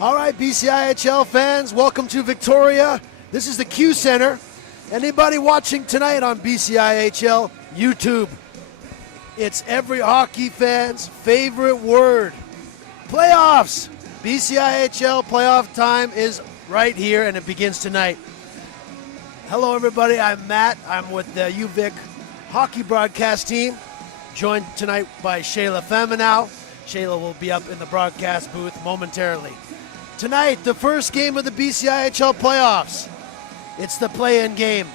All right, BCIHL fans, welcome to Victoria. This is the Q Center. Anybody watching tonight on BCIHL YouTube? It's every hockey fan's favorite word. Playoffs. BCIHL playoff time is right here, and it begins tonight. Hello, everybody. I'm Matt. I'm with the UVic hockey broadcast team, joined tonight by Shayla Feminow. Shayla will be up in the broadcast booth momentarily. Tonight, the first game of the BCIHL playoffs. It's the play-in game.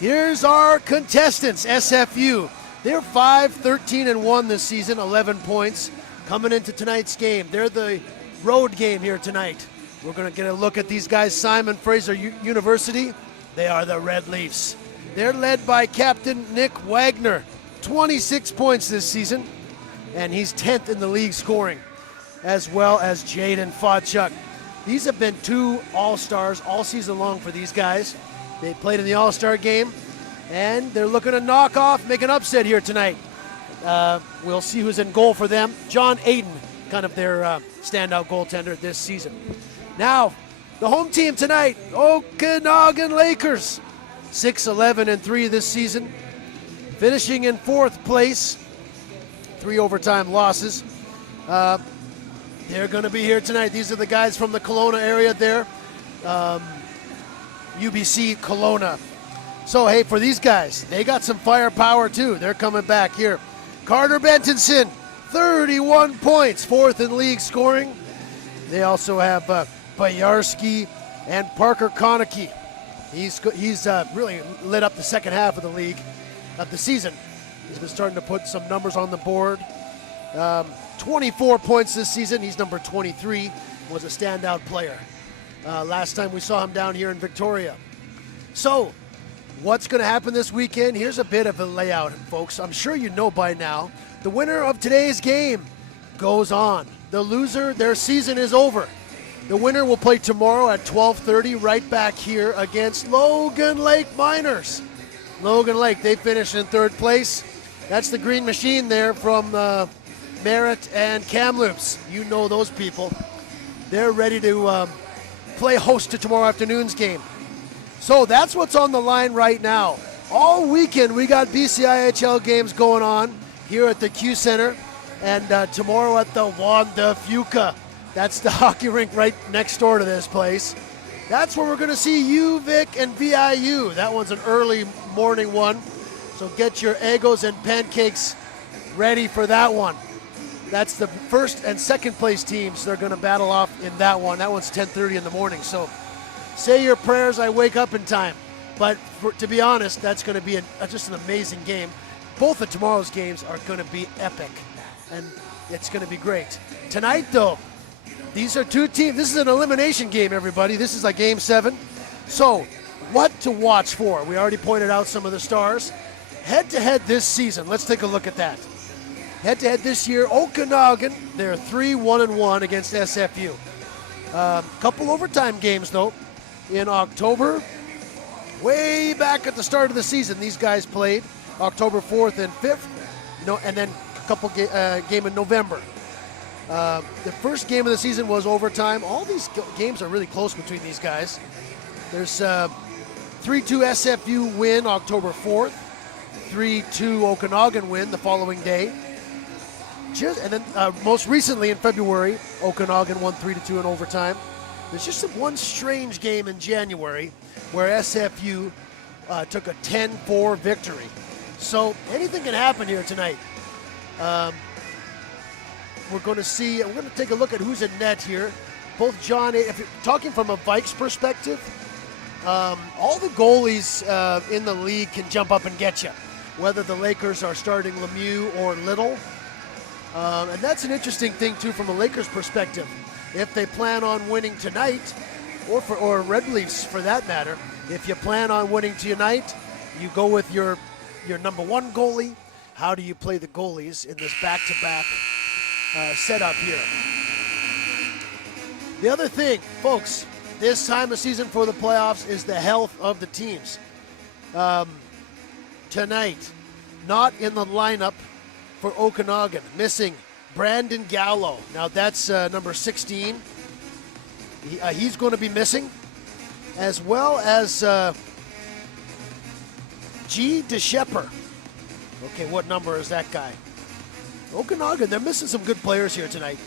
Here's our contestants, SFU. They're 5-13-1 this season, 11 points. Coming into tonight's game, they're the road game here tonight. We're going to get a look at these guys. Simon Fraser University, they are the Red Leafs. They're led by Captain Nick Wagner, 26 points this season, and he's 10th in the league scoring, as well as Jaden Fodchuk. These have been two All-Stars all season long for these guys. They played in the All-Star game, and they're looking to knock off, make an upset here tonight. We'll see who's in goal for them. John Aiden, kind of their standout goaltender this season. Now, the home team tonight, Okanagan Lakers, 6-11-3 this season, finishing in 4th place, 3 overtime losses. They're going to be here tonight. These are the guys from the Kelowna area there, UBC Kelowna. So, hey, for these guys, they got some firepower too. They're coming back here. Carter Bentonson, 31 points, 4th in league scoring. They also have Bayarski and Parker Konecki. He's really lit up the second half of the league, of the season. He's been starting to put some numbers on the board. 24 points this season. He's number 23, was a standout player. Last time we saw him down here in Victoria. So, what's going to happen this weekend? Here's a bit of a layout, folks. I'm sure you know by now. The winner of today's game goes on. The loser, their season is over. The winner will play tomorrow at 12:30 right back here against Logan Lake Miners. Logan Lake, they finished in 3rd place. That's the Green Machine there from Merritt and Kamloops. You know those people. They're ready to play host to tomorrow afternoon's game. So that's what's on the line right now. All weekend we got BCIHL games going on here at the Q Center, and tomorrow at the Wanda Fuca. That's the hockey rink right next door to this place. That's where we're going to see UVic and VIU. That one's an early morning one, so get your Eggos and pancakes ready for that one. That's the 1st and 2nd place teams. They're going to battle off in that one. That one's 10:30 in the morning, so say your prayers, I wake up in time. But to be honest, that's going to be just an amazing game. Both of tomorrow's games are going to be epic, and it's going to be great. Tonight, though, these are two teams. This is an elimination game, everybody. This is like Game 7. So, what to watch for? We already pointed out some of the stars. Head-to-head this season, let's take a look at that. Head-to-head this year, Okanagan, they're 3-1-1 against SFU. Couple overtime games, though. In October, way back at the start of the season, these guys played October 4th and 5th, and then a couple game in November. The first game of the season was overtime. All these games are really close between these guys. There's 3-2 SFU win October 4th, 3-2 Okanagan win the following day. And then most recently in February, Okanagan won 3-2 in overtime. There's just one strange game in January where SFU took a 10-4 victory. So anything can happen here tonight. We're going to take a look at who's in net here. Both John, if you're talking from a Vikes perspective, all the goalies in the league can jump up and get you, whether the Lakers are starting Lemieux or Little. And that's an interesting thing, too, from a Lakers perspective. If they plan on winning tonight, or Red Leafs for that matter, if you plan on winning tonight, you go with your number 1 goalie. How do you play the goalies in this back-to-back setup here? The other thing, folks, this time of season for the playoffs is the health of the teams. Tonight, not in the lineup for Okanagan, missing Brandon Gallo. Now that's number 16. He's going to be missing, as well as G. DeShepper. Okay, what number is that guy? Okanagan, they're missing some good players here tonight.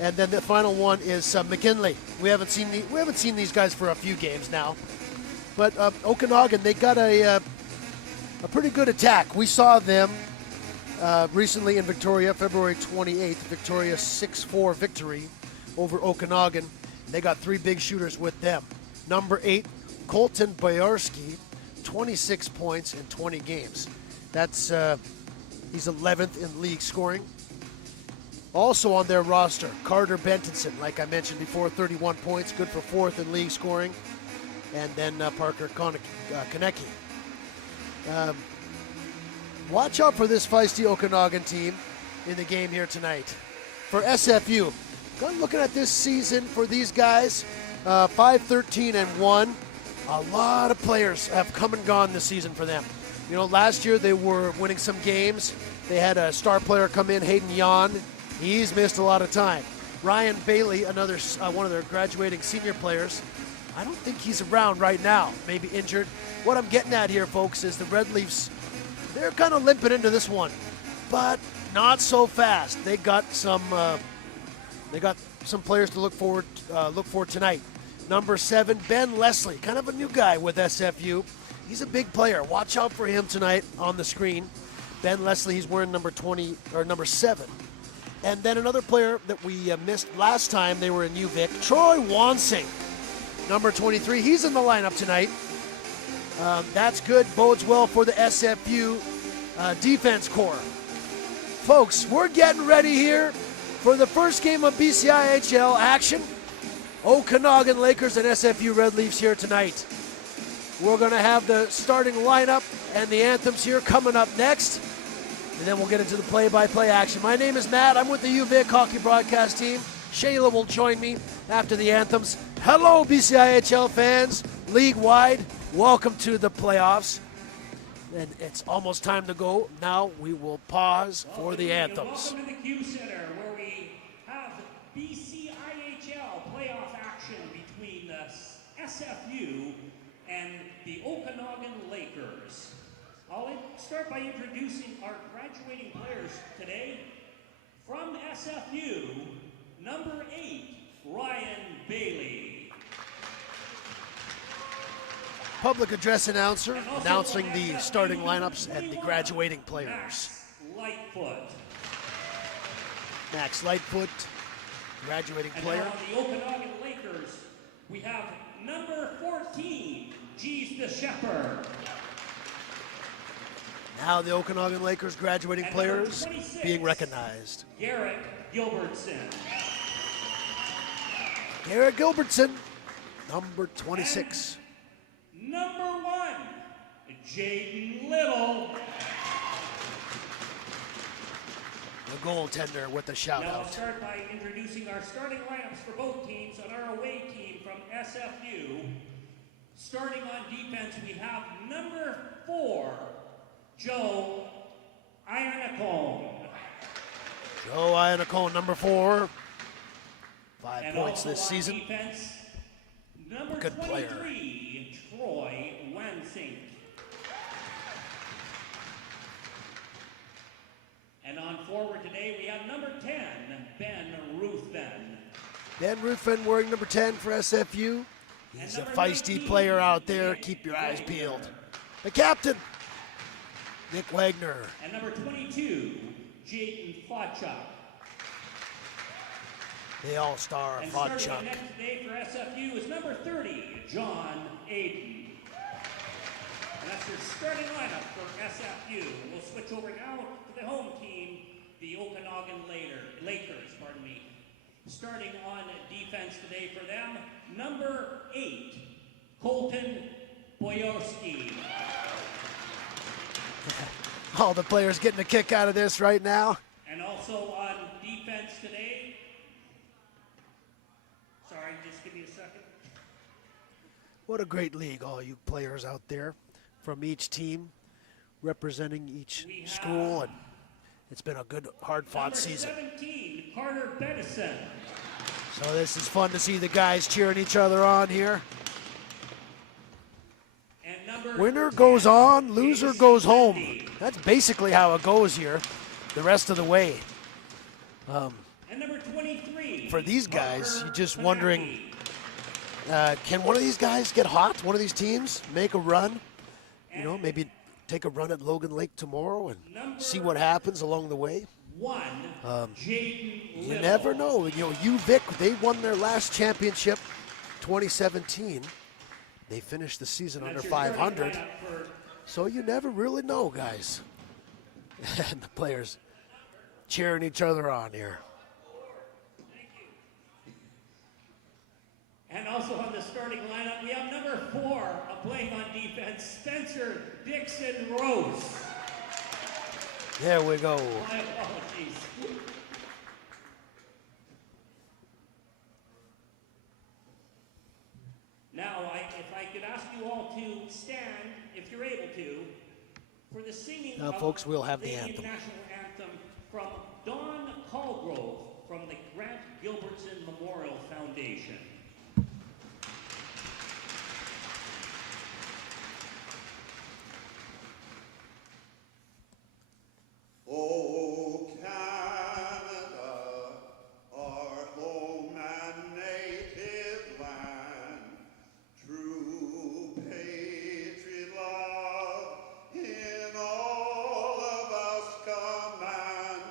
And then the final one is McKinley. We haven't seen these guys for a few games now. But Okanagan, they got a pretty good attack. We saw them recently in Victoria, February 28th. Victoria 6-4 victory over Okanagan. They got 3 big shooters with them. Number 8, Colton Boyarski, 26 points in 20 games. That's he's 11th in league scoring. Also on their roster, Carter Bentonson, like I mentioned before, 31 points, good for 4th in league scoring. And then Parker Konecki. Watch out for this feisty Okanagan team in the game here tonight. For SFU, looking at this season for these guys, 5-13-1. A lot of players have come and gone this season for them. You know, last year they were winning some games. They had a star player come in, Hayden Yon. He's missed a lot of time. Ryan Bailey, another one of their graduating senior players. I don't think he's around right now, maybe injured. What I'm getting at here, folks, is the Red Leafs, they're kind of limping into this one, but not so fast. They got some players to look for tonight. Number 7, Ben Leslie, kind of a new guy with SFU. He's a big player. Watch out for him tonight on the screen. Ben Leslie, he's wearing number 7. And then another player that we missed last time they were in UVic, Troy Wansing, number 23. He's in the lineup tonight. That's good, bodes well for the SFU defense core. Folks, we're getting ready here for the first game of BCIHL action. Okanagan Lakers and SFU Red Leafs here tonight. We're going to have the starting lineup and the anthems here coming up next. And then we'll get into the play-by-play action. My name is Matt. I'm with the UVic hockey broadcast team. Shayla will join me after the anthems. Hello, BCIHL fans, league-wide. Welcome to the playoffs. And it's almost time to go. Now we will pause for the anthems. Welcome to the Q Center, where we have BCIHL playoff action between the SFU and the Okanagan Lakers. I'll start by introducing our graduating players today. From SFU, number 8, Ryan Bailey. Public address announcer announcing the starting lineups and the graduating players. Max Lightfoot, graduating player. And now the Okanagan Lakers, we have number 14, G. DeShepper. Now the Okanagan Lakers graduating players being recognized. Garrett Gilbertson. Garrett Gilbertson, number 26. And number 1, Jaden Little. The goaltender with the shout Now out. I'll start by introducing our starting lineups for both teams. On our away team from SFU, starting on defense, we have number 4, Joe Iannacone. Joe Iannacone, number 4. 5 And points this also on season. Defense, number Good 23, player. Troy Wansing. And on forward today, we have number 10, Ben Ruthven. Ben Ruthven wearing number 10 for SFU. He's a feisty 19, player out there. Nick Keep your eyes Wagner. peeled. The captain, Nick Wagner. And number 22, Jayden Fodchuk. The all-star And starting Fodchuk. the next today for SFU is number 30, John Aiden. And that's your starting lineup for SFU. We'll switch over now to the home team, the Okanagan Lakers, pardon me. Starting on defense today for them, number 8, Colton Boyarski. All the players getting a kick out of this right now. And also on defense today, sorry, just give me a second. What a great league, all you players out there from each team representing each school, and it's been a good, hard-fought season. Number 17, Carter Benison. So this is fun to see the guys cheering each other on here. Winner goes on, loser goes home. That's basically how it goes here the rest of the way. For these guys, you're just wondering, can one of these guys get hot? One of these teams make a run? You know, maybe take a run at Logan Lake tomorrow and see what happens along the way. You never know. You know, UVic, they won their last championship 2017. They finished the season under 500. So you never really know, guys. And the players cheering each other on here. And also on the starting lineup, we have number 4 playing on defense, Spencer Dixon Rose. There we go. My apologies. Now, if I could ask you all to stand, if you're able to, for the singing now, of folks, we'll have the Canadian anthem. National Anthem from Don Colgrove from the Grant Gilbertson Memorial Foundation. Oh, Canada, our home and native land, true patriot love in all of us command.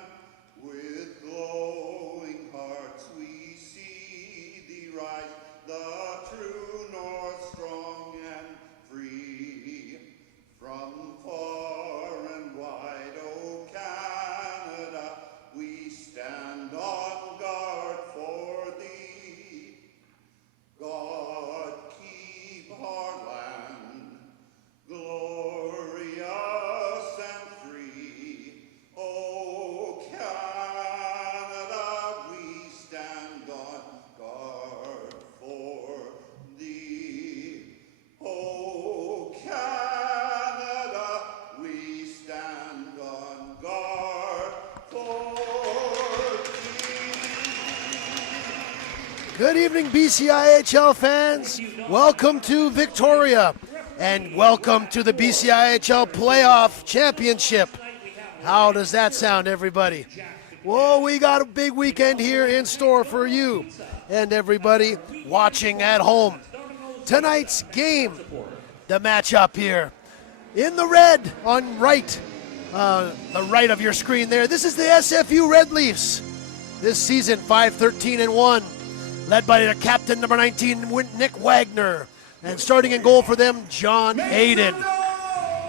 With glowing hearts we see thee rise, the true north, strong and free. From far and wide, oh Canada, we stand on guard for thee. God keep our land glorious and free. Oh Canada, we stand on guard for thee. Oh Canada, we stand on guard for thee. Good evening, BCIHL fans. Welcome to Victoria, and welcome to the BCIHL Playoff Championship. How does that sound, everybody? Well, we got a big weekend here in store for you and everybody watching at home. Tonight's game, the matchup here. In the red on the right of your screen there, this is the SFU Red Leafs. This season, 5-13-1, led by their captain, number 19, Nick Wagner. And starting in goal for them, John Aiden.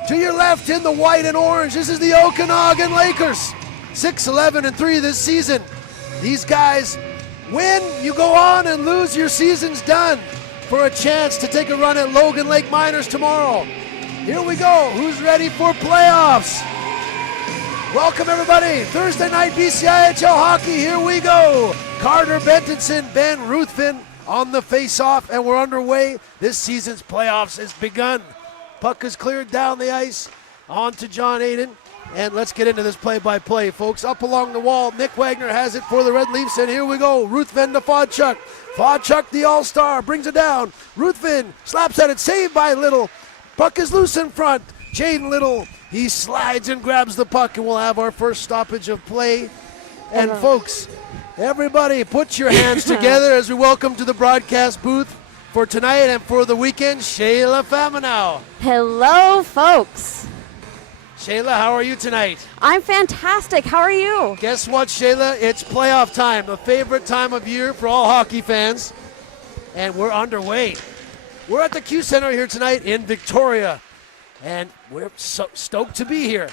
To your left in the white and orange, this is the Okanagan Lakers. 6-11-3 this season. These guys win, you go on and lose, your season's done. For a chance to take a run at Logan Lake Miners tomorrow. Here we go. Who's ready for playoffs? Welcome, everybody. Thursday night BCIHL hockey. Here we go. Carter Bentonson, Ben Ruthven on the face-off, and we're underway. This season's playoffs has begun. Puck is cleared down the ice. On to John Aiden. And let's get into this play-by-play, folks. Up along the wall, Nick Wagner has it for the Red Leafs, and here we go. Ruthven to Fodchuk. Fodchuk, the all-star, brings it down. Ruthven slaps at it, saved by Little. Puck is loose in front. Jaden Little, he slides and grabs the puck, and we'll have our first stoppage of play. And folks, everybody put your hands together as we welcome to the broadcast booth for tonight and for the weekend, Shayla Faminow. Hello, folks. Shayla, how are you tonight? I'm fantastic. How are you? Guess what, Shayla? It's playoff time, the favorite time of year for all hockey fans, and we're underway. We're at the Q Center here tonight in Victoria, and we're so stoked to be here.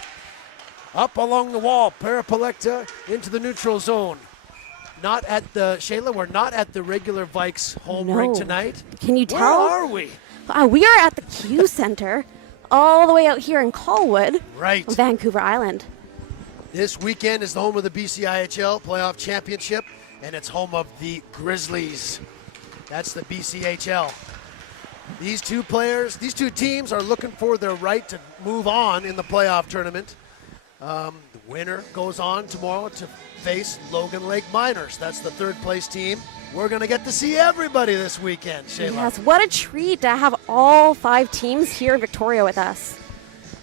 Up along the wall, Parapolecta into the neutral zone. Not at the, Shayla, we're not at the regular Vikes home rink tonight. Can you tell? Where are we? We are at the Q Center, all the way out here in Colwood, Right. Vancouver Island. This weekend is the home of the BCIHL Playoff Championship, and it's home of the Grizzlies. That's the BCHL. These two teams are looking for their right to move on in the playoff tournament. The winner goes on tomorrow to face Logan Lake Miners. That's the third place team. We're going to get to see everybody this weekend, Shayla. Yes, what a treat to have all 5 teams here in Victoria with us.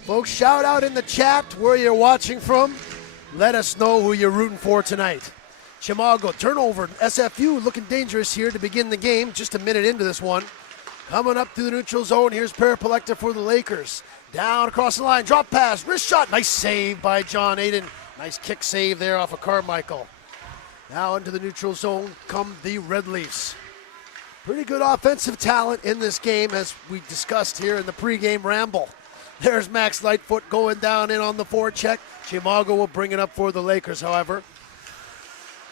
Folks, shout out in the chat where you're watching from. Let us know who you're rooting for tonight. Chimago, turnover. SFU looking dangerous here to begin the game. Just a minute into this one. Coming up through the neutral zone. Here's Parapolecta for the Lakers. Down across the line. Drop pass. Wrist shot. Nice save by John Aiden. Nice kick save there off of Carmichael. Now into the neutral zone come the Red Leafs. Pretty good offensive talent in this game, as we discussed here in the pregame ramble. There's Max Lightfoot going down in on the forecheck. Chimago will bring it up for the Lakers, however.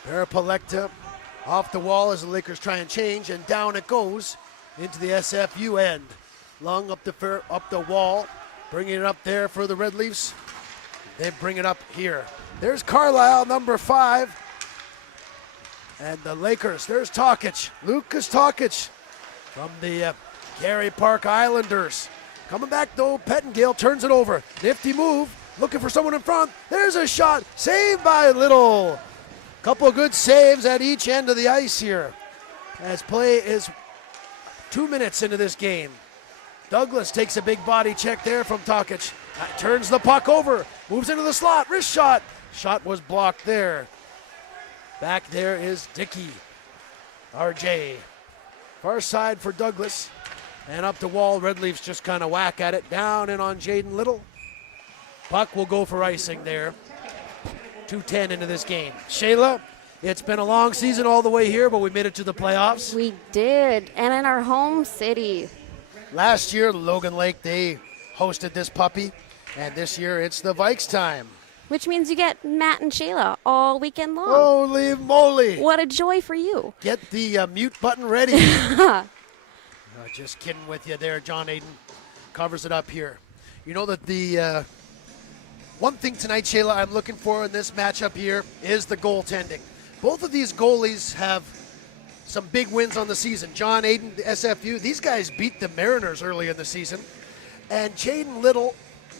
Parapolecta off the wall as the Lakers try and change, and down it goes into the SFU end. Lung up the wall, bringing it up there for the Red Leafs. They bring it up here. There's Carlisle, number 5. And the Lakers, there's Tokic, Lucas Tokic from the Gary Park Islanders. Coming back though, Pettingale turns it over. Nifty move, looking for someone in front. There's a shot, saved by Little. Couple of good saves at each end of the ice here, as play is 2 minutes into this game. Douglas takes a big body check there from Tokic. Turns the puck over, moves into the slot, wrist shot. Shot was blocked there. Back there is Dickey. RJ. Far side for Douglas. And up the wall, Red Leafs just kind of whack at it. Down in on Jaden Little. Puck will go for icing there. 2:10 into this game. Shayla, it's been a long season all the way here, but we made it to the playoffs. We did, and in our home city. Last year, Logan Lake, they hosted this puppy. And this year, it's the Vikes time. Which means you get Matt and Shayla all weekend long. Holy moly. What a joy for you. Get the mute button ready. Just kidding with you there. John Aiden covers it up here. You know that the one thing tonight, Shayla, I'm looking for in this matchup here is the goaltending. Both of these goalies have some big wins on the season. John Aiden, the SFU, these guys beat the Mariners early in the season. And Jaden Little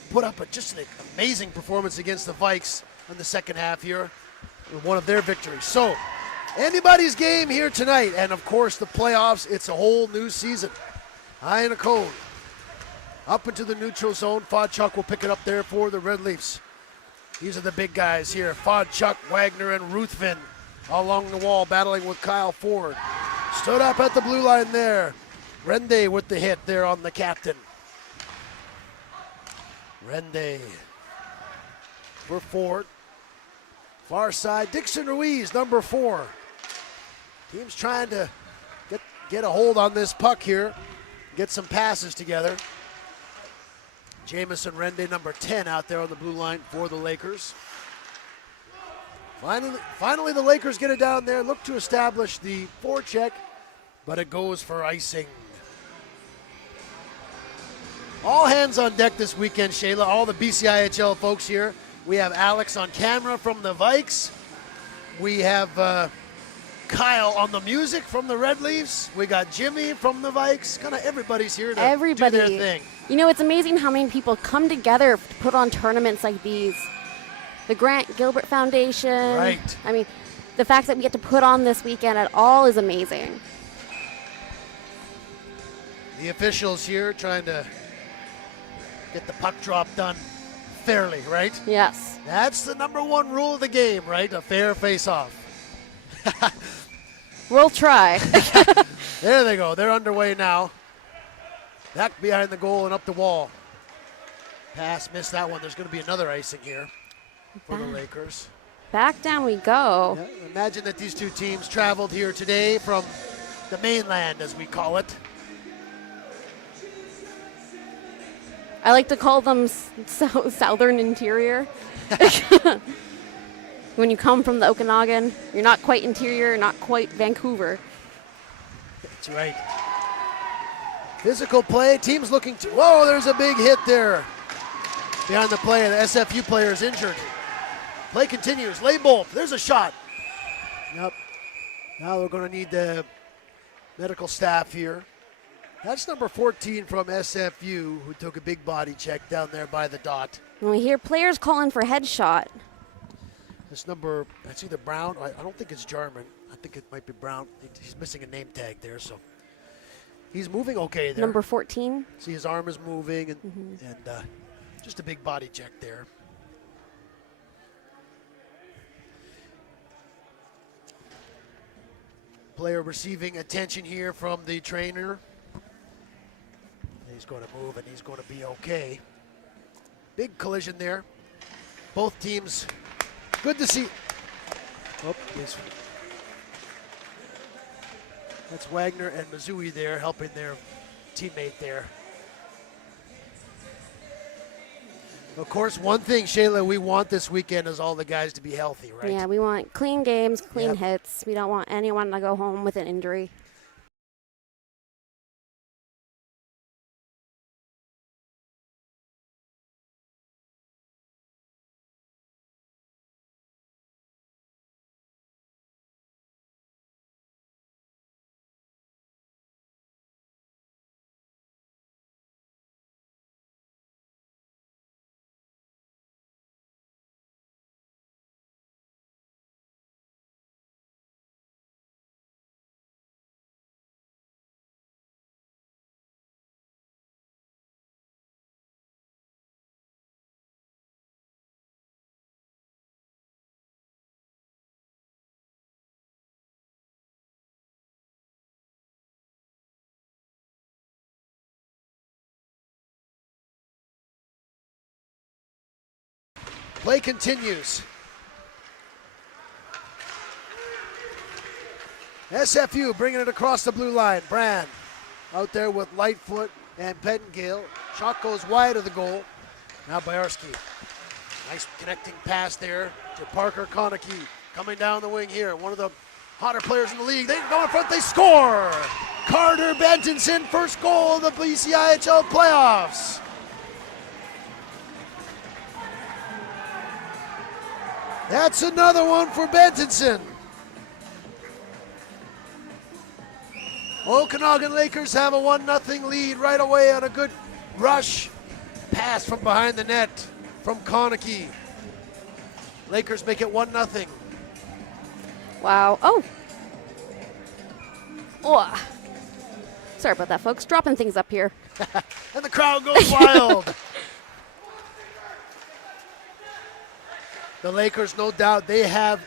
put up just an amazing performance against the Vikes in the second half here with one of their victories. So, anybody's game here tonight. And, of course, the playoffs, it's a whole new season. High in a cone. Up into the neutral zone. Fodchuk will pick it up there for the Red Leafs. These are the big guys here. Fodchuk, Wagner, and Ruthven along the wall battling with Kyle Ford. Stood up at the blue line there. Rende with the hit there on the captain. Rende for Ford. Far side, Dixon Ruiz, number 4. Team's trying to get a hold on this puck here, get some passes together. Jamison Rende, number 10, out there on the blue line for the Lakers. Finally, the Lakers get it down there, look to establish the forecheck, but it goes for icing. All hands on deck this weekend, Shayla. All the BCIHL folks here. We have Alex on camera from the Vikes. We have Kyle on the music from the Red Leafs. We got Jimmy from the Vikes. Kind of everybody's here to do their thing. You know, it's amazing how many people come together to put on tournaments like these. The Grant Gilbert Foundation. Right. I mean, the fact that we get to put on this weekend at all is amazing. The officials here trying to get the puck drop done fairly, right? Yes. That's the number 1 rule of the game, right? A fair face-off. We'll try. There they go. They're underway now. Back behind the goal and up the wall. Pass, missed that one. There's going to be another icing here for the Lakers. Back down we go. Yeah, imagine that these two teams traveled here today from the mainland, as we call it. I like to call them southern interior. When you come from the Okanagan, you're not quite interior, not quite Vancouver. That's right. Physical play, team's looking to, whoa, there's a big hit there. Behind the play, the SFU player is injured. Play continues, Leibold, there's a shot. Yep, now we're gonna need the medical staff here. That's number 14 from SFU, who took a big body check down there by the dot. And we hear players calling for headshot. This number, that's either Brown. I don't think it's Jarman. I think it might be Brown. He's missing a name tag there, so he's moving okay there. Number 14. See, his arm is moving, and just a big body check there. Player receiving attention here from the trainer. He's going to move, and he's going to be okay. Big collision there. Both teams, good to see. Oh, that's Wagner and Mizui there helping their teammate there. Of course, one thing, Shayla, we want this weekend is all the guys to be healthy, right? Yeah, we want clean games, clean hits. We don't want anyone to go home with an injury. Play continues. SFU bringing it across the blue line. Brand out there with Lightfoot and Pettingale. Shot goes wide of the goal. Now Bayarski. Nice connecting pass there to Parker Konecki. Coming down the wing here. One of the hotter players in the league. They go in front, they score! Carter Bentonson, first goal of the BCIHL playoffs. That's another one for Bentonson. Okanagan Lakers have a 1-0 lead right away on a good rush pass from behind the net from Konecki. Lakers make it 1-0. Wow. Oh. Oh. Sorry about that, folks. Dropping things up here. And the crowd goes wild. The Lakers, no doubt, they have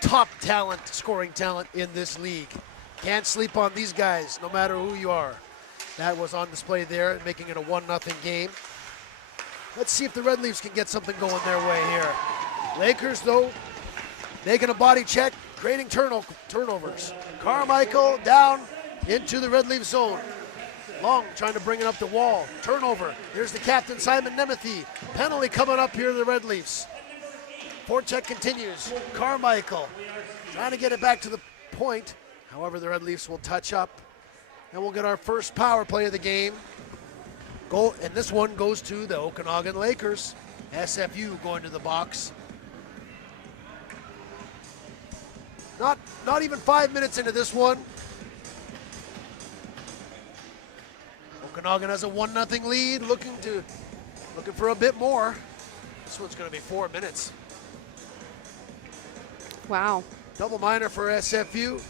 top talent, scoring talent in this league. Can't sleep on these guys, no matter who you are. That was on display there, making it a 1-0 game. Let's see if the Red Leafs can get something going their way here. Lakers, though, making a body check, creating turnovers. Carmichael down into the Red Leaf zone. Long trying to bring it up the wall. Turnover. Here's the captain, Simon Nemeth. Penalty coming up here to the Red Leafs. Forecheck continues. Carmichael trying to get it back to the point. However, the Red Leafs will touch up. And we'll get our first power play of the game. Goal, and this one goes to the Okanagan Lakers. SFU going to the box. Not even 5 minutes into this one. Okanagan has a 1-0 lead, looking for a bit more. This one's going to be 4 minutes. Wow. Double minor for SFU.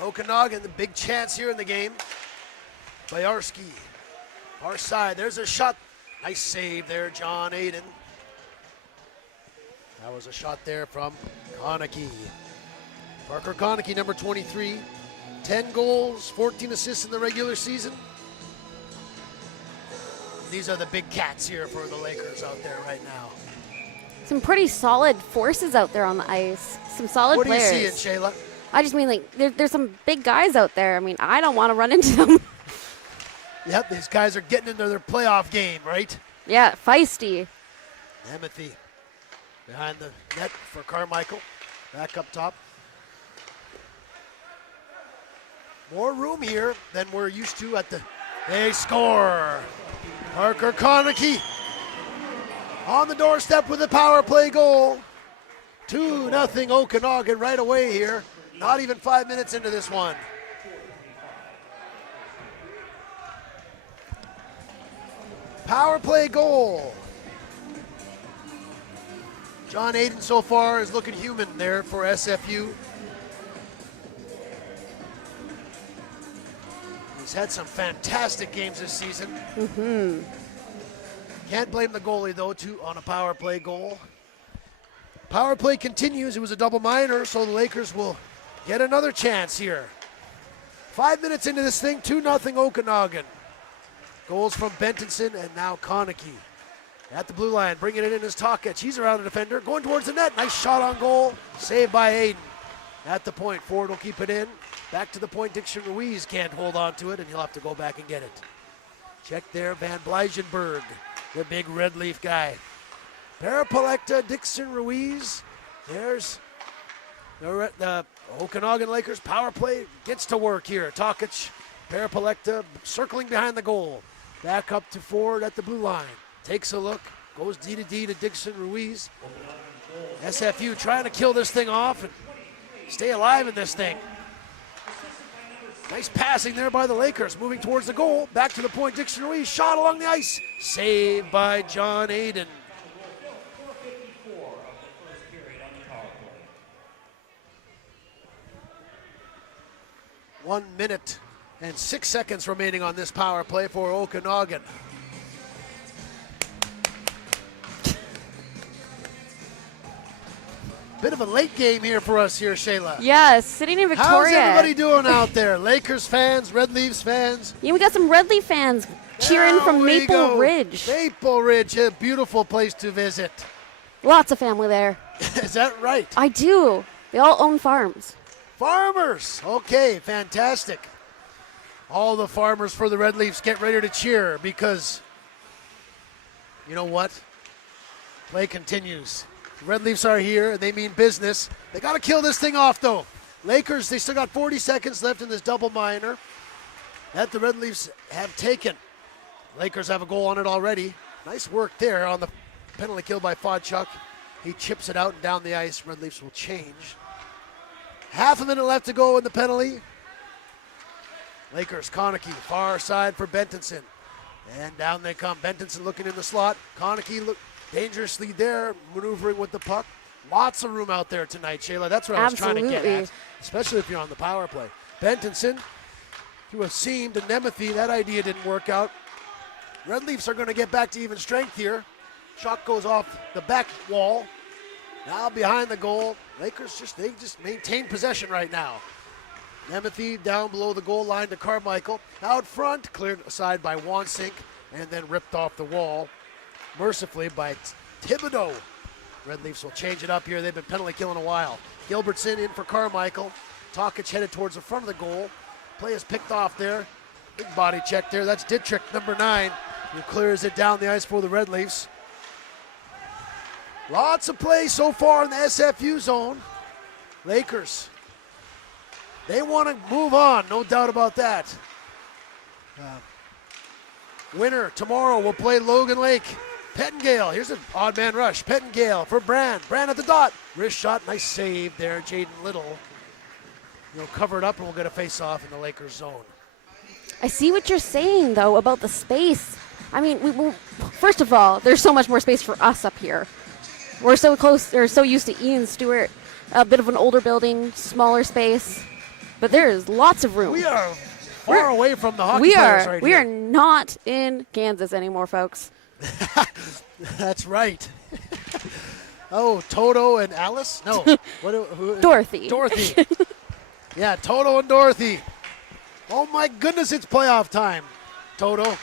Okanagan, the big chance here in the game. Bayarski, far side. There's a shot. Nice save there, John Aiden. That was a shot there from Konecki. Parker Konecki, number 23. 10 goals, 14 assists in the regular season. These are the big cats here for the Lakers out there right now. Some pretty solid forces out there on the ice. Some solid players. What are you seeing, Shayla? I just mean, like, there's some big guys out there. I mean, I don't want to run into them. Yep, these guys are getting into their playoff game, right? Yeah, feisty. Nemeth behind the net for Carmichael. Back up top. More room here than we're used to at the... They score! Parker Konecki on the doorstep with a power play goal. 2-0 Okanagan right away here. Not even 5 minutes into this one. Power play goal. John Aiden so far is looking human there for SFU. He's had some fantastic games this season. Can't blame the goalie, though, on a power play goal. Power play continues. It was a double minor, so the Lakers will get another chance here. 5 minutes into this thing, 2-0 Okanagan. Goals from Bentonson and now Konecki. At the blue line, bringing it in is Tokic. He's around the defender, going towards the net. Nice shot on goal, saved by Aiden. At the point, Ford will keep it in. Back to the point, Dixon Ruiz can't hold on to it, and he'll have to go back and get it. Check there, Van Blygenberg, the big red leaf guy. Parapolecta, Dixon Ruiz. There's the Okanagan Lakers power play gets to work here. Tokic, Parapolecta circling behind the goal. Back up to Ford at the blue line. Takes a look, goes D to Dixon Ruiz. SFU trying to kill this thing off and stay alive in this thing. Nice passing there by the Lakers, moving towards the goal. Back to the point, Dixon Ruiz, shot along the ice. Saved by John Aiden. 4:54 of the first period on the power play. 1 minute and 6 seconds remaining on this power play for Okanagan. Bit of a late game here for us here, Shayla. Yes, sitting in Victoria. How's everybody doing out there? Lakers fans, Red Leafs fans? Yeah, we got some Red Leaf fans cheering from we Maple go. Ridge. Maple Ridge, a beautiful place to visit. Lots of family there. Is that right? I do. They all own farms. Farmers. Okay, fantastic. All the farmers for the Red Leafs get ready to cheer because, you know what? Play continues. The Red Leafs are here, and they mean business. They got to kill this thing off, though. Lakers, they still got 40 seconds left in this double minor that the Red Leafs have taken. Lakers have a goal on it already. Nice work there on the penalty kill by Fodchuk. He chips it out and down the ice. Red Leafs will change. Half a minute left to go in the penalty. Lakers, Konecki, far side for Bentonson. And down they come. Bentonson looking in the slot. Konecki look dangerously there, maneuvering with the puck. Lots of room out there tonight, Shayla. That's what I was trying to get at, especially if you're on the power play. Bentonson through a seam to Nemeth. That idea didn't work out. Red Leafs are going to get back to even strength here. Shot goes off the back wall. Now behind the goal. Lakers they just maintain possession right now. Nemeth down below the goal line to Carmichael. Out front, cleared aside by Wansink, and then ripped off the wall mercifully by Thibodeau. Red Leafs will change it up here. They've been penalty killing a while. Gilbertson in for Carmichael. Tokic headed towards the front of the goal. Play is picked off there. Big body check there. That's Dittrich, number 9, who clears it down the ice for the Red Leafs. Lots of play so far in the SFU zone. Lakers, they want to move on, no doubt about that. Winner tomorrow will play Logan Lake. Pettengale, here's an odd man rush. Pettengale for Brand. Brand at the dot. Wrist shot, nice save there. Jaden Little. He'll cover it up and we'll get a face-off in the Lakers zone. I see what you're saying, though, about the space. I mean, first of all, there's so much more space for us up here. We're so close, or so used to Ian Stewart. A bit of an older building, smaller space. But there is lots of room. We are far away from the hockey players right We here. are not in Kansas anymore, folks. That's right. Oh, Toto and Alice? No. Who? Dorothy. Dorothy. Yeah, Toto and Dorothy. Oh, my goodness, it's playoff time, Toto.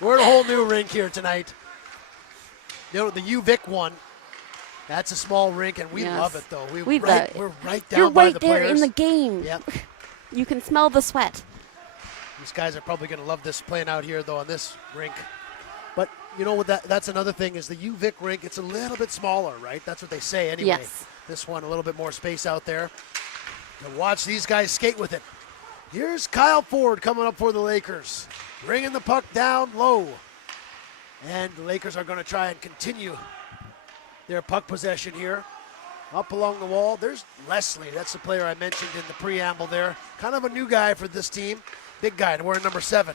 We're in a whole new rink here tonight. You know, the UVic one. That's a small rink, and we love it, though. We're right down You're by right the there players. in the game. Yep. You can smell the sweat. These guys are probably going to love this playing out here, though, on this rink. But you know what? That's another thing is the UVic rink. It's a little bit smaller, right? That's what they say anyway. Yes. This one a little bit more space out there. And watch these guys skate with it. Here's Kyle Ford coming up for the Lakers, bringing the puck down low, and the Lakers are going to try and continue their puck possession here. Up along the wall, there's Leslie. That's the player I mentioned in the preamble there. Kind of a new guy for this team. Big guy, wearing number 7.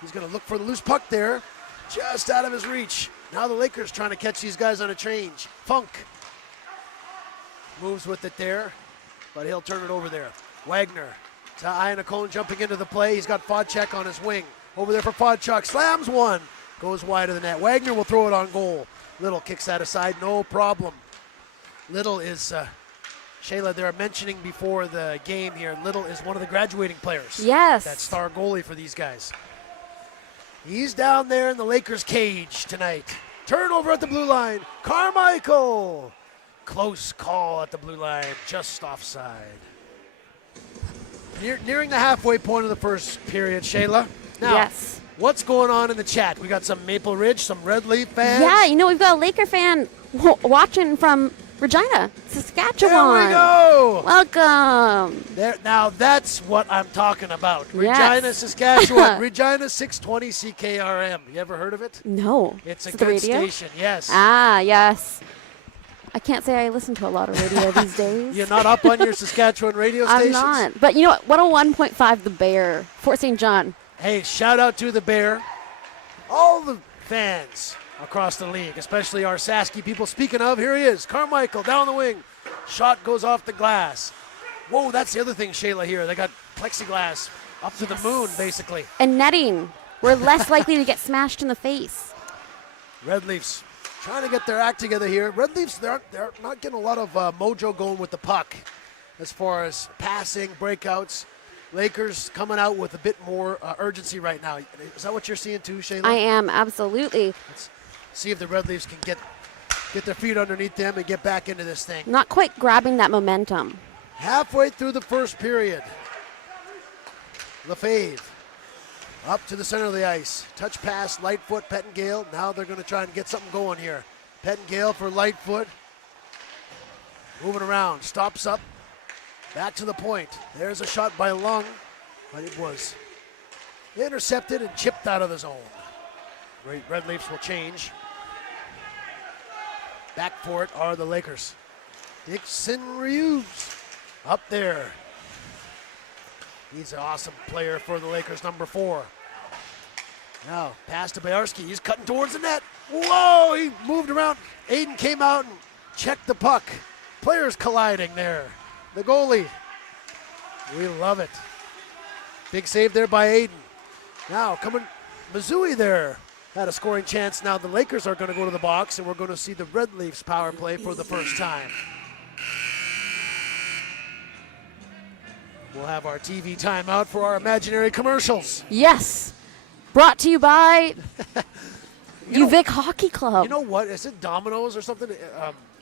He's going to look for the loose puck there, just out of his reach. Now the Lakers trying to catch these guys on a change. Funk moves with it there, but he'll turn it over there. Wagner to Iannacone jumping into the play. He's got Fodchek on his wing. Over there for Fodchuk, slams one, goes wide of the net. Wagner will throw it on goal. Little kicks that aside, no problem. Little is, Shayla, they're mentioning before the game here, Little is one of the graduating players. Yes. That star goalie for these guys. He's down there in the Lakers' cage tonight. Turnover at the blue line. Carmichael. Close call at the blue line, just offside. Nearing the halfway point of the first period, Shayla. Now, yes. What's going on in the chat? We got some Maple Ridge, some Red Leaf fans. Yeah, we've got a Laker fan watching from Regina, Saskatchewan. There we go. Welcome. There, now that's what I'm talking about. Yes. Regina, Saskatchewan. Regina 620 CKRM. You ever heard of it? No. It's a Is it good the radio? station, yes. Ah, yes. I can't say I listen to a lot of radio these days. You're not up on your Saskatchewan radio I'm stations? not. But you know what? 101.5 The Bear, Fort St. John. Hey, shout out to the Bear. All the fans across the league, especially our Sasky people. Speaking of, here he is, Carmichael down the wing. Shot goes off the glass. Whoa, that's the other thing, Shayla, here. They got plexiglass up to the moon, basically. And netting. We're less likely to get smashed in the face. Red Leafs trying to get their act together here. Red Leafs, they're not getting a lot of mojo going with the puck as far as passing, breakouts. Lakers coming out with a bit more urgency right now. Is that what you're seeing too, Shayla? I am, absolutely. Let's see if the Red Leafs can get their feet underneath them and get back into this thing. Not quite grabbing that momentum. Halfway through the first period. Lefebvre up to the center of the ice. Touch pass, Lightfoot, Pettingale. Now they're going to try and get something going here. Pettingale for Lightfoot. Moving around, stops up. Back to the point. There's a shot by Lung, but it was intercepted and chipped out of the zone. Red Leafs will change. Back for it are the Lakers. Dixon Reeves up there. He's an awesome player for the Lakers, number 4. Now, pass to Bayarski. He's cutting towards the net. Whoa, he moved around. Aiden came out and checked the puck. Players colliding there. The goalie. We love it. Big save there by Aiden. Now, coming, Missouri there. Had a scoring chance. Now the Lakers are going to go to the box, and we're going to see the Red Leafs power play for the first time. We'll have our TV timeout for our imaginary commercials. Yes. Brought to you by UVic Hockey Club. You know what? Is it Domino's or something?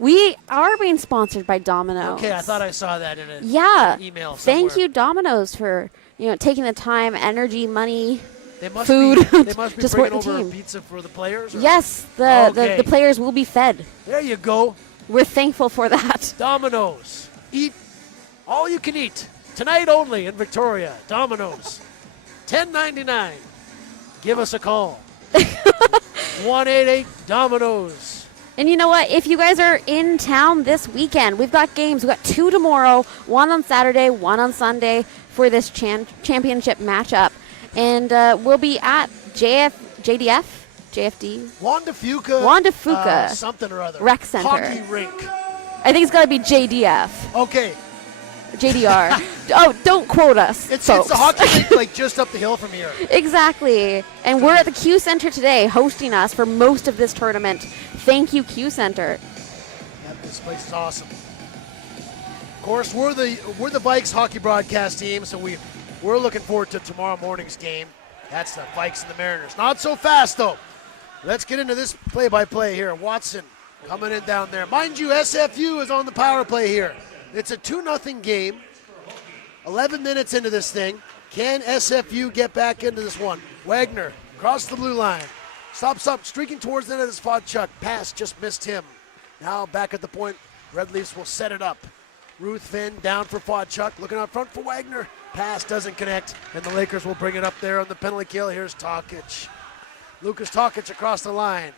We are being sponsored by Domino's. Okay, I thought I saw that in an email somewhere. Thank you, Domino's, for taking the time, energy, money, they must food they must be to support bringing the over team. a pizza for the players? Or? Yes, Okay. the players will be fed. There you go. We're thankful for that. Domino's. Eat all you can eat. Tonight only in Victoria. Domino's. $10.99. Give us a call. 188-DOMINOS. And you know what? If you guys are in town this weekend, we've got games. We've got 2 tomorrow, 1 on Saturday, 1 on Sunday for this championship matchup. And we'll be at JDF? JFD? Wanda Fuca. Something or other. Rec Center. Hockey rink. I think it's got to be JDF. Okay. JDR. Oh, don't quote us, It's folks. a hockey rink like just up the hill from here. Exactly. And we're at the Q Center today hosting us for most of this tournament. Thank you, Q Center. Yeah, this place is awesome. Of course, we're the Vikes hockey broadcast team, so we're looking forward to tomorrow morning's game. That's the Vikes and the Mariners. Not so fast, though. Let's get into this play-by-play here. Watson coming in down there. Mind you, SFU is on the power play here. It's a 2-0 game. 11 minutes into this thing. Can SFU get back into this one? Wagner across the blue line. Stops up, streaking towards the net is Fodchuk. Pass just missed him. Now back at the point. Red Leafs will set it up. Ruth Finn down for Fodchuk. Looking out front for Wagner. Pass doesn't connect, and the Lakers will bring it up there on the penalty kill. Here's Tokic. Lucas Tokic across the line.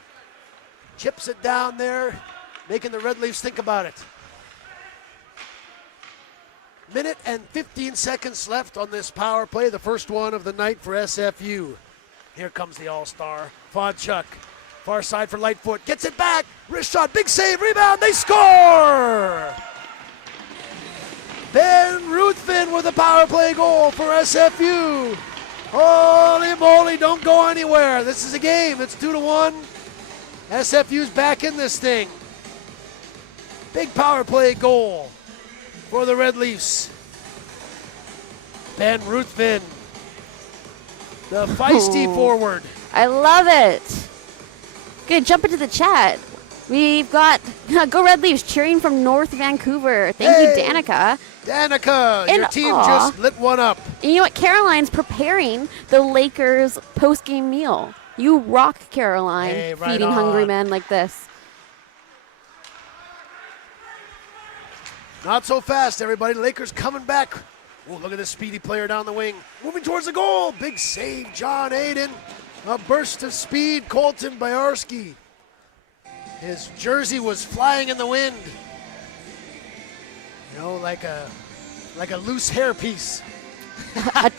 Chips it down there, making the Red Leafs think about it. Minute and 15 seconds left on this power play, the first one of the night for SFU. Here comes the all-star, Vodchuk. Far side for Lightfoot, gets it back, wrist shot, big save, rebound, they score! Ben Ruthven with a power play goal for SFU. Holy moly, don't go anywhere. This is a game, it's 2-1. SFU's back in this thing. Big power play goal for the Red Leafs. Ben Ruthven, the feisty forward. I love it. Good, jump into the chat. We've got Go Red Leafs cheering from North Vancouver. Thank you, Danica. Danica, your team just lit one up. And you know what? Caroline's preparing the Lakers post-game meal. You rock, Caroline, Hey, right feeding on. hungry men like this. Not so fast, everybody. Lakers coming back. Oh, look at this speedy player down the wing. Moving towards the goal. Big save, John Aiden. A burst of speed, Colton Bajarski. His jersey was flying in the wind. You know, like a loose hairpiece. a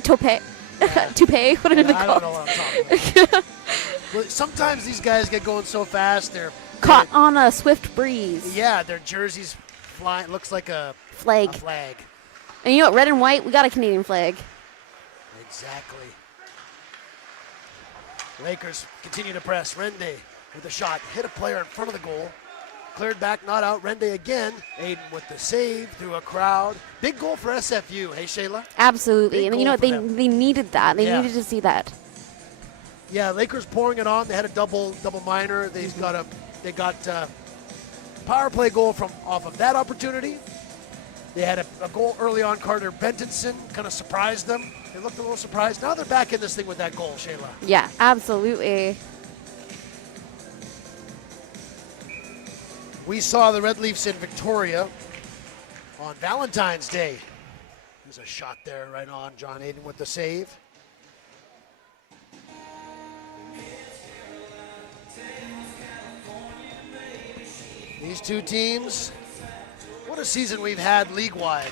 toupee. Toupee? What are they I called? don't know what I'm talking about. Well, sometimes these guys get going so fast, they're Caught on a swift breeze. yeah, their jerseys flying. Looks like a Flag. A flag. And you know what? Red and white, we got a Canadian flag. Exactly. Lakers continue to press. Rende with a shot. Hit a player in front of the goal. Cleared back, not out. Rende again. Aiden with the save through a crowd. Big goal for SFU. Hey, Shayla? Absolutely. Big And you know goal what? for them. They needed that. They Yeah. needed to see that. Yeah, Lakers pouring it on. They had a double minor. They got power play goal from off of that opportunity. They had a goal early on. Carter Bentonson kind of surprised them. They looked a little surprised. Now they're back in this thing with that goal, Shayla. Yeah, absolutely. We saw the Red Leafs in Victoria on Valentine's Day. There's a shot there right on. John Aiden with the save. These two teams, what a season we've had league-wide.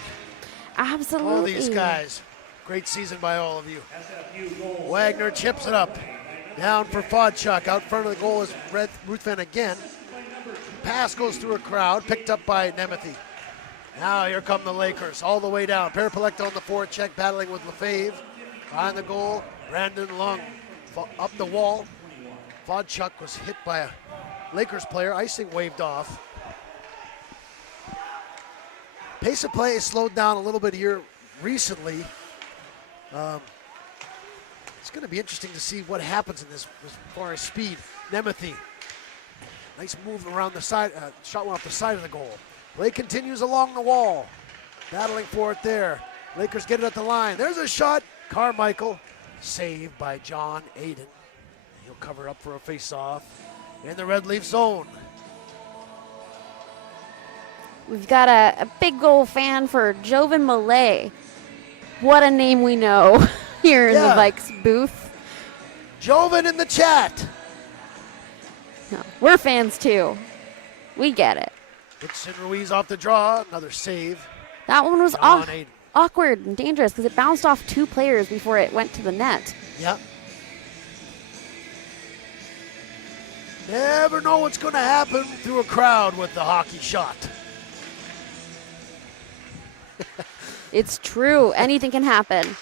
Absolutely. All these guys. Great season by all of you. Wagner chips it up. Down for Vodchuk. Out front of the goal is Ruthven again. Pass goes through a crowd, picked up by Nemeth. Now here come the Lakers, all the way down. Parapolecta on the forecheck, battling with Lefebvre. Behind the goal, Brandon Lung up the wall. Vodchuk was hit by a Lakers player, icing waved off. Pace of play has slowed down a little bit here recently. It's going to be interesting to see what happens in this as far as speed. Nemeth. Nice move around the side, shot went off the side of the goal. Play continues along the wall. Battling for it there. Lakers get it at the line. There's a shot. Carmichael, saved by John Aiden. He'll cover up for a face-off in the Red Leaf zone. We've got a big goal fan for Jovan Malay. What a name we know here in the Vikes booth. Jovan in the chat. No, we're fans too. We get it. Dixon Ruiz off the draw. Another save. That one was John Aiden. awkward and dangerous because it bounced off two players before it went to the net. Yep. Never know what's going to happen through a crowd with the hockey shot. It's true. Anything can happen.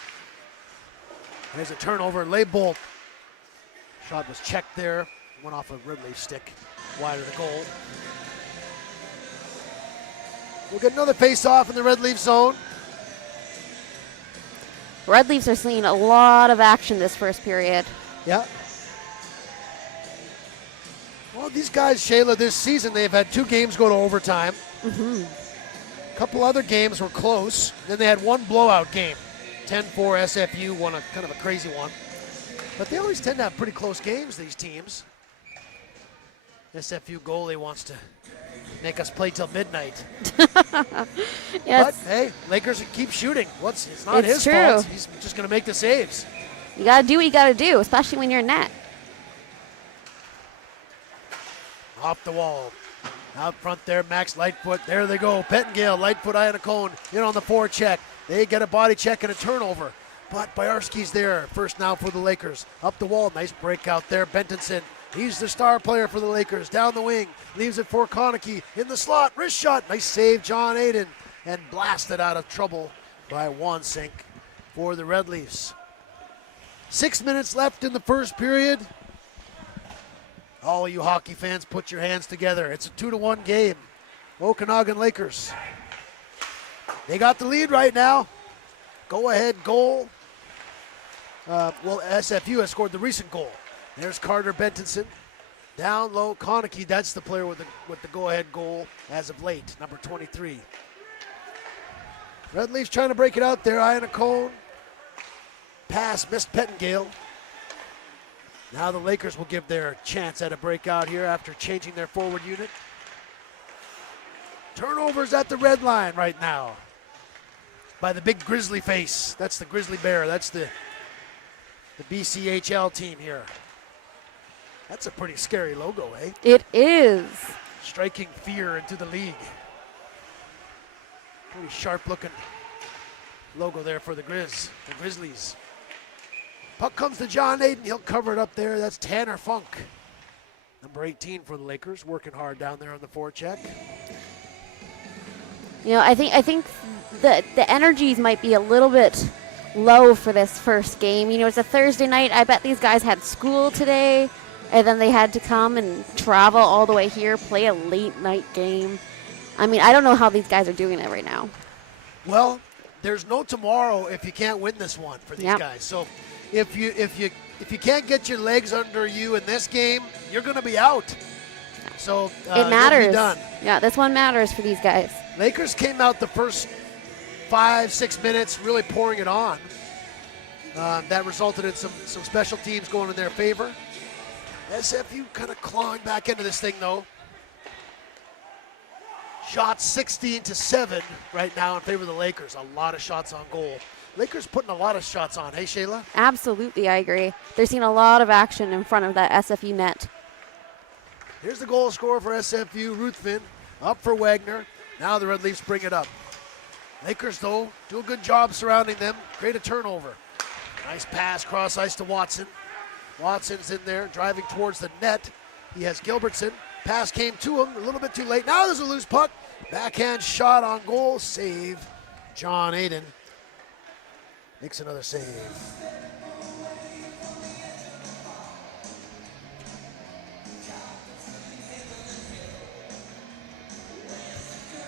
There's a turnover. Leibold. Shot was checked there. Went off a Ridley stick. Wide of the goal. We'll get another face-off in the Red Leaf zone. Red Leafs are seeing a lot of action this first period. Yeah. Well, these guys, Shayla, this season, they've had 2 games go to overtime. A couple other games were close. Then they had one blowout game. 10-4 SFU won a kind of a crazy one. But they always tend to have pretty close games, these teams. SFU goalie wants to make us play till midnight. But, hey, Lakers keep shooting. It's not his fault. He's just going to make the saves. You got to do what you got to do, especially when you're in net. Off the wall. Out front there, Max Lightfoot. There they go. Pettengale, Lightfoot, Iannacone in on the forecheck. They get a body check and a turnover. but Boyarski's there. First now for the Lakers. Up the wall, nice breakout there. Bentonson, he's the star player for the Lakers. Down the wing, leaves it for Konecki. In the slot, wrist shot. Nice save, John Aiden. And blasted out of trouble by Wansink for the Red Leafs. 6 minutes left in the first period. All you hockey fans, put your hands together. It's a 2-1 game. Okanagan Lakers. They got the lead right now. Go-ahead goal. SFU has scored the recent goal. There's Carter Bentonson. Down low, Konecki, that's the player with the go-ahead goal as of late, number 23. Red Leafs trying to break it out there. Iona Cone. Pass, missed Pettengale. Now the Lakers will give their chance at a breakout here after changing their forward unit. Turnovers at the red line right now by the big grizzly face. That's the grizzly bear. That's the BCIHL team here. That's a pretty scary logo, eh? It is. Striking fear into the league. Pretty sharp-looking logo there for the Grizzlies. Puck comes to John Aiden. He'll cover it up there. That's Tanner Funk. Number 18 for the Lakers, working hard down there on the forecheck. You know, I think the energies might be a little bit low for this first game. You know, it's a Thursday night. I bet these guys had school today, and then they had to come and travel all the way here, play a late night game. I mean, I don't know how these guys are doing it right now. Well, there's no tomorrow if you can't win this one for these guys. So if you can't get your legs under you in this game, you're going to be out. So it matters. You'll be done. Yeah, this one matters for these guys. Lakers came out the first 5-6 minutes really pouring it on. That resulted in some special teams going in their favor. SFU kind of clawing back into this thing, though. Shots 16-7 right now in favor of the Lakers. A lot of shots on goal. Lakers putting a lot of shots on. Hey, Shayla? Absolutely, I agree. They're seeing a lot of action in front of that SFU net. Here's the goal scorer for SFU, Ruthven. Up for Wagner. Now the Red Leafs bring it up. Lakers, though, do a good job surrounding them. Create a turnover. Nice pass cross ice to Watson. Watson's in there, driving towards the net. He has Gilbertson. Pass came to him a little bit too late. Now there's a loose puck. Backhand shot on goal. Save. John Aiden makes another save.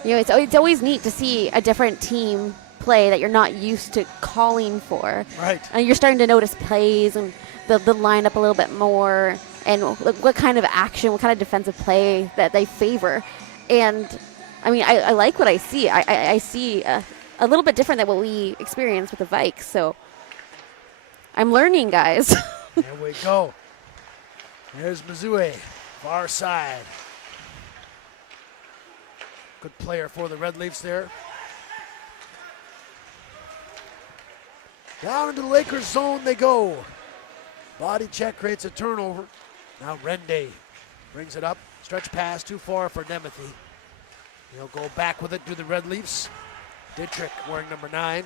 You know, it's always neat to see a different team play that you're not used to calling for. Right. And you're starting to notice plays and the lineup a little bit more, and what kind of action, what kind of defensive play that they favor. And, I mean, I like what I see. I see a little bit different than what we experienced with the Vikes. So I'm learning, guys. There we go. There's Mizue, far side. Good player for the Red Leafs there. Down into the Lakers zone they go. Body check creates a turnover. Now Rende brings it up. Stretch pass too far for Nemeth. He'll go back with it to the Red Leafs. Dittrich wearing number 9.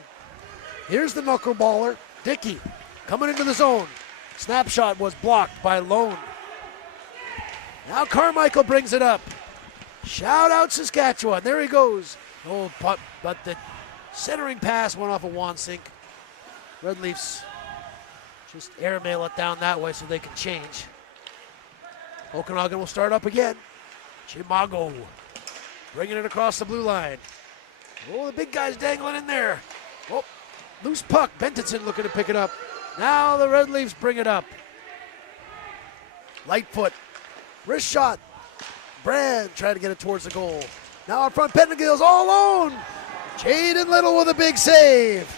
Here's the knuckleballer, Dickey, coming into the zone. Snapshot was blocked by Lone. Now Carmichael brings it up. Shout out Saskatchewan. There he goes. Oh, but the centering pass went off of Wansink. Red Leafs just airmail it down that way so they can change. Okanagan will start up again. Chimago bringing it across the blue line. Oh, the big guy's dangling in there. Oh, loose puck. Bentonson looking to pick it up. Now the Red Leafs bring it up. Lightfoot. Wrist shot. Brand trying to get it towards the goal. Now up front, Pettingale's all alone. Jaden Little with a big save.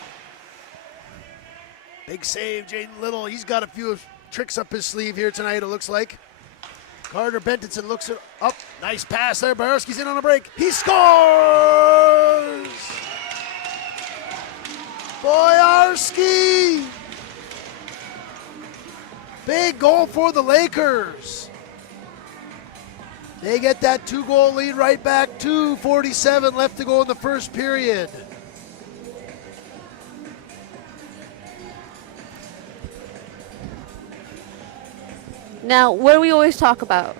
Big save, Jaden Little. He's got a few tricks up his sleeve here tonight, it looks like. Carter Bentonson looks it up. Nice pass there. Boyarski's in on a break. He scores! Boyarski! Big goal for the Lakers. They get that 2-goal lead right back. 2:47 left to go in the first period. Now, what do we always talk about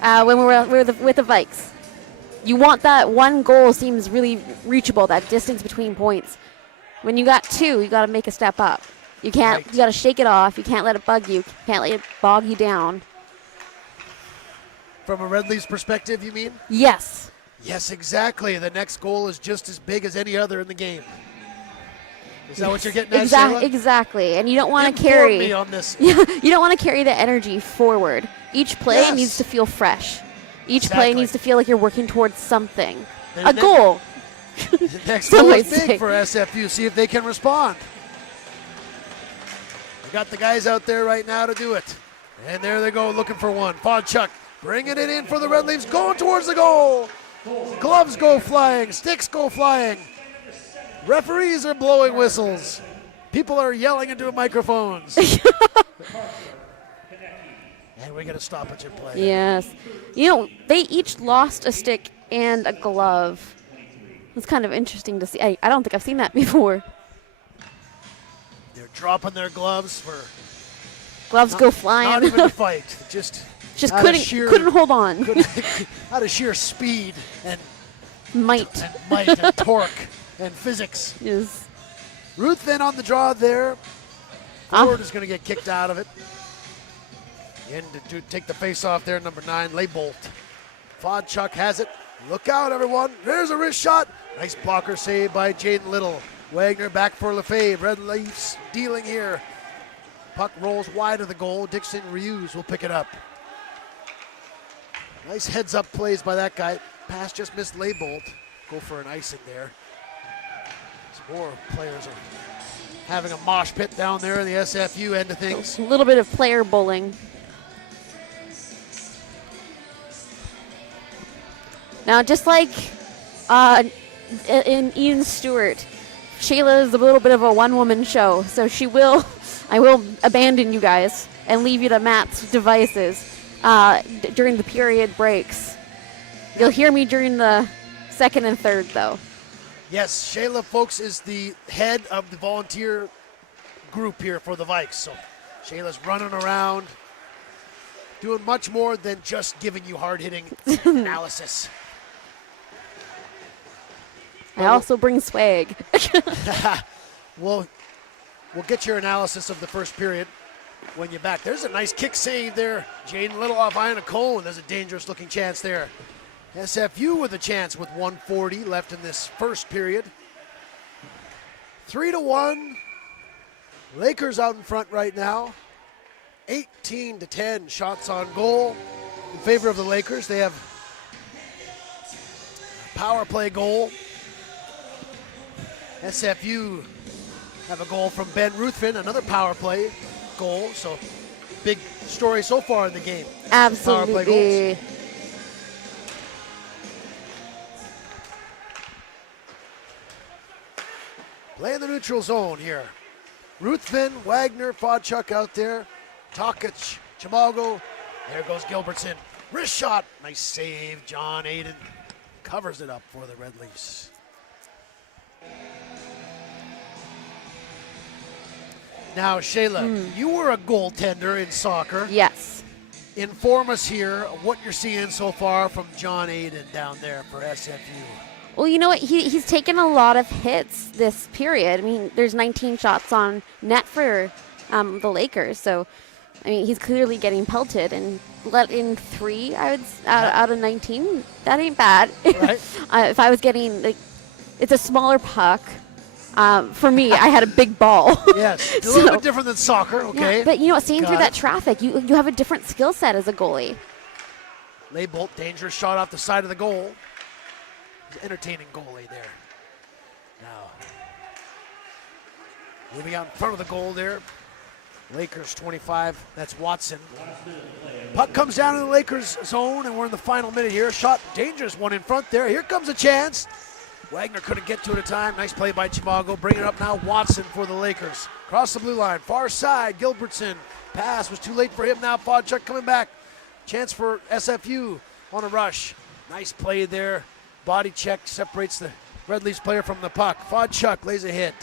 when we're with the Vikes? You want that one goal seems really reachable, that distance between points. When you got two, you got to make a step up. You can't. Right. You got to shake it off. You can't let it bug you. Can't let it bog you down. From a Red Leafs perspective, you mean? Yes. Yes, exactly. The next goal is just as big as any other in the game. Is that what you're getting at, Shayla? Exactly. And you don't want to Inform carry. me on this. You don't want to carry the energy forward. Each play Yes. needs to feel fresh. Each Exactly. play needs to feel like you're working towards something. And A then- goal. The next Some goal might is big say. for SFU. See if they can respond. We got the guys out there right now to do it. And there they go, looking for one. Fodchuk bringing it in for the Red Leafs, going towards the goal. Gloves go flying, sticks go flying. Referees are blowing whistles. People are yelling into microphones. And we're going to stop it in play. Yes. You know, they each lost a stick and a glove. It's kind of interesting to see. I don't think I've seen that before. They're dropping their gloves for Gloves go flying. not even a fight. Just out of couldn't hold on. out of sheer speed and Might. might and torque and physics. Yes. Ruthven on the draw there. Ford is going to get kicked out of it. In to take the face off there, number 9, Laybolt. Fodchuk has it. Look out, everyone. There's a wrist shot. Nice blocker save by Jaden Little. Wagner back for Lefebvre. Red Leafs dealing here. Puck rolls wide of the goal. Dixon Reuse will pick it up. Nice heads-up plays by that guy. Pass just missed Laybolt. Go for an icing there. Some more players are having a mosh pit down there in the SFU end of things. A little bit of player bowling. Now, just like in Ian Stewart, Shayla is a little bit of a one-woman show, so I will abandon you guys and leave you to Matt's devices during the period breaks. You'll hear me during the second and third, though. Yes, Shayla, folks, is the head of the volunteer group here for the Vikes. So Shayla's running around, doing much more than just giving you hard-hitting analysis. I also bring swag. We'll get your analysis of the first period when you're back. There's a nice kick save there. Jaden Little off Ian Cone. There's a dangerous-looking chance there. SFU with a chance with 1:40 left in this first period. 3-1. Lakers out in front right now. 18-10 shots on goal in favor of the Lakers. They have a power play goal. SFU have a goal from Ben Ruthven, another power play goal. So big story so far in the game. Power play Absolutely. goals. Play in the neutral zone here. Ruthven, Wagner, Fodchuk out there. Tokic, Chimago. There goes Gilbertson. Wrist shot. Nice save. John Aiden covers it up for the Red Leafs. Now, Shayla, you were a goaltender in soccer. Yes. Inform us here what you're seeing so far from John Aiden down there for SFU. Well, you know what? He's taken a lot of hits this period. I mean, there's 19 shots on net for the Lakers. So, I mean, he's clearly getting pelted and let in 3 out of 19. That ain't bad. Right. If I was getting, it's a smaller puck. For me, I had a big ball. Yes, a little bit different than soccer, okay. Yeah, but you know what? Seeing Got through it. that traffic, you have a different skill set as a goalie. Laybolt, dangerous shot off the side of the goal. Entertaining goalie there. Now, moving out in front of the goal there. Lakers 25, that's Watson. Puck comes down in the Lakers zone, and we're in the final minute here. Shot, dangerous one in front there. Here comes a chance. Wagner couldn't get to it in time. Nice play by Chimago. Bringing it up now, Watson for the Lakers. Across the blue line, far side, Gilbertson. Pass was too late for him now. Fodchuk coming back. Chance for SFU on a rush. Nice play there. Body check separates the Red Leafs player from the puck. Fodchuk lays a hit.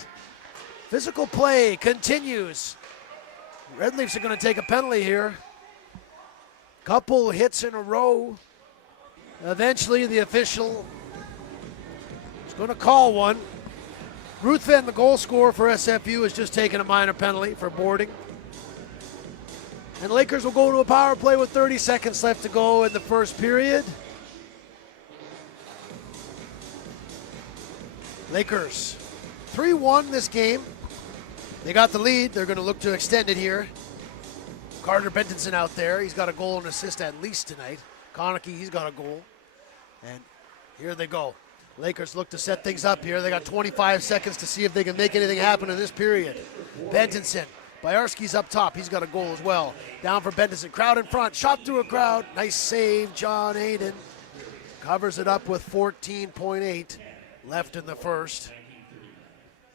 Physical play continues. Red Leafs are going to take a penalty here. Couple hits in a row. Eventually, the official is going to call one. Ruthven, the goal scorer for SFU, has just taken a minor penalty for boarding. And Lakers will go to a power play with 30 seconds left to go in the first period. Lakers 3-1 this game. They got the lead. They're going to look to extend it here. Carter Bentonson out there. He's got a goal and assist at least tonight. Konecki, he's got a goal. And here they go. Lakers look to set things up here. They got 25 seconds to see if they can make anything happen in this period. Bentonson. Byarski's up top. He's got a goal as well. Down for Bentonson. Crowd in front. Shot through a crowd. Nice save, John Hayden. Covers it up with 14.8 left in the first.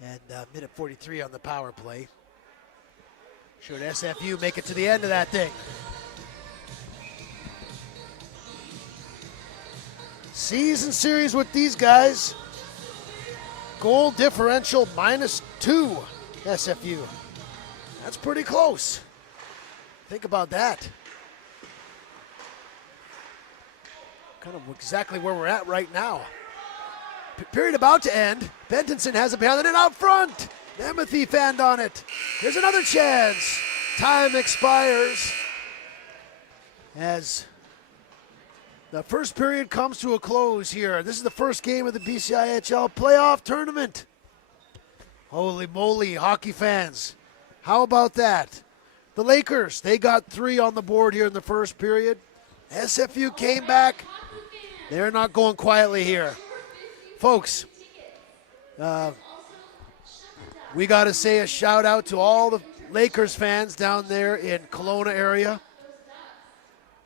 And minute 43 on the power play. Should SFU make it to the end of that thing? Season series with these guys. Goal differential -2 SFU. That's pretty close. Think about that. Kind of exactly where we're at right now. Period about to end. Bentonson has it behind the net out front. Nemeth fanned on it. Here's another chance. Time expires as the first period comes to a close here. This is the first game of the BCIHL playoff tournament. Holy moly, hockey fans. How about that? The Lakers, they got 3 on the board here in the first period. SFU came back. They're not going quietly here. Folks, we got to say a shout out to all the Lakers fans down there in Kelowna area.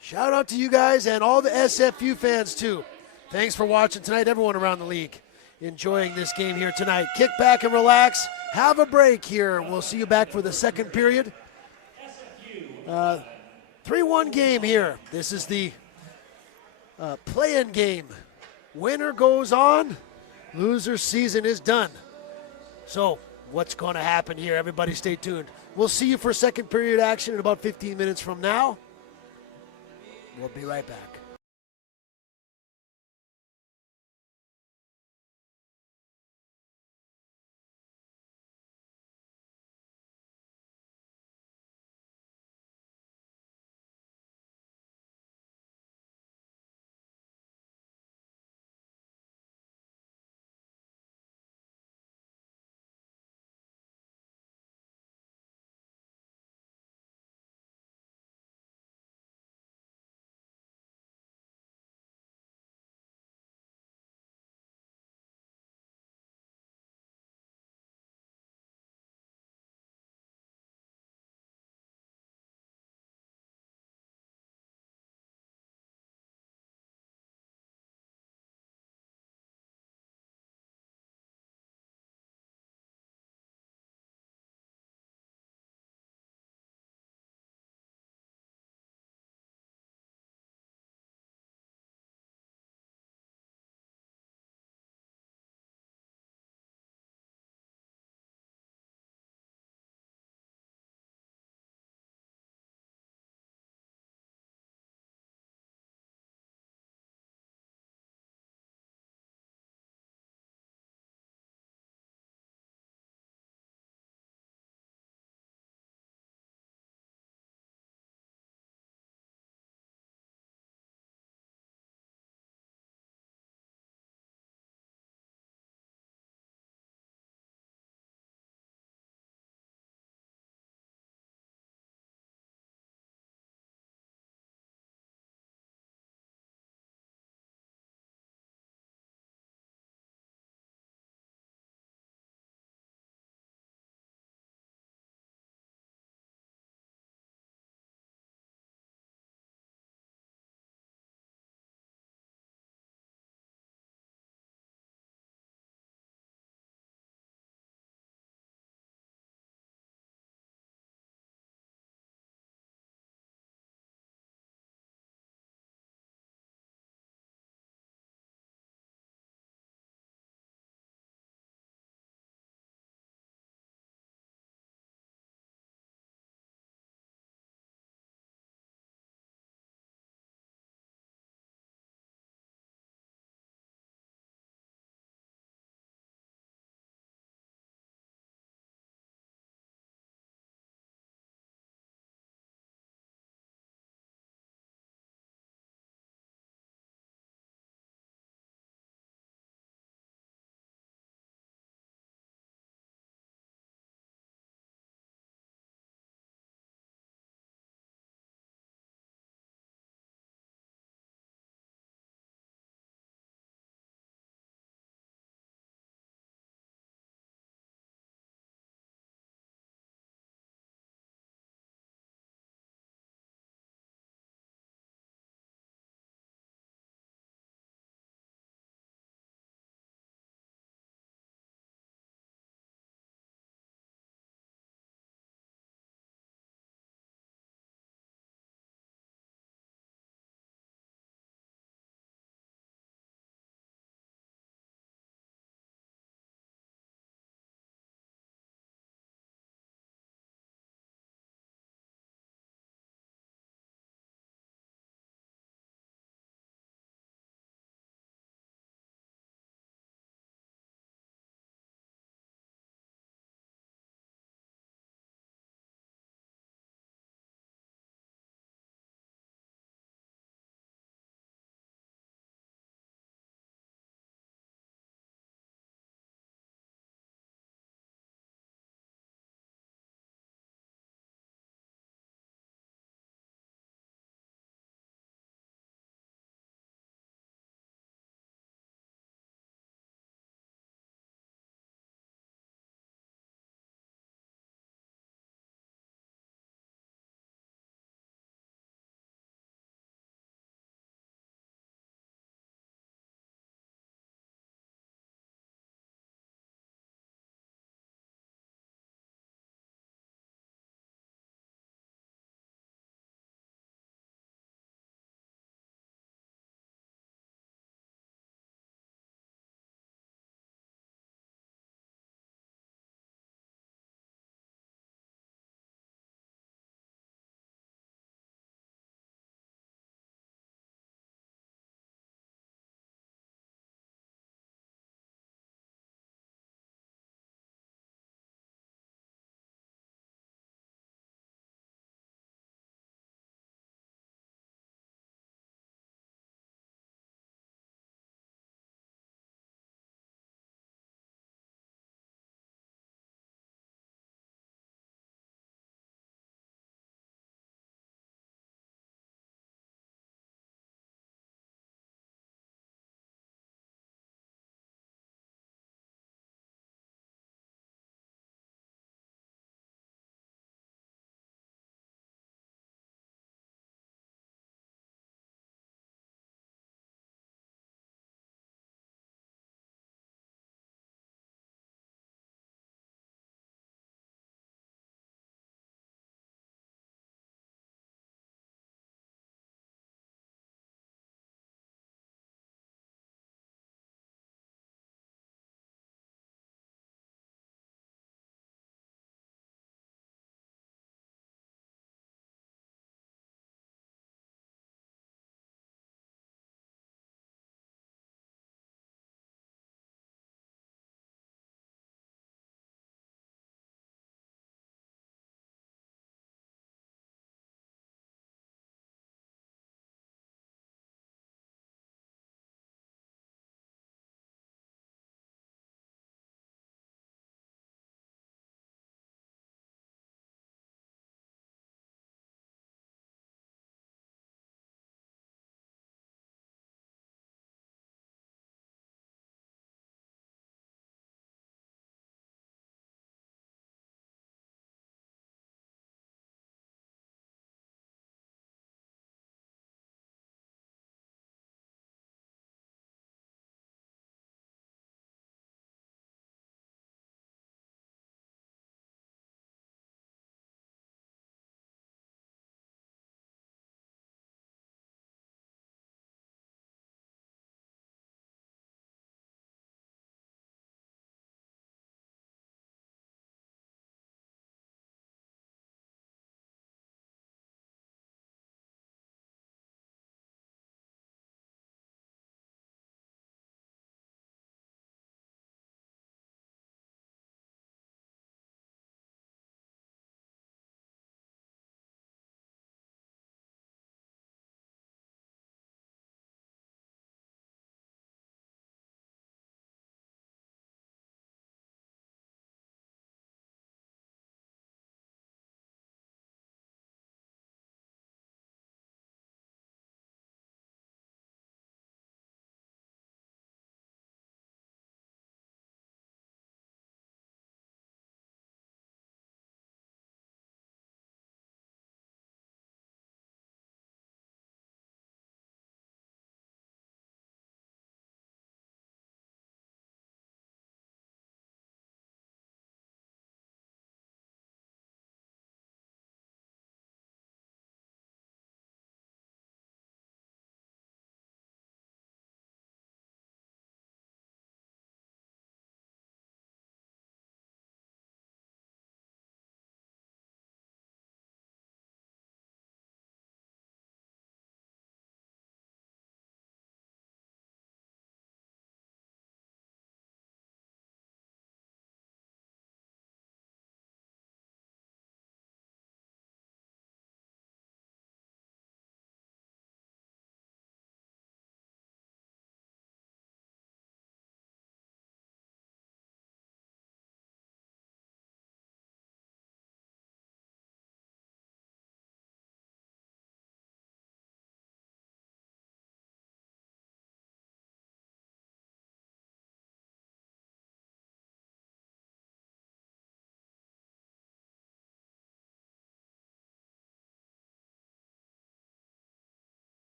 Shout out to you guys and all the SFU fans too. Thanks for watching tonight, everyone around the league. Enjoying this game here tonight. Kick back and relax. Have a break here. We'll see you back for the second period. 3-1 game here. This is the play-in game. Winner goes on. Loser season is done. So what's going to happen here? Everybody stay tuned. We'll see you for second period action in about 15 minutes from now. We'll be right back.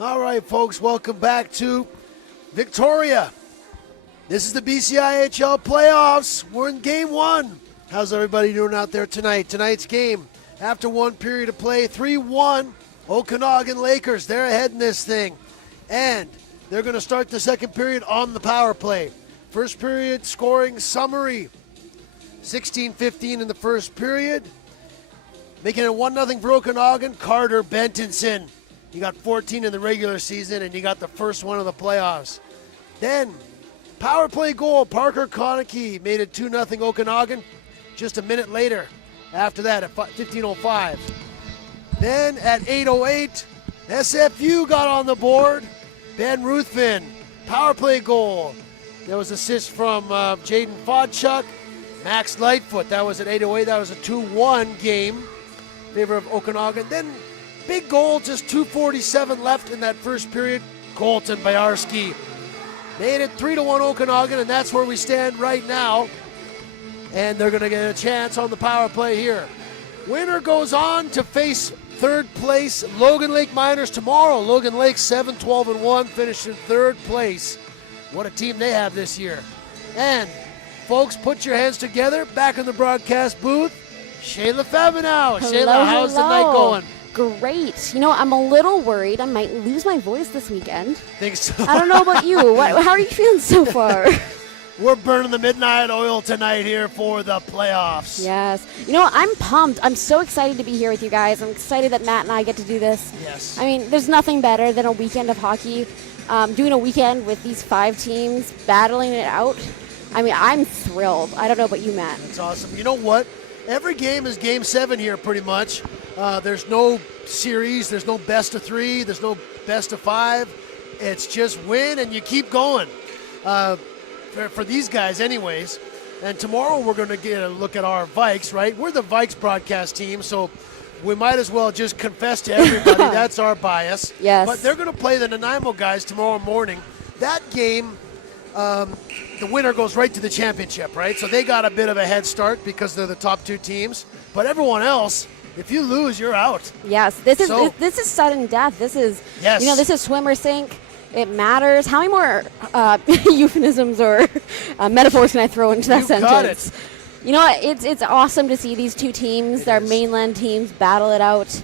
All right, folks, welcome back to Victoria. This is the BCIHL playoffs. We're in game one. How's everybody doing out there tonight? Tonight's game, after one period of play, 3-1, Okanagan Lakers. They're ahead in this thing. And they're going to start the second period on the power play. First period scoring summary, 16-15 in the first period. Making it 1-0 for Okanagan, Carter Bentonson. He got 14 in the regular season, and he got the first one of the playoffs. Then, power play goal, Parker Konecki made it 2-0 Okanagan just a minute later. After that, at 15:05. Then, at 8:08, SFU got on the board. Ben Ruthven, power play goal. There was assist from Jaden Fodchuk, Max Lightfoot. That was at 8:08. That was a 2-1 game in favor of Okanagan. Then, big goal, just 2:47 left in that first period. Colton Bayarski made it 3-1 Okanagan, and that's where we stand right now. And they're going to get a chance on the power play here. Winner goes on to face third place Logan Lake Miners tomorrow. Logan Lake 7-12-1, finished in third place. What a team they have this year. And folks, put your hands together back in the broadcast booth. Shayla Fabinow. Shayla, how's the night going? Great. You know, I'm a little worried I might lose my voice this weekend. Think so? I don't know about you. How are you feeling so far? We're burning the midnight oil tonight here for the playoffs. Yes. You know, I'm pumped. I'm so excited to be here with you guys. I'm excited that Matt and I get to do this. Yes. I mean, there's nothing better than a weekend of hockey. Doing a weekend with these 5 teams, battling it out. I mean, I'm thrilled. I don't know about you, Matt. That's awesome. You know what? Every game is game 7 here pretty much. There's no series. There's no best of 3. There's no best of 5. It's just win and you keep going. For these guys anyways. And tomorrow we're going to get a look at our Vikes, right? We're the Vikes broadcast team, so we might as well just confess to everybody that's our bias. Yes. But they're going to play the Nanaimo guys tomorrow morning. That game, the winner goes right to the championship, right? So they got a bit of a head start because they're the top 2 teams. But everyone else, if you lose, you're out. Yes, this is sudden death. This is, yes. You know, this is swim or sink. It matters. How many more euphemisms or metaphors can I throw into that sentence? Got it. You know what? It's awesome to see these 2 teams, their mainland teams, battle it out.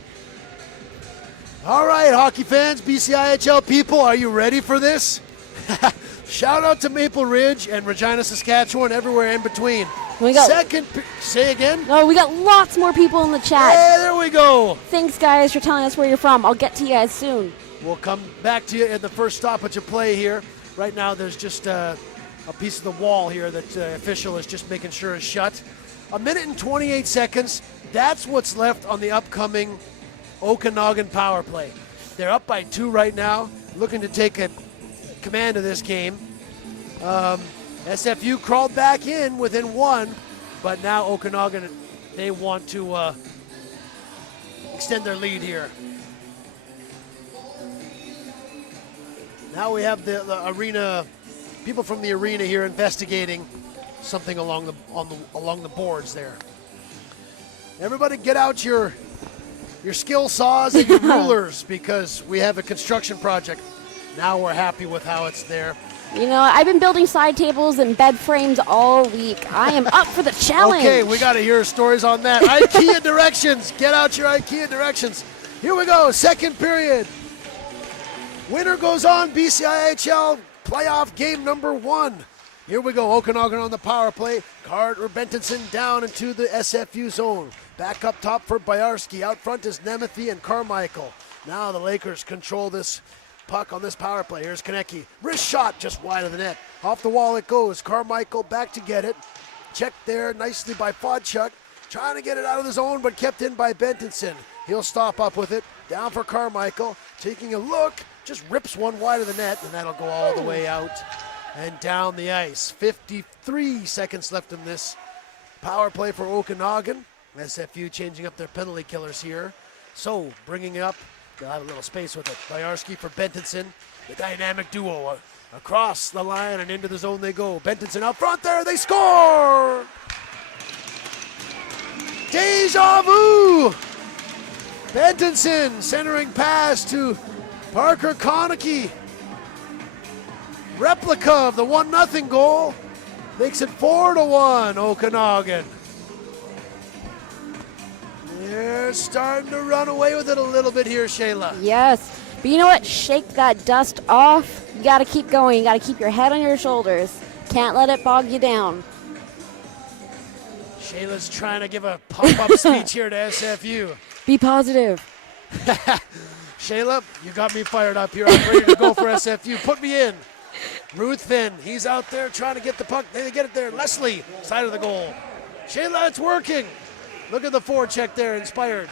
All right, hockey fans, BCIHL people, are you ready for this? Shout out to Maple Ridge and Regina, Saskatchewan, everywhere in between. Say again? No, we got lots more people in the chat. Hey, there we go. Thanks, guys, for telling us where you're from. I'll get to you guys soon. We'll come back to you at the first stoppage of play here. Right now, there's just a piece of the wall here that the official is just making sure is shut. 1 minute and 28 seconds. That's what's left on the upcoming Okanagan power play. They're up by 2 right now, looking to take a command of this game. SFU crawled back in within 1, but now Okanagan, they want to extend their lead here. Now we have the arena, people from the arena here investigating something along the boards there. Everybody get out your skill saws and your rulers because we have a construction project. Now we're happy with how it's there. You know, I've been building side tables and bed frames all week. I am up for the challenge. Okay, we got to hear stories on that. IKEA directions. Get out your IKEA directions. Here we go, second period. Winner goes on, BCIHL playoff game number 1. Here we go, Okanagan on the power play. Carter Bentonson down into the SFU zone. Back up top for Bayarski. Out front is Nemeth and Carmichael. Now the Lakers control this puck on this power play. Here's Konecki. Wrist shot just wide of the net. Off the wall it goes. Carmichael back to get it. Checked there nicely by Fodchuk. Trying to get it out of the zone, but kept in by Bentonson. He'll stop up with it. Down for Carmichael. Taking a look. Just rips one wide of the net, and that'll go all the way out and down the ice. 53 seconds left in this power play for Okanagan. SFU changing up their penalty killers here. So bringing it up, they'll have a little space with it. Bayarski for Bentonson, the dynamic duo across the line and into the zone they go. Bentonson out front there, they score! Deja vu! Bentonson centering pass to Parker Konecki. Replica of the 1-0 goal. Makes it 4-1 Okanagan. They're starting to run away with it a little bit here, Shayla. Yes, but you know what? Shake that dust off. You got to keep going. You got to keep your head on your shoulders. Can't let it bog you down. Shayla's trying to give a pump-up speech here to SFU. Be positive. Shayla, you got me fired up here. I'm ready to go for SFU. Put me in. Ruthven, he's out there trying to get the puck. They get it there. Leslie, side of the goal. Shayla, it's working. Look at the forecheck there, inspired.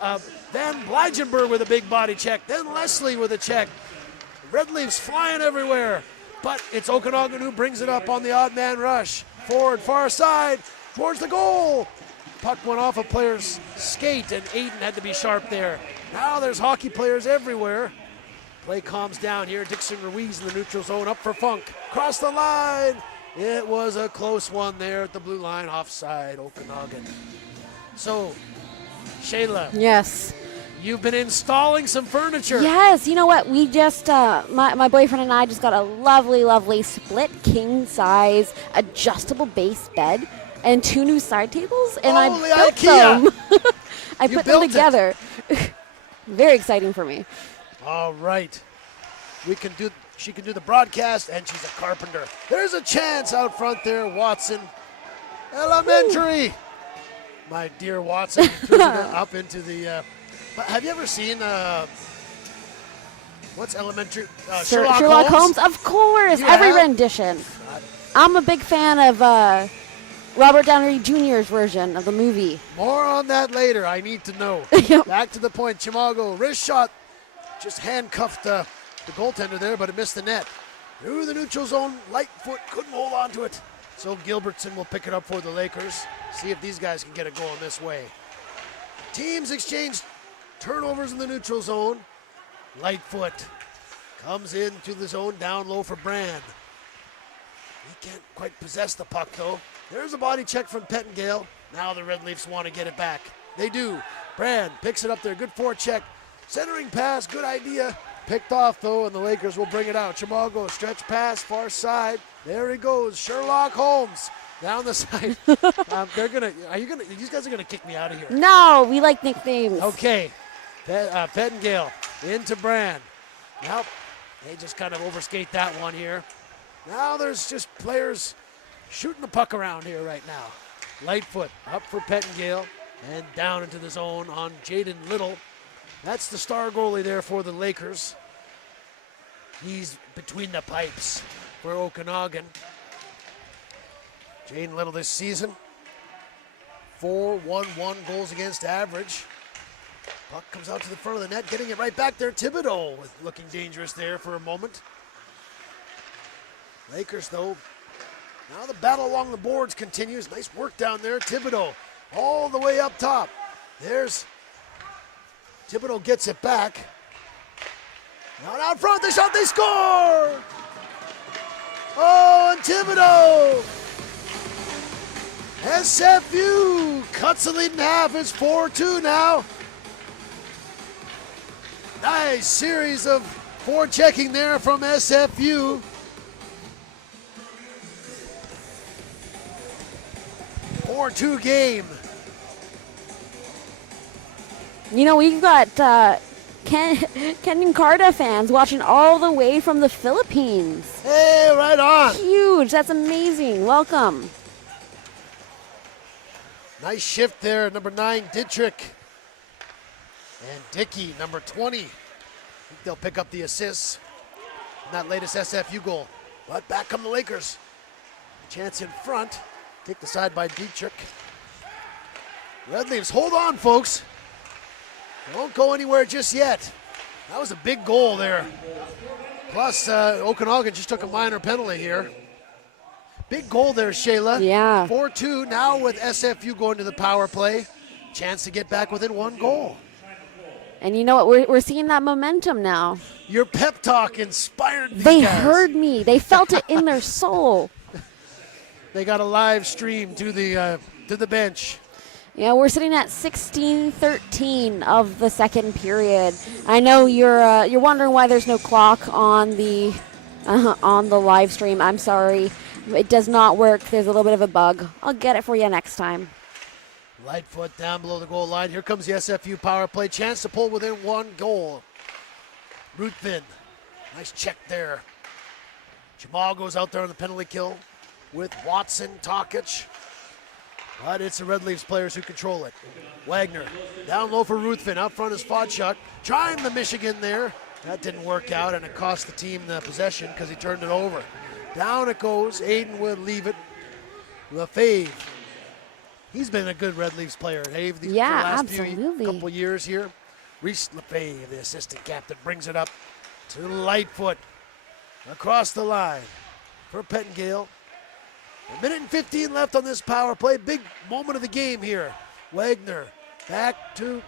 Van Blijenberg with a big body check. Then Leslie with a check. Red Leafs flying everywhere. But it's Okanagan who brings it up on the odd man rush. Forward, far side, towards the goal. Puck went off a player's skate, and Aiden had to be sharp there. Now there's hockey players everywhere. Play calms down here. Dixon Ruiz in the neutral zone, up for Funk. Cross the line. It was a close one there at the blue line, offside, Okanagan. So, Shayla. Yes. You've been installing some furniture. Yes, you know what? We just, my boyfriend and I just got a lovely, lovely split king size adjustable base bed and 2 new side tables, and Holy I built IKEA. them. I You put them built it. together. Very exciting for me. All right. She can do the broadcast, and she's a carpenter. There's a chance out front there, Watson. Elementary. My dear Watson pushing it up into the. Have you ever seen what's elementary? Sherlock Holmes, of course. You Every have? rendition. I'm a big fan of Robert Downey Jr.'s version of the movie. More on that later. I need to know. Yep. Back to the point. Chimago, wrist shot. Just handcuffed the goaltender there, but it missed the net. Through the neutral zone, light foot, couldn't hold on to it. So Gilbertson will pick it up for the Lakers. See if these guys can get it going this way. Teams exchange turnovers in the neutral zone. Lightfoot comes into the zone, down low for Brand. He can't quite possess the puck, though. There's a body check from Pettingale. Now the Red Leafs want to get it back. They do. Brand picks it up there. Good forecheck. Centering pass, good idea. Picked off, though, and the Lakers will bring it out. Chimago, stretch pass, far side. There he goes. Sherlock Holmes down the side. These guys are gonna kick me out of here. No, we like nicknames. Okay. Pettingale into Brand. Now, they just kind of overskate that one here. Now there's just players shooting the puck around here right now. Lightfoot up for Pettingale and down into the zone on Jaden Little. That's the star goalie there for the Lakers. He's between the pipes for Okanagan. Jaden Little this season, 4-1-1 goals against average. Puck comes out to the front of the net, getting it right back there. Thibodeau looking dangerous there for a moment. Lakers, though, now the battle along the boards continues. Nice work down there. Thibodeau all the way up top. There's Thibodeau gets it back. Now out front, they shot, they score! Oh, and Thibodeau! SFU cuts the lead in half. It's 4-2 now. Nice series of forechecking there from SFU. 4-2 game. You know, we've got Ken Carta fans watching all the way from the Philippines. Hey, right on. Huge. That's amazing. Welcome. Nice shift there, number 9, Dietrich. And Dickey, number 20. I think they'll pick up the assists in that latest SFU goal. But back come the Lakers. Chance in front. Kicked aside by Dietrich. Red Leafs, hold on, folks. Don't go anywhere just yet. That was a big goal there. Plus, Okanagan just took a minor penalty here. Big goal there, Shayla. Yeah. 4-2 now with SFU going to the power play. Chance to get back within 1 goal. And you know what? We're seeing that momentum now. Your pep talk inspired these They guys. heard me. They felt it in their soul. They got a live stream to the bench. Yeah, we're sitting at 16-13 of the second period. I know you're wondering why there's no clock on the live stream. I'm sorry, it does not work. There's a little bit of a bug. I'll get it for you next time. Lightfoot down below the goal line. Here comes the SFU power play. Chance to pull within one goal. Ruthven, nice check there. Jamal goes out there on the penalty kill with Watson, Tokic. But it's the Red Leafs players who control it. Wagner down low for Ruthven. Out front is Fodchuk. Trying the Michigan there. That didn't work out, and it cost the team the possession because he turned it over. Down it goes. Aiden would leave it. Lefebvre. He's been a good Red Leafs player, Dave, the last absolutely. couple years here. Reese Lefebvre, the assistant captain, brings it up to Lightfoot. Across the line for Pettingale. A minute and 15 left on this power play. Big moment of the game here. Wagner back to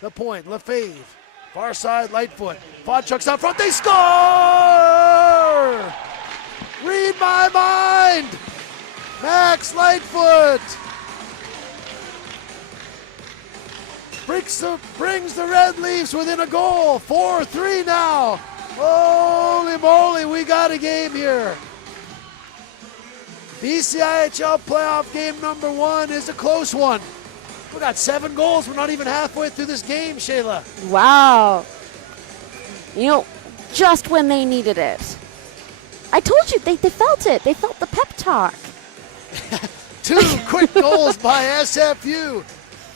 the point. Lefebvre, far side, Lightfoot. Fodchuk's out front. They score! Read my mind! Max Lightfoot brings the Red Leafs within a goal. 4-3 now. Holy moly, we got a game here. BCIHL playoff game number 1 is a close one. We got 7 goals. We're not even halfway through this game, Shayla. Wow. You know, just when they needed it. I told you, they felt it. They felt the pep talk. 2 quick goals by SFU.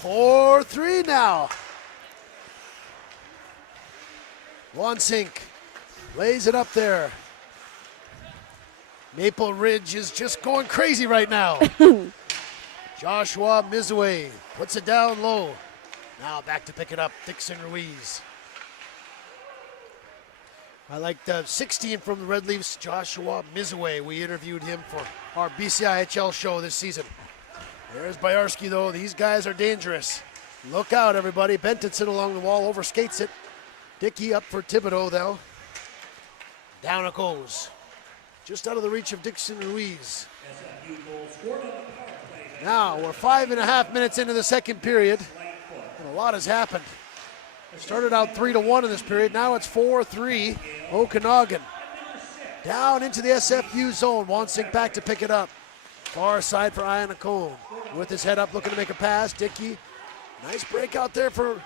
4-3 now. Wansink lays it up there. Maple Ridge is just going crazy right now. Joshua Mizue puts it down low. Now back to pick it up, Dixon Ruiz. I like the 16 from the Red Leafs, Joshua Mizue. We interviewed him for our BCIHL show this season. There's Byarski though, these guys are dangerous. Look out everybody, Bentonson along the wall, overskates it. Dickey up for Thibodeau though. Down it goes. Just out of the reach of Dixon Ruiz. Now we're 5.5 minutes into the second period. And a lot has happened. It started out 3-1 in this period. Now it's 4-3. Okanagan. Down into the SFU zone. Wansink back to pick it up. Far side for Iannacone. With his head up looking to make a pass. Dickey. Nice break out there for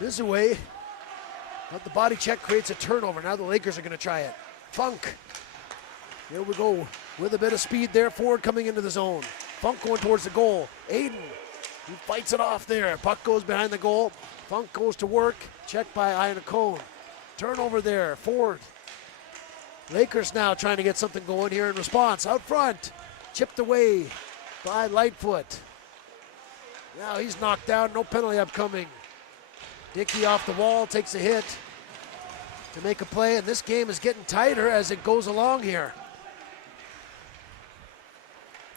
Mizue. But the body check creates a turnover. Now the Lakers are going to try it. Funk. Here we go. With a bit of speed there. Forward coming into the zone. Funk going towards the goal. Aiden. He fights it off there. Puck goes behind the goal. Funk goes to work. Checked by Iannacone. Turnover there. Forward. Lakers now trying to get something going here in response. Out front. Chipped away by Lightfoot. Now he's knocked down. No penalty upcoming. Dickey off the wall. Takes a hit to make a play. And this game is getting tighter as it goes along here.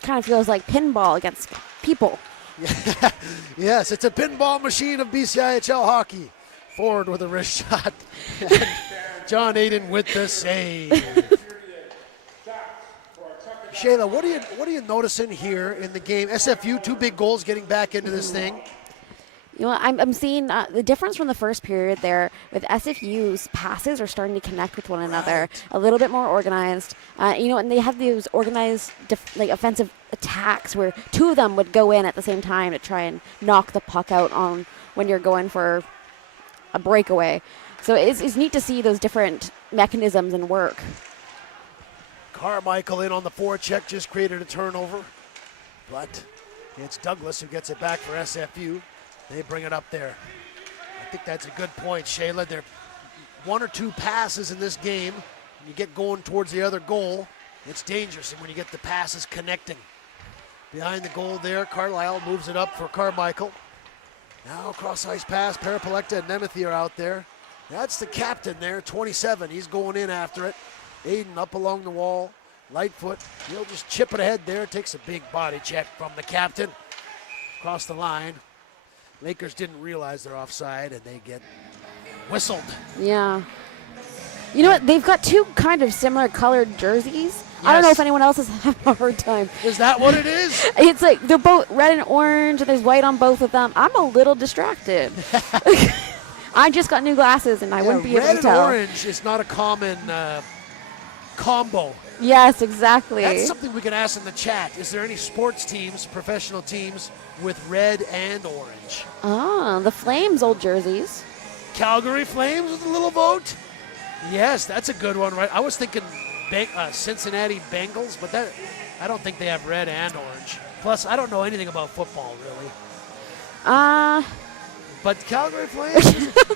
Kind of feels like pinball against people. Yes, it's a pinball machine of BCIHL hockey. Forward with a wrist shot. John Aiden with the save. Shayla, what are you noticing here in the game? SFU, 2 big goals getting back into this thing. You know, I'm seeing the difference from the first period there with SFU's passes are starting to connect with one another, a little bit more organized. And they have those organized offensive attacks where 2 of them would go in at the same time to try and knock the puck out on when you're going for a breakaway. So it's neat to see those different mechanisms and work. Carmichael in on the forecheck just created a turnover, but it's Douglas who gets it back for SFU. They bring it up there. I think that's a good point, Shayla. There are 1 or 2 passes in this game. When you get going towards the other goal, it's dangerous. And when you get the passes connecting. Behind the goal there, Carlisle moves it up for Carmichael. Now cross-ice pass, Parapalecta and Nemeth are out there. That's the captain there, 27. He's going in after it. Aiden up along the wall. Lightfoot, he'll just chip it ahead there. Takes a big body check from the captain. Across the line. Lakers didn't realize they're offside, and they get whistled. Yeah. You know what? They've got two kind of similar colored jerseys. I don't know if anyone else is having a hard time. Is that what it is? It's like they're both red and orange, and there's white on both of them. I'm a little distracted. I just got new glasses, and I wouldn't be able to tell. Red and orange is not a common combo. Yes, exactly. That's something we can ask in the chat. Is there any sports teams, professional teams, with red and orange? Ah, the Flames old jerseys. Calgary Flames with a little vote? Yes, that's a good one, right? I was thinking Cincinnati Bengals, but I don't think they have red and orange. Plus, I don't know anything about football, really. But Calgary Flames,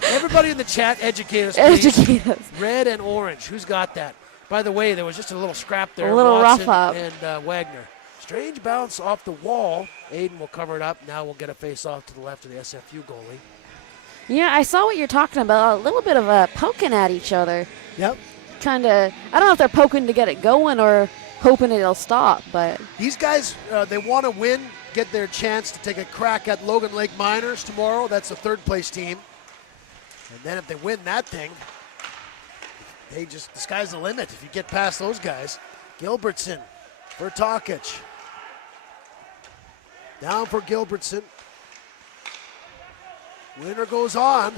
everybody in the chat, educate us, please. Educate us. Red and orange, who's got that? By the way, there was just a little scrap there. A little Watson rough up. And Wagner. Strange bounce off the wall. Aiden will cover it up. Now we'll get a face-off to the left of the SFU goalie. Yeah, I saw what you're talking about. A little bit of a poking at each other. Yep. Kind of, I don't know if they're poking to get it going or hoping it'll stop, but. These guys, they want to win, get their chance to take a crack at Logan Lake Miners tomorrow. That's the third-place team. And then if they win that thing, the sky's the limit if you get past those guys. Gilbertson for Tokic. Down for Gilbertson. Winner goes on.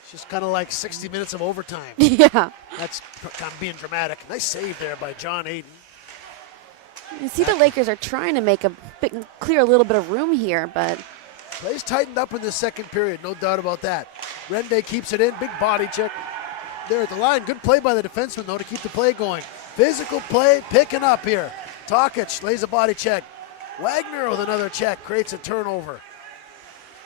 It's just kind of like 60 minutes of overtime. Yeah. That's kind of being dramatic. Nice save there by John Aiden. You see the Lakers are trying to make clear a little bit of room here, but. Plays tightened up in the second period, no doubt about that. Rende keeps it in, big body check. There at the line, good play by the defenseman though to keep the play going. Physical play, picking up here. Tokic lays a body check. Wagner with another check, creates a turnover.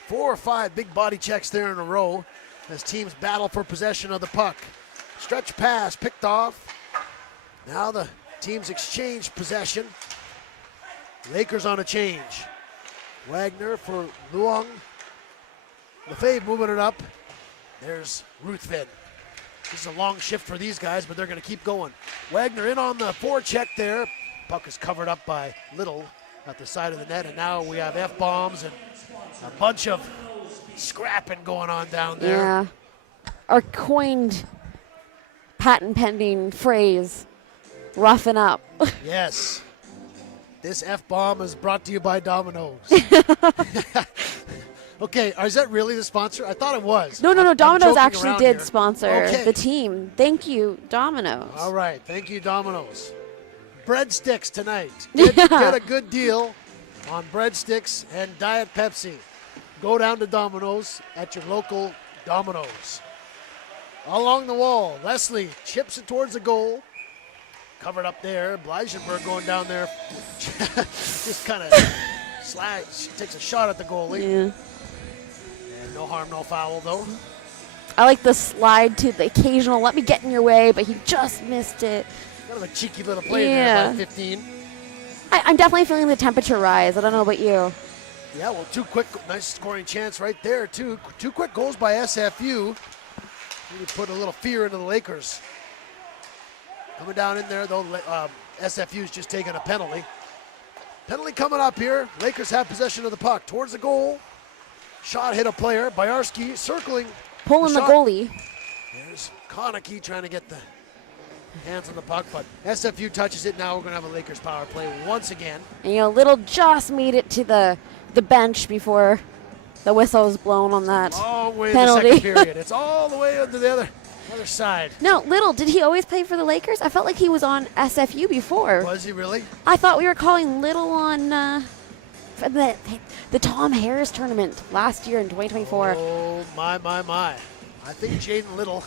4 or 5 big body checks there in a row as teams battle for possession of the puck. Stretch pass picked off. Now the teams exchange possession. Lakers on a change. Wagner for Luong. Lefebvre moving it up. There's Ruthven. This is a long shift for these guys, but they're going to keep going. Wagner in on the forecheck there. Puck is covered up by Little at the side of the net, and now we have F-bombs and a bunch of scrapping going on down there. Yeah. Our coined patent pending phrase, roughing up. Yes. This F-bomb is brought to you by Domino's. Okay, is that really the sponsor? I thought it was. No. Domino's actually did here. sponsor the team. Thank you, Domino's. All right, thank you, Domino's. Breadsticks tonight. Get a good deal on breadsticks and Diet Pepsi. Go down to Domino's at your local Domino's. Along the wall, Leslie chips it towards the goal. Covered up there. Bleisenberg going down there. Just kind of slides. Takes a shot at the goalie. Yeah. And no harm, no foul, though. I like the slide to the occasional, let me get in your way, but he just missed it. Kind of a cheeky little play there by 15. I'm definitely feeling the temperature rise. I don't know about you. Yeah, well, nice scoring chance right there, too. 2 quick goals by SFU. Really put a little fear into the Lakers. Coming down in there, though, SFU's just taking a penalty. Penalty coming up here. Lakers have possession of the puck. Towards the goal. Shot hit a player. Byarski circling. Pulling the goalie. There's Konecki trying to get the hands on the puck, but SFU touches it. Now we're going to have a Lakers power play once again. And, Little just made it to the bench before the whistle was blown on that All the way penalty. in the second period. It's all the way to the other side. No, Little, did he always play for the Lakers? I felt like he was on SFU before. Was he really? I thought we were calling Little on the Tom Harris tournament last year in 2024. Oh, my. I think Jaden Little,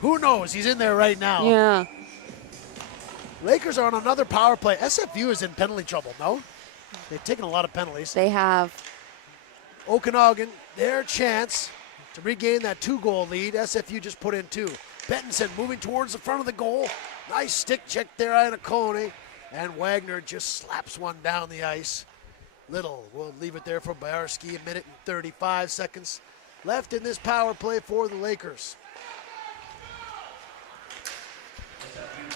who knows? He's in there right now. Yeah. Lakers are on another power play. SFU is in penalty trouble, no? They've taken a lot of penalties. They have. Okanagan, their chance to regain that 2-goal lead. SFU just put in 2. Bentonson moving towards the front of the goal. Nice stick check there, Iannacone. And Wagner just slaps one down the ice. Little will leave it there for Byarski. 1 minute and 35 seconds left in this power play for the Lakers.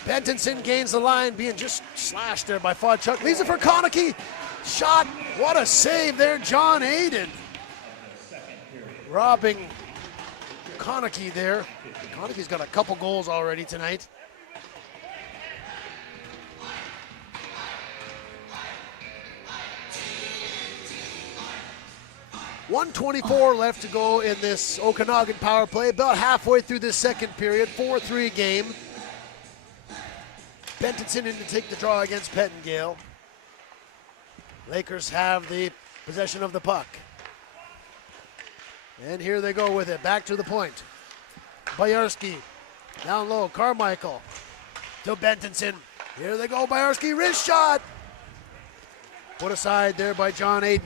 Bentonson gains the line, being just slashed there by Fodchuk. Leaves it for Konecki. Shot. What a save there, John Aiden. Robbing Konecki there. Konecki's got a couple goals already tonight. .124 left to go in this Okanagan power play. About halfway through this second period. 4-3 game. Bentonson in to take the draw against Pettingale. Lakers have the possession of the puck. And here they go with it. Back to the point. Boyarski down low. Carmichael to Bentonson. Here they go. Boyarski, wrist shot. Put aside there by John Aiden.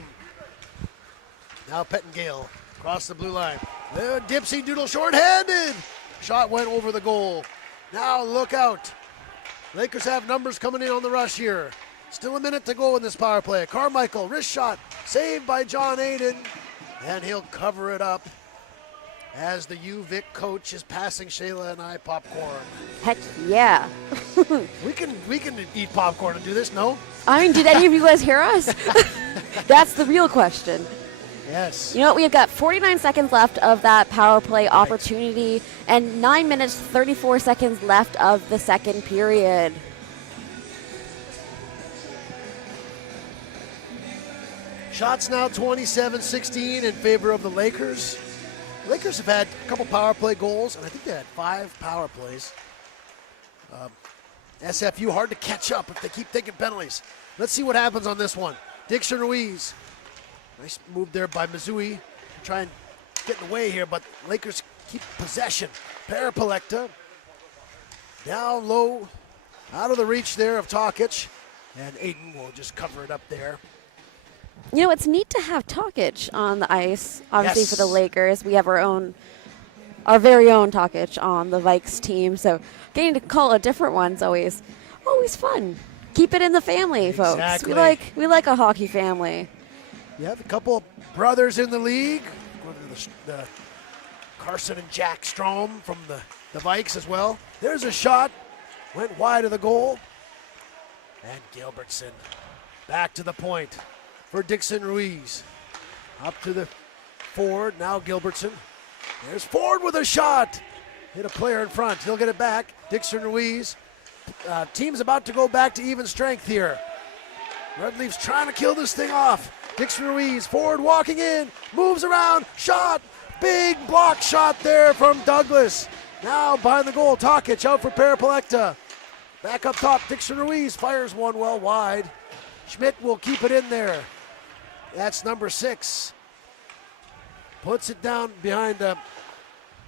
Now Pettingale across the blue line. Dipsy Doodle short-handed. Shot went over the goal. Now look out. Lakers have numbers coming in on the rush here. Still a minute to go in this power play. Carmichael, wrist shot, saved by John Aiden. And he'll cover it up as the UVic coach is passing Shayla and I popcorn. Heck yeah. We can eat popcorn and do this, no? I mean, did any of you guys hear us? That's the real question. Yes. You know what? We've got 49 seconds left of that power play opportunity and 9 minutes, 34 seconds left of the second period. Shots now 27-16 in favor of the Lakers. Lakers have had a couple power play goals, and I think they had 5 power plays. SFU hard to catch up if they keep taking penalties. Let's see what happens on this one. Dixon Ruiz. Nice move there by Mizui. Try and get in the way here, but Lakers keep possession. Parapolecta down low, out of the reach there of Tokic, and Aiden will just cover it up there. You know, it's neat to have Tokic on the ice, obviously, Yes. for the Lakers. We have our very own Tokic on the Vikes team, so getting to call a different one's always fun. Keep it in the family, folks. Exactly. We like a hockey family. You have a couple brothers in the league. The Carson and Jack Strom from the Vikes as well. There's a shot. Went wide of the goal. And Gilbertson back to the point for Dixon Ruiz. Up to the forward. Now Gilbertson. There's Ford with a shot. Hit a player in front. He'll get it back. Dixon Ruiz. Team's about to go back to even strength here. Red Leafs trying to kill this thing off. Dixon Ruiz, forward walking in, moves around, shot, big block shot there from Douglas. Now behind the goal, Tokic out for Parapolecta. Back up top, Dixon Ruiz fires one well wide. Schmidt will keep it in there. That's number 6. Puts it down behind the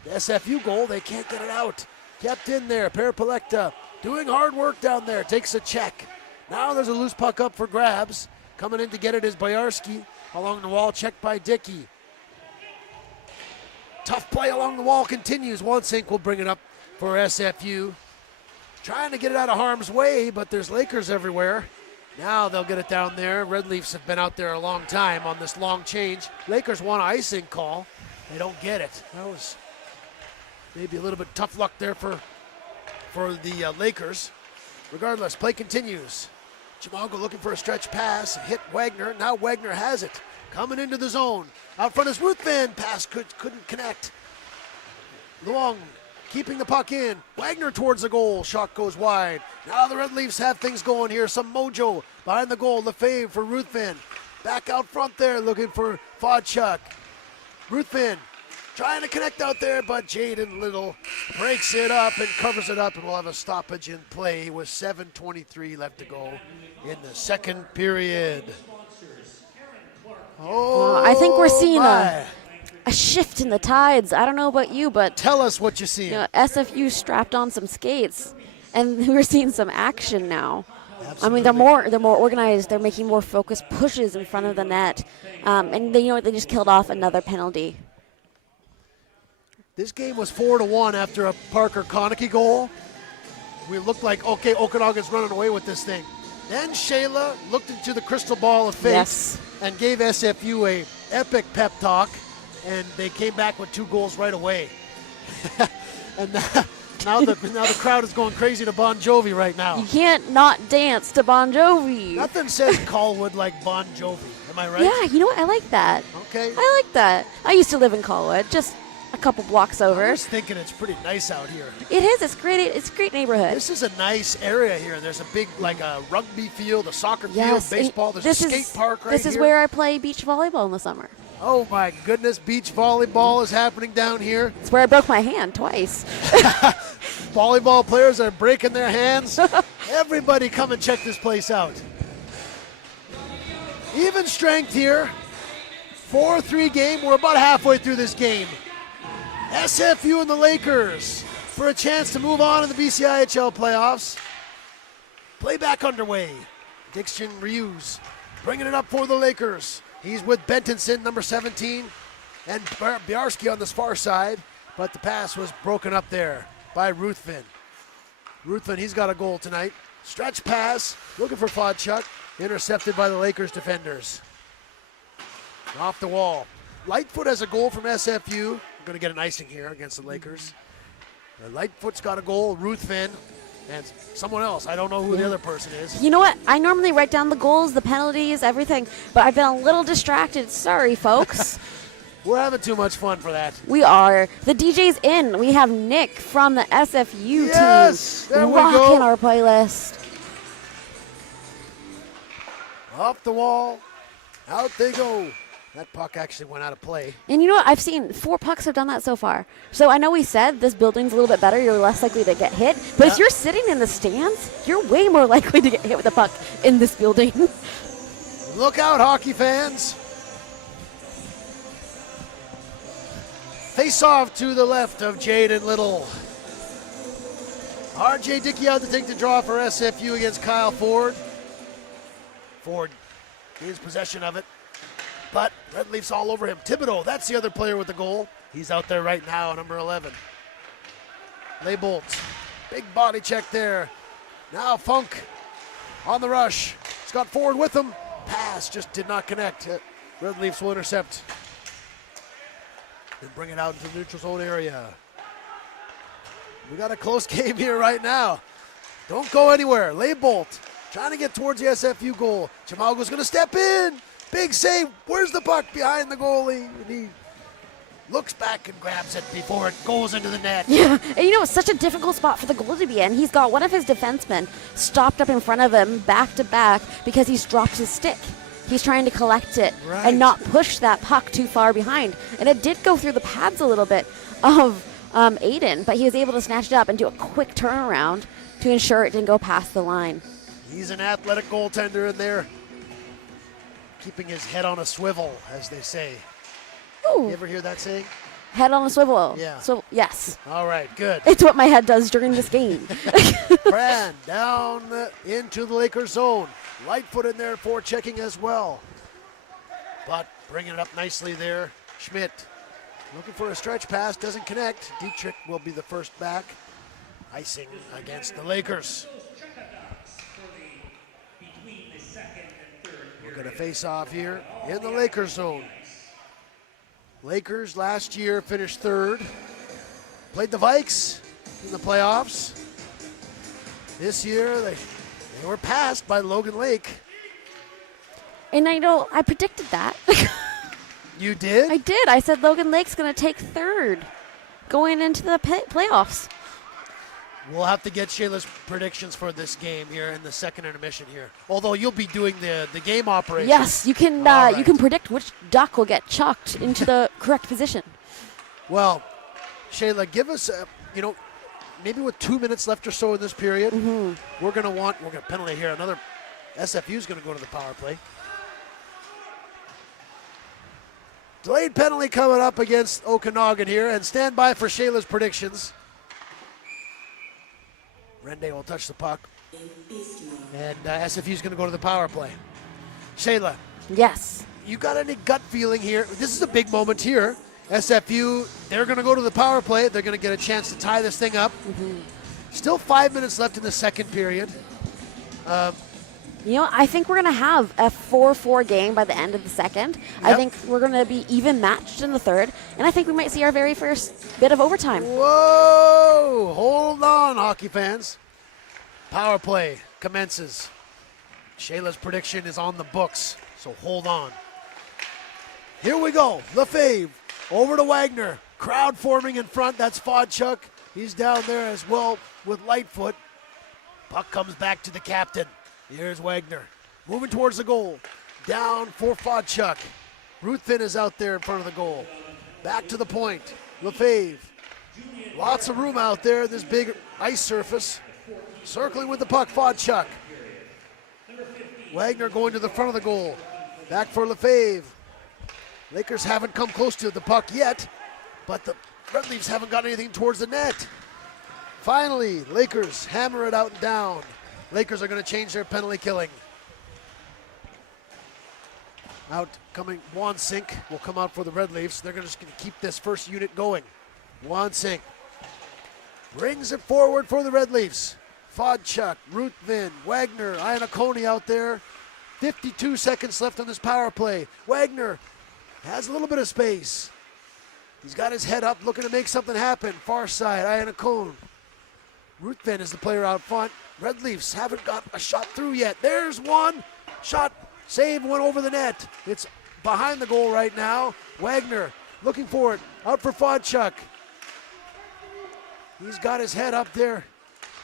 SFU goal. They can't get it out. Kept in there, Parapolecta doing hard work down there, takes a check. Now there's a loose puck up for grabs. Coming in to get it is Boyarski. Along the wall, checked by Dickey. Tough play along the wall continues. Wansink will bring it up for SFU. Trying to get it out of harm's way, but there's Lakers everywhere. Now they'll get it down there. Red Leafs have been out there a long time on this long change. Lakers want an icing call. They don't get it. That was maybe a little bit tough luck there for the Lakers. Regardless, play continues. Chimago looking for a stretch pass, hit Wagner. Now Wagner has it. Coming into the zone. Out front is Ruthven. Pass couldn't connect. Luong keeping the puck in. Wagner towards the goal. Shot goes wide. Now the Red Leafs have things going here. Some mojo behind the goal. Lefebvre for Ruthven. Back out front there looking for Fodchuk. Ruthven trying to connect out there, but Jaden Little breaks it up and covers it up, and we'll have a stoppage in play with 7:23 left to go in the second period. I think we're seeing a shift in the tides. I don't know about you, but Tell us what you see. SFU strapped on some skates, and we're seeing some action now. Absolutely. I mean, they're more organized. They're making more focused pushes in front of the net, and they just killed off another penalty. This game was 4-1 after a Parker Konecki goal. We looked like, okay, Okanagan's running away with this thing. Then Shayla looked into the crystal ball of fate and gave SFU a epic pep talk, and they came back with 2 goals right away. And now the crowd is going crazy to Bon Jovi right now. You can't not dance to Bon Jovi. Nothing says Colwood like Bon Jovi. Am I right? Yeah, you know what? I like that. Okay. I like that. I used to live in Colwood. Just a couple blocks I over. was thinking it's pretty nice out here. It is. It's great. It's a great neighborhood. This is a nice area here. There's a big, like a rugby field, a soccer Yes, field, baseball. There's a skate park right here. This is where I play beach volleyball in the summer. Oh my goodness, beach volleyball is happening down here. It's where I broke my hand twice. Volleyball players are breaking their hands. Everybody come and check this place out. Even strength here. 4-3 game. We're about halfway through this game. SFU and the Lakers for a chance to move on in the BCIHL playoffs. Playback underway. Dixon Reeves bringing it up for the Lakers. He's with Bentonson, number 17, and Biarski on this far side, but the pass was broken up there by Ruthven. Ruthven, he's got a goal tonight. Stretch pass, looking for Fodchuk, intercepted by the Lakers defenders. Off the wall. Lightfoot has a goal from SFU. We're going to get an icing here against the Lakers. Lightfoot's got a goal, Ruthven, and someone else. I don't know who the other person is. You know what? I normally write down the goals, the penalties, everything, but I've been a little distracted. Sorry, folks. We're having too much fun for that. We are. The DJ's in. We have Nick from the SFU Yes, team there we rocking go. our playlist. Off the wall. Out they go. That puck actually went out of play. And you know what? I've seen 4 pucks have done that so far. So I know we said this building's a little bit better. You're less likely to get hit. But if you're sitting in the stands, you're way more likely to get hit with a puck in this building. Look out, hockey fans. Face off to the left of Jaden Little. RJ Dickey out to take the draw for SFU against Kyle Ford. Ford gains possession of it, but Red Leafs all over him. Thibodeau, that's the other player with the goal. He's out there right now, number 11. Laybolt, big body check there. Now Funk on the rush. He's got Ford with him. Pass just did not connect. Red Leafs will intercept and bring it out into the neutral zone area. We got a close game here right now. Don't go anywhere. Laybolt trying to get towards the SFU goal. Chimalgo's going to step in. Big save. Where's the puck? Behind the goalie. And he looks back and grabs it before it goes into the net. Yeah, and you know, it's such a difficult spot for the goalie to be in. He's got one of his defensemen stopped up in front of him back to back because he's dropped his stick. He's trying to collect it and not push that puck too far behind. And it did go through the pads a little bit of Aiden, but he was able to snatch it up and do a quick turnaround to ensure it didn't go past the line. He's an athletic goaltender in there, keeping his head on a swivel, as they say. Ooh. You ever hear that saying? Head on a swivel. Yeah. So, yes. All right, good. It's what my head does during this game. Brand down into the Lakers zone. Lightfoot in there for checking as well. But bringing it up nicely there. Schmidt looking for a stretch pass, doesn't connect. Dietrich will be the first back. Icing against the Lakers. We're going to face off here in the Lakers zone. Lakers last year finished third. Played the Vikes in the playoffs. This year they were passed by Logan Lake. And I know, I predicted that. You did? I did. I said Logan Lake's going to take third going into the playoffs. We'll have to get Shayla's predictions for this game here in the second intermission here. Although you'll be doing the game operation. Yes, you can. Right. You can predict which duck will get chucked into the correct position. Well, Shayla, give us, maybe with 2 minutes left or so in this period, we're going to penalty here. Another SFU is going to go to the power play. Delayed penalty coming up against Okanagan here, and stand by for Shayla's predictions. Rende will touch the puck. And SFU is going to go to the power play. Shayla. Yes. You got any gut feeling here? This is a big moment here. SFU, they're going to go to the power play. They're going to get a chance to tie this thing up. Still 5 minutes left in the second period. I think we're going to have a 4-4 game by the end of the second. Yep. I think we're going to be even matched in the third. And I think we might see our very first bit of overtime. Whoa! Hold on, hockey fans. Power play commences. Shayla's prediction is on the books, so hold on. Here we go. Lefebvre over to Wagner. Crowd forming in front. That's Fodchuk. He's down there as well with Lightfoot. Puck comes back to the captain. Here's Wagner. Moving towards the goal. Down for Fodchuk. Ruthven is out there in front of the goal. Back to the point. Lefebvre. Lots of room out there, this big ice surface. Circling with the puck, Fodchuk. Wagner going to the front of the goal. Back for Lefebvre. Lakers haven't come close to the puck yet, but the Red Leafs haven't got anything towards the net. Finally, Lakers hammer it out and down. Lakers are going to change their penalty killing. Out coming, Wansink will come out for the Red Leafs. They're just going to keep this first unit going. Wansink brings it forward for the Red Leafs. Fodchuk, Ruthven, Wagner, Iannacone out there. 52 seconds left on this power play. Wagner has a little bit of space. He's got his head up looking to make something happen. Far side, Iannacone. Ruthven is the player out front. Red Leafs haven't got a shot through yet. There's one shot. Save, went over the net. It's behind the goal right now. Wagner looking for it. Out for Fodchuk. He's got his head up there.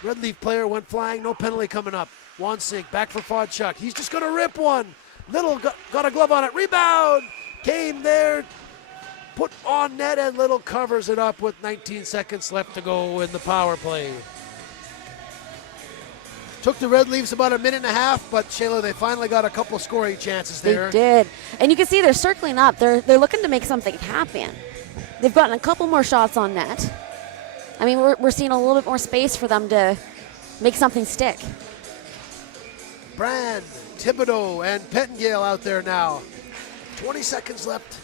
Red Leaf player went flying. No penalty coming up. Wansink back for Fodchuk. He's just going to rip one. Little got a glove on it. Rebound. Came there. Put on net, and Little covers it up with 19 seconds left to go in the power play. Took the Red Leafs about a minute and a half, but Shayla, they finally got a couple of scoring chances there. They did. And you can see they're circling up. They're looking to make something happen. They've gotten a couple more shots on net. I mean, we're seeing a little bit more space for them to make something stick. Brand, Thibodeau, and Pettingale out there now. 20 seconds left.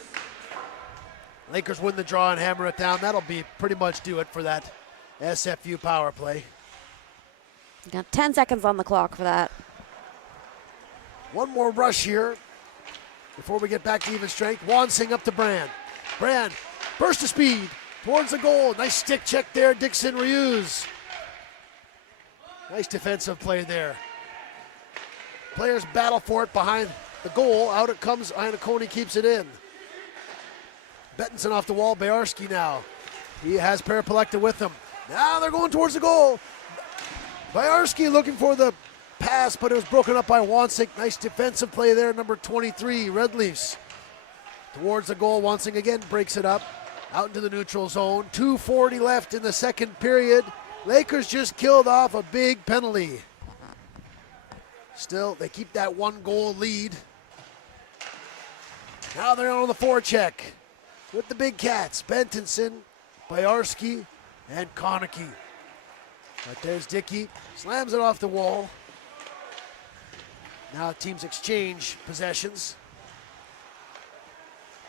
Lakers win the draw and hammer it down. That'll be pretty much do it for that SFU power play. Got 10 seconds on the clock for that. One more rush here before we get back to even strength. Wansing up to Brand. Brand, burst of speed towards the goal. Nice stick check there, Dixon Ryuz. Nice defensive play there. Players battle for it behind the goal. Out it comes, Iannacone keeps it in. Bettinson off the wall, Bayarski now. He has Parapelekta with him. Now they're going towards the goal. Bayarski looking for the pass, but it was broken up by Wansink. Nice defensive play there, number 23, Red Leafs. Towards the goal, Wansink again breaks it up. Out into the neutral zone. 2:40 left in the second period. Lakers just killed off a big penalty. Still, they keep that one goal lead. Now they're on the forecheck with the big cats. Bentinson, Bayarski, and Konecki. But there's Dickey, slams it off the wall. Now teams exchange possessions.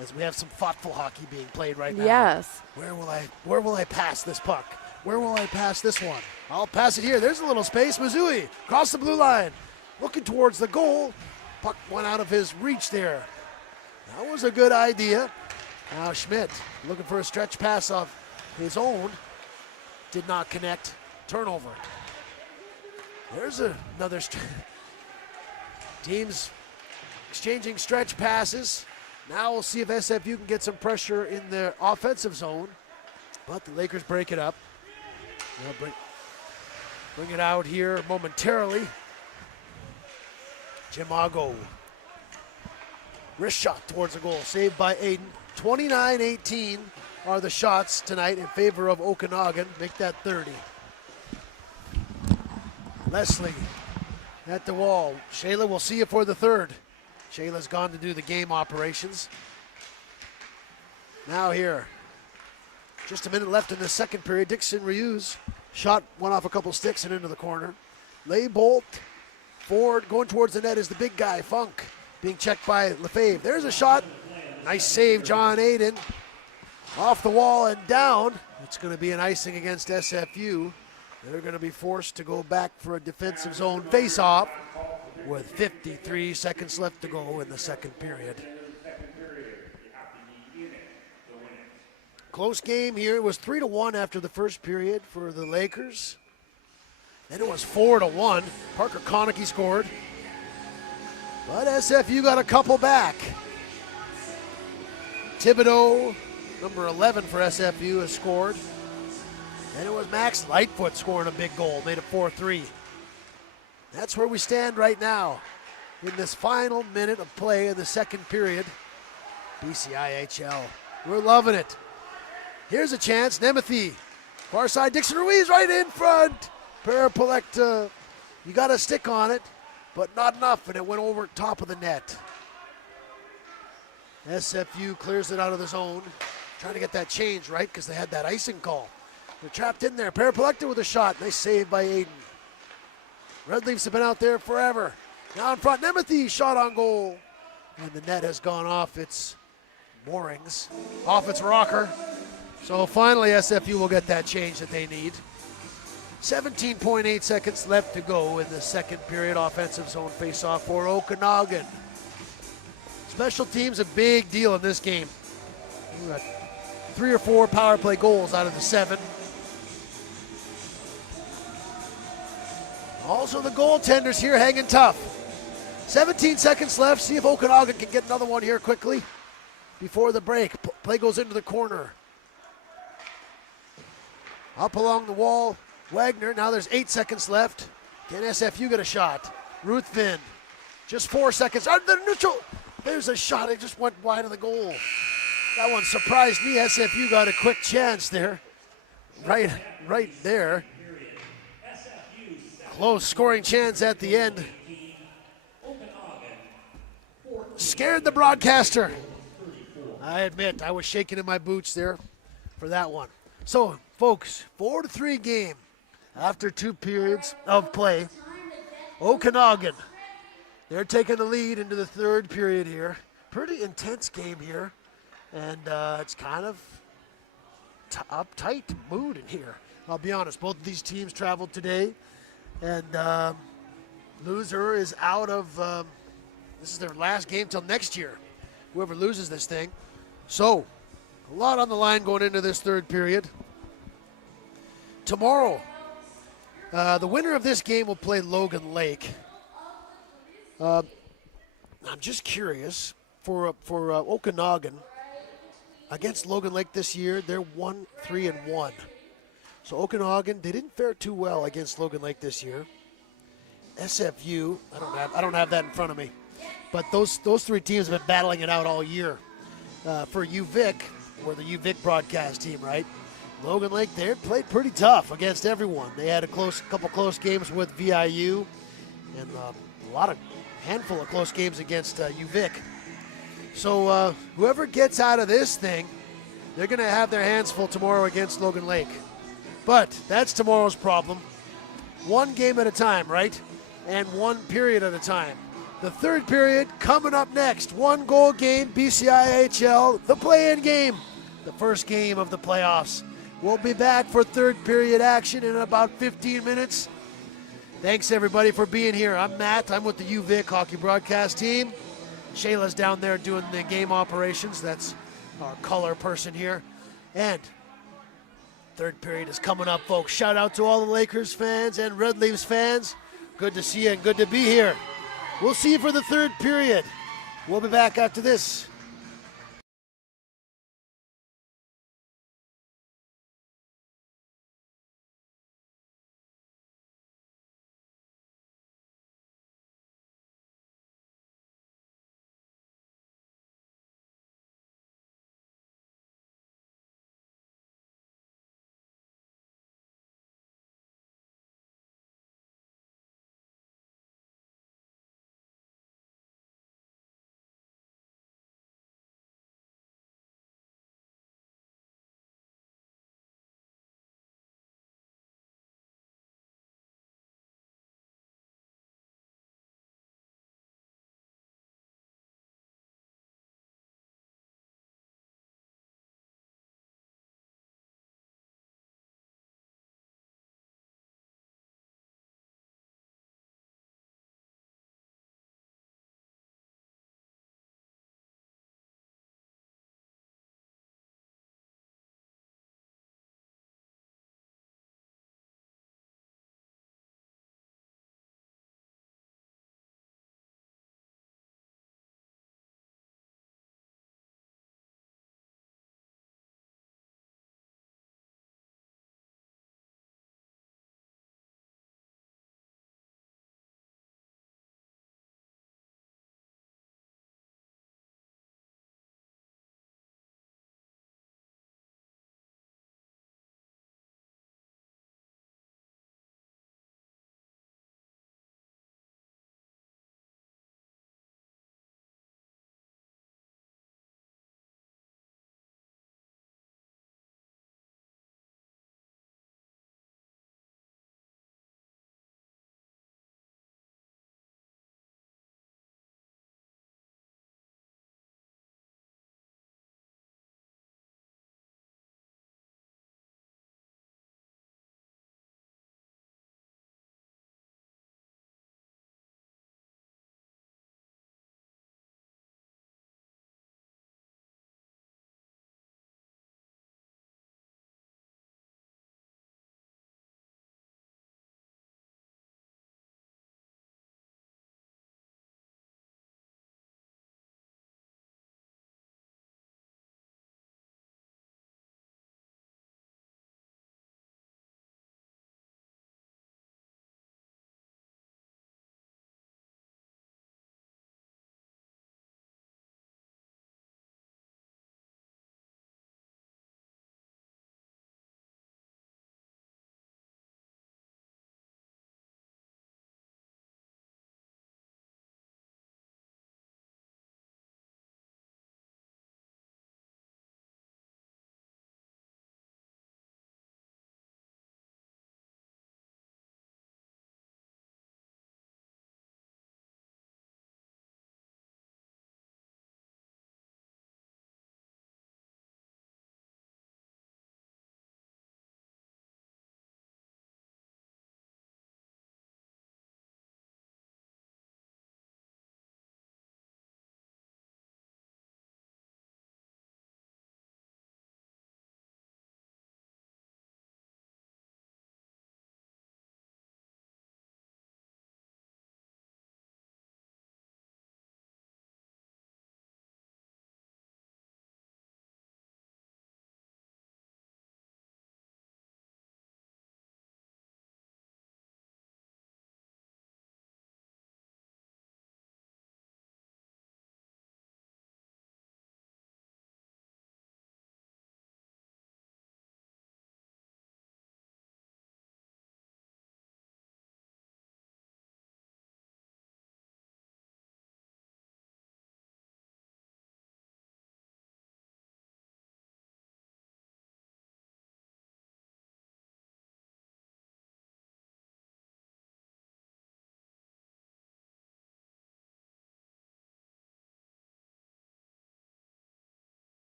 As we have some thoughtful hockey being played right now. Yes. Where will I pass this puck? Where will I pass this one? I'll pass it here. There's a little space. Mazui across the blue line. Looking towards the goal. Puck went out of his reach there. That was a good idea. Now Schmidt looking for a stretch pass off his own. Did not connect. Turnover. There's another teams exchanging stretch passes. Now we'll see if SFU can get some pressure in the offensive zone. But the Lakers break it up. They'll bring it out here momentarily. Jimago. Wrist shot towards the goal. Saved by Aiden. 29-18 are the shots tonight in favor of Okanagan. Make that 30. Leslie at the wall. Shayla will see you for the third. Shayla's gone to do the game operations. Now here, just a minute left in the second period. Dixon Ryuz shot one off a couple sticks and into the corner. Laybolt forward going towards the net is the big guy, Funk, being checked by Lefebvre. There's a shot. Nice save, John Aiden. Off the wall and down. It's going to be an icing against SFU. They're going to be forced to go back for a defensive zone face-off with 53 seconds left to go in the second period. Close game here. It was 3-1 after the first period for the Lakers. Then it was 4-1. Parker Konecki scored. But SFU got a couple back. Thibodeau number 11 for SFU, has scored. And it was Max Lightfoot scoring a big goal, made it 4-3. That's where we stand right now in this final minute of play in the second period. BCIHL, we're loving it. Here's a chance, Nemeth, far side, Dixon Ruiz right in front. Parapolecta, you got a stick on it, but not enough, and it went over top of the net. SFU clears it out of the zone, trying to get that change right because they had that icing call. They're trapped in there. Parapolecta with a shot. Nice save by Aiden. Red Leafs have been out there forever. Now in front, Nemeth, shot on goal. And the net has gone off its moorings, off its rocker. So finally SFU will get that change that they need. 17.8 seconds left to go in the second period. Offensive zone face-off for Okanagan. Special teams a big deal in this game. We got 3 or 4 power play goals out of the 7. Also the goaltenders here hanging tough. 17 seconds left. See if Okanagan can get another one here quickly before the break. Play goes into the corner. Up along the wall, Wagner. Now there's 8 seconds left. Can SFU get a shot? Ruthven. Just 4 seconds. Under the neutral. There's a shot. It just went wide of the goal. That one surprised me. SFU got a quick chance there. Right there. Close scoring chance at the end. Scared the broadcaster. I admit, I was shaking in my boots there for that one. So, folks, 4-3 game after 2 periods of play. Okanagan, they're taking the lead into the third period here. Pretty intense game here, and it's kind of uptight mood in here. I'll be honest, both of these teams traveled today, and loser is out of, this is their last game till next year, whoever loses this thing. So, a lot on the line going into this third period. Tomorrow, the winner of this game will play Logan Lake. I'm just curious, for Okanagan, against Logan Lake this year, they're 1-3-1. So Okanagan, they didn't fare too well against Logan Lake this year. SFU, I don't have that in front of me, but those 3 teams have been battling it out all year. For UVic, we're the UVic broadcast team, right? Logan Lake, they played pretty tough against everyone. They had a couple close games with VIU, and a handful of close games against UVic. So whoever gets out of this thing, they're going to have their hands full tomorrow against Logan Lake. But that's tomorrow's problem. 1 game at a time, right? And 1 period at a time. The third period coming up next. 1 goal game, BCIHL, the play-in game. The first game of the playoffs. We'll be back for third period action in about 15 minutes. Thanks everybody for being here. I'm Matt, I'm with the UVic hockey broadcast team. Shayla's down there doing the game operations. That's our color person here. And third period is coming up, folks. Shout out to all the Lakers fans and Red Leafs fans. Good to see you and good to be here. We'll see you for the third period. We'll be back after this.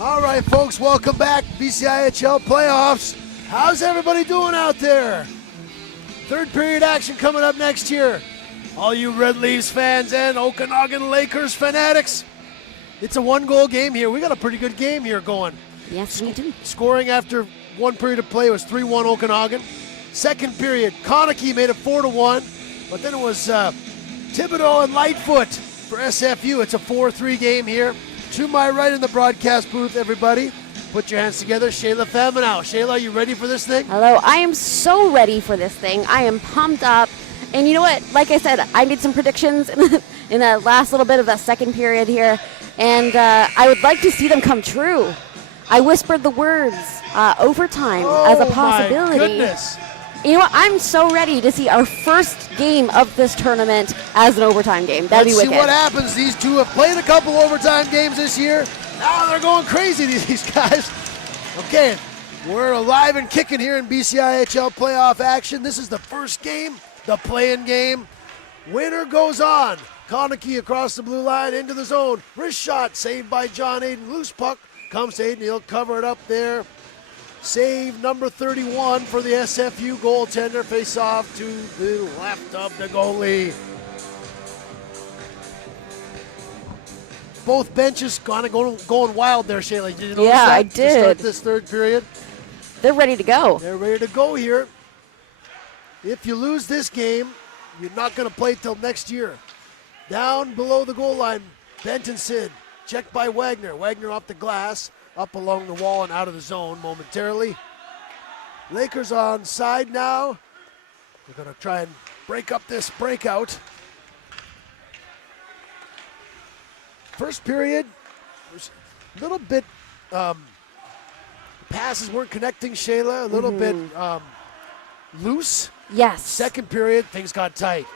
All right, folks, welcome back. BCIHL playoffs. How's everybody doing out there? Third period action coming up next year. All you Red Leafs fans and Okanagan Lakers fanatics. It's a one-goal game here. We got a pretty good game here going. Yes, we do. Scoring after one period of play was 3-1 Okanagan. Second period, Conakry made it 4-1, but then it was Thibodeau and Lightfoot for SFU. It's a 4-3 game here. To my right in the broadcast booth, everybody, put your hands together. Shayla Faminow. Shayla, are you ready for this thing? Hello, I am so ready for this thing. I am pumped up. And you know what? Like I said, I made some predictions in the last little bit of that second period here, and I would like to see them come true. I whispered the words overtime as a possibility. Oh, my goodness. You know what? I'm so ready to see our first game of this tournament as an overtime game. That'd be wicked. Let's see what happens. These two have played a couple overtime games this year. Now they're going crazy, these guys. Okay, we're alive and kicking here in BCIHL playoff action. This is the first game, the play-in game. Winner goes on. Conakry across the blue line into the zone. Wrist shot saved by John Aiden. Loose puck comes to Aiden. He'll cover it up there. Save number 31 for the SFU goaltender. Face off to the left of the goalie. Both benches kind of going wild there, Shayla. Did you notice that? I did. To start this third period. They're ready to go. They're ready to go here. If you lose this game, you're not going to play till next year. Down below the goal line, Bentonson. Checked by Wagner. Wagner off the glass. Up along the wall and out of the zone momentarily. Lakers on side now. We're going to try and break up this breakout. First period, was a little bit, passes weren't connecting, Shayla, a little bit loose. Yes. Second period, things got tight.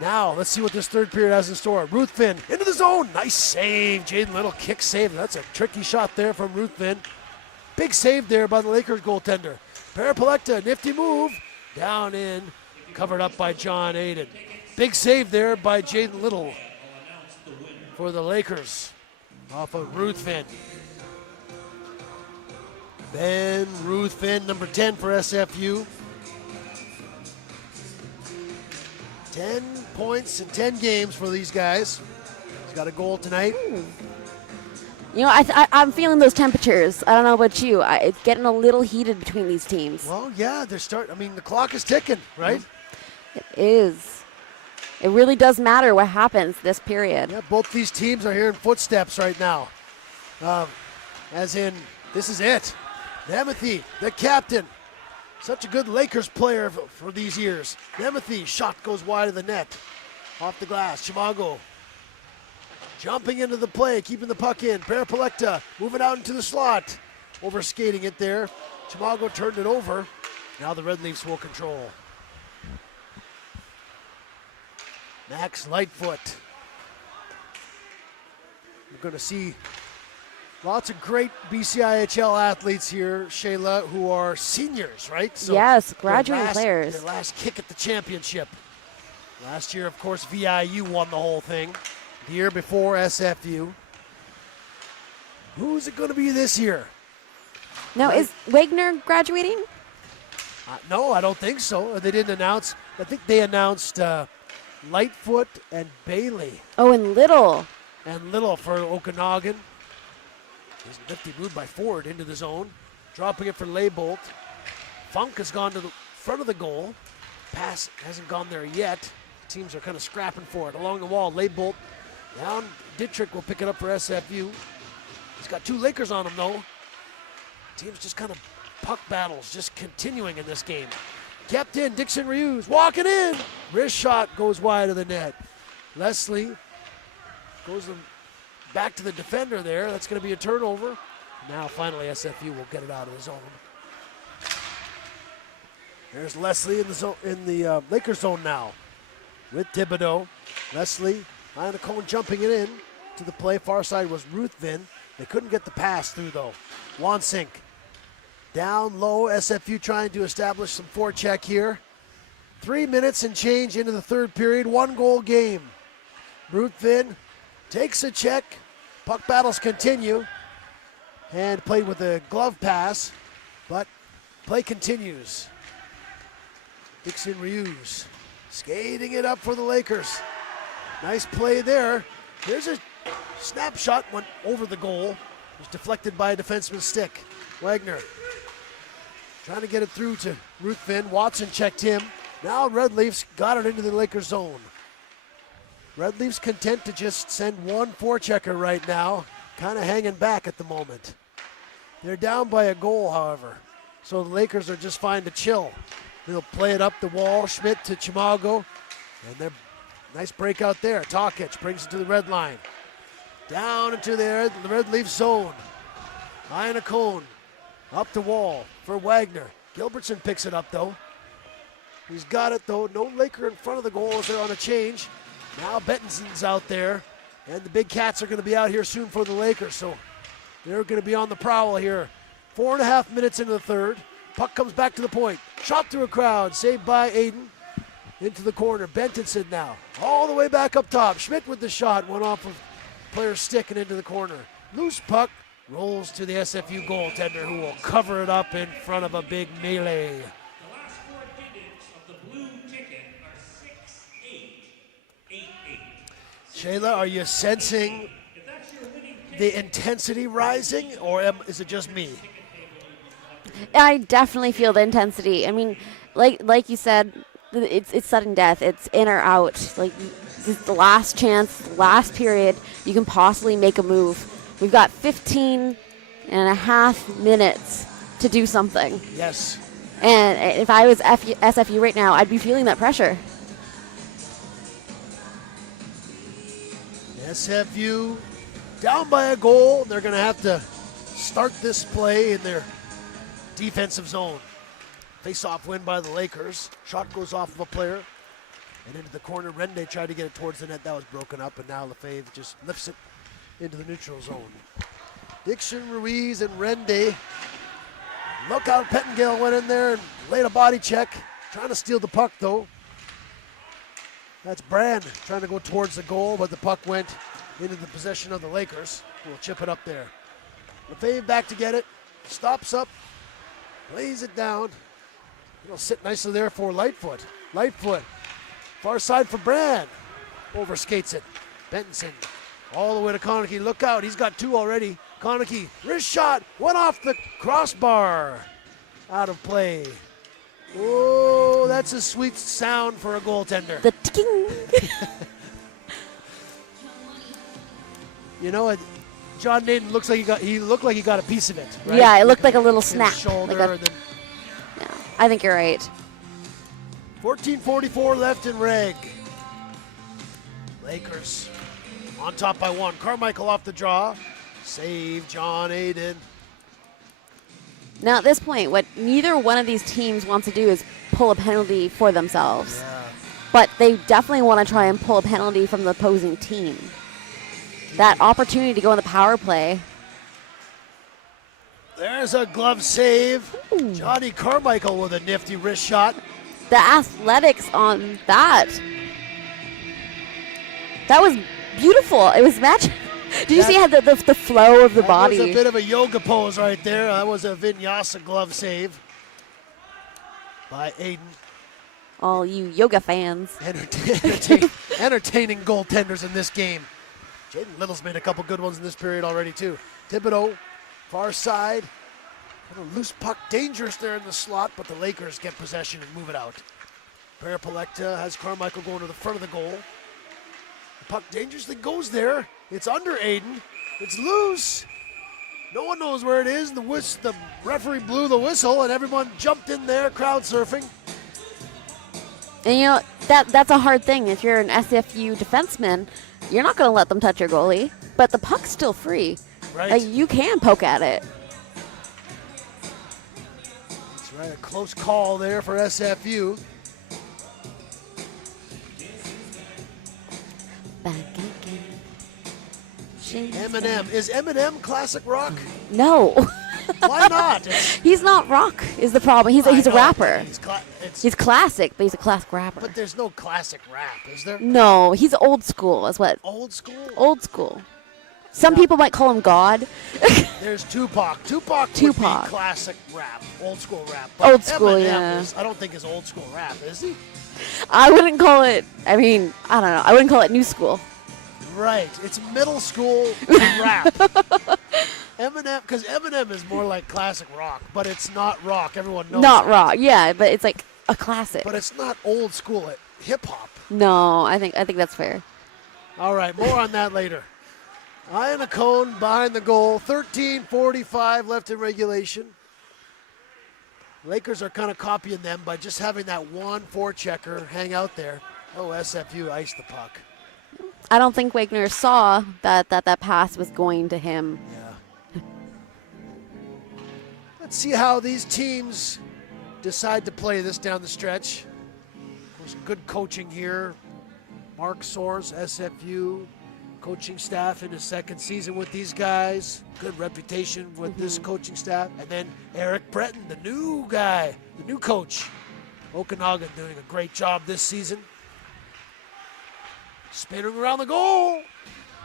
Now, let's see what this third period has in store. Ruthven into the zone. Nice save. Jaden Little kick save. That's a tricky shot there from Ruthven. Big save there by the Lakers goaltender. Parapalecta, nifty move. Down in, covered up by John Aiden. Big save there by Jaden Little for the Lakers off of Ruthven. Ben Ruthven, number 10 for SFU. 10 points in 10 games for these guys. He's got a goal tonight. You know, I'm feeling those temperatures. I don't know about you. It's getting a little heated between these teams. Well, yeah, the clock is ticking, right? It is. It really does matter what happens this period. Yeah, both these teams are hearing footsteps right now. As in, this is it. Nemeth, the captain. Such a good Lakers player for these years. Nemeth, shot goes wide of the net. Off the glass, Chimago jumping into the play, keeping the puck in. Parapalecta moving out into the slot. Overskating it there. Chimago turned it over. Now the Red Leafs will control. Max Lightfoot. We're going to see lots of great BCIHL athletes here, Shayla, who are seniors, right? So yes, graduating players. Their last kick at the championship. Last year, of course, VIU won the whole thing. The year before, SFU. Who's it going to be this year? Now, is Wagner graduating? No, I don't think so. They didn't announce. I think they announced Lightfoot and Bailey. Oh, and Little. And Little for Okanagan. He's nifty move by Ford into the zone. Dropping it for Leibold. Funk has gone to the front of the goal. Pass hasn't gone there yet. Teams are kind of scrapping for it. Along the wall, Leibold down. Dittrich will pick it up for SFU. He's got two Lakers on him, though. Teams just kind of puck battles, just continuing in this game. Kept in, Dixon Reeves walking in. Wrist shot goes wide of the net. Leslie goes back to the defender there. That's going to be a turnover. Now finally SFU will get it out of the zone. There's Leslie in the Lakers zone now with Thibodeau. Leslie behind the cone jumping it in to the play. Far side was Ruthven. They couldn't get the pass through though. Wansink down low. SFU trying to establish some forecheck here. 3 minutes and change into the third period. 1 goal game. Ruthven takes a check. Puck battles continue. and played with a glove pass, but play continues. Dixon Reeves skating it up for the Lakers. Nice play there. There's a snapshot, went over the goal. It was deflected by a defenseman's stick. Wagner trying to get it through to Ruthven. Watson checked him. Now Red Leafs got it into the Lakers zone. Red Leafs content to just send one forechecker right now, kind of hanging back at the moment. They're down by a goal, however, so the Lakers are just fine to chill. They'll play it up the wall. Schmidt to Chimago, and they're nice breakout there. Tokic brings it to the red line. Down into the Red Leaf zone. Iannacone up the wall for Wagner. Gilbertson picks it up though. He's got it though. No Laker in front of the goal as they're on a change. Now Bettinson's out there, and the Big Cats are going to be out here soon for the Lakers, so they're going to be on the prowl here. 4.5 minutes into the third. Puck comes back to the point. Shot through a crowd. Saved by Aiden. Into the corner. Bentinson now. All the way back up top. Schmidt with the shot. Went off of player's stick and into the corner. Loose puck. Rolls to the SFU goaltender who will cover it up in front of a big melee. The last four digits of the blue ticket are 6888. Shayla, are you sensing If that's your winning ticket, the intensity rising, or is it just me? I definitely feel the intensity. I mean, like you said, it's sudden death. It's in or out. Like, this is the last chance, last period you can possibly make a move. We've got 15.5 minutes to do something. Yes. And if I was SFU right now, I'd be feeling that pressure. SFU down by a goal. They're going to have to start this play in their defensive zone. Face-off win by the Lakers. Shot goes off of a player and into the corner. Rende tried to get it towards the net. That was broken up, and now Lefebvre just lifts it into the neutral zone. Dixon, Ruiz, and Rende. Look out, Pettengale went in there and laid a body check. Trying to steal the puck, though. That's Brand trying to go towards the goal, but the puck went into the possession of the Lakers. We'll chip it up there. Lefebvre back to get it. Stops up. Lays it down. It'll sit nicely there for Lightfoot. Lightfoot. Far side for Brand. Overskates it. Bentinson. All the way to Konecki. Look out. He's got two already. Konecki. Wrist shot. Went off the crossbar. Out of play. Oh, that's a sweet sound for a goaltender. The ticking. You know, John Naden looks like he looked like he got a piece of it. Right? Yeah, it looked like a little His snap. shoulder, Like and then yeah, I think you're right. 14:44 left in reg. Lakers on top by one. Carmichael off the draw. Save John Aiden. Now at this point, what neither one of these teams wants to do is pull a penalty for themselves. Yeah. But they definitely want to try and pull a penalty from the opposing team. That opportunity to go on the power play. There's a glove save. Ooh. Johnny Carmichael with a nifty wrist shot. The athletics on that. That was beautiful. It was magic. Did you see how the flow of the body? That was a bit of a yoga pose right there. That was a vinyasa glove save by Aiden. All you yoga fans. Entertaining goaltenders in this game. Jaden Little's made a couple good ones in this period already too. Thibodeau, far side. A loose puck, dangerous there in the slot, but the Lakers get possession and move it out. Parapolecta has Carmichael going to the front of the goal. The puck dangerously goes there. It's under Aiden. It's loose. No one knows where it is. The referee blew the whistle, and everyone jumped in there, crowd surfing. And you know, that's a hard thing. If you're an SFU defenseman, you're not going to let them touch your goalie, but the puck's still free. Right. You can poke at it. That's right, a close call there for SFU. Back again. Eminem. Is Eminem classic rock? No. Why not? He's not rock is the problem. He's I a know, rapper. He's He's classic, but he's a classic rapper. but there's no classic rap, is there? No, he's old school. Is what? Old school? Old school. Some people might call him God. There's Tupac. Tupac would Tupac. be classic rap, old school rap. But Old school, Eminem yeah. I don't think is old school rap, is he? I wouldn't call it, I mean, I don't know. I wouldn't call it new school. Right. It's middle school rap. Eminem, because Eminem is more like classic rock, but it's not rock. Everyone knows Not that. rock, yeah, but it's like a classic. But it's not old school hip hop. No, I think that's fair. All right, more on that later. Eye in a cone behind the goal. 13:45 left in regulation. Lakers are kind of copying them by just having that one forechecker hang out there. Oh, SFU iced the puck. I don't think Wagner saw that pass was going to him. Yeah. Let's see how these teams decide to play this down the stretch. Of course, good coaching here. Mark Soares, SFU, coaching staff in his second season with these guys. Good reputation with this coaching staff. And then Eric Breton, the new guy, the new coach. Okanagan doing a great job this season. Spinning around the goal.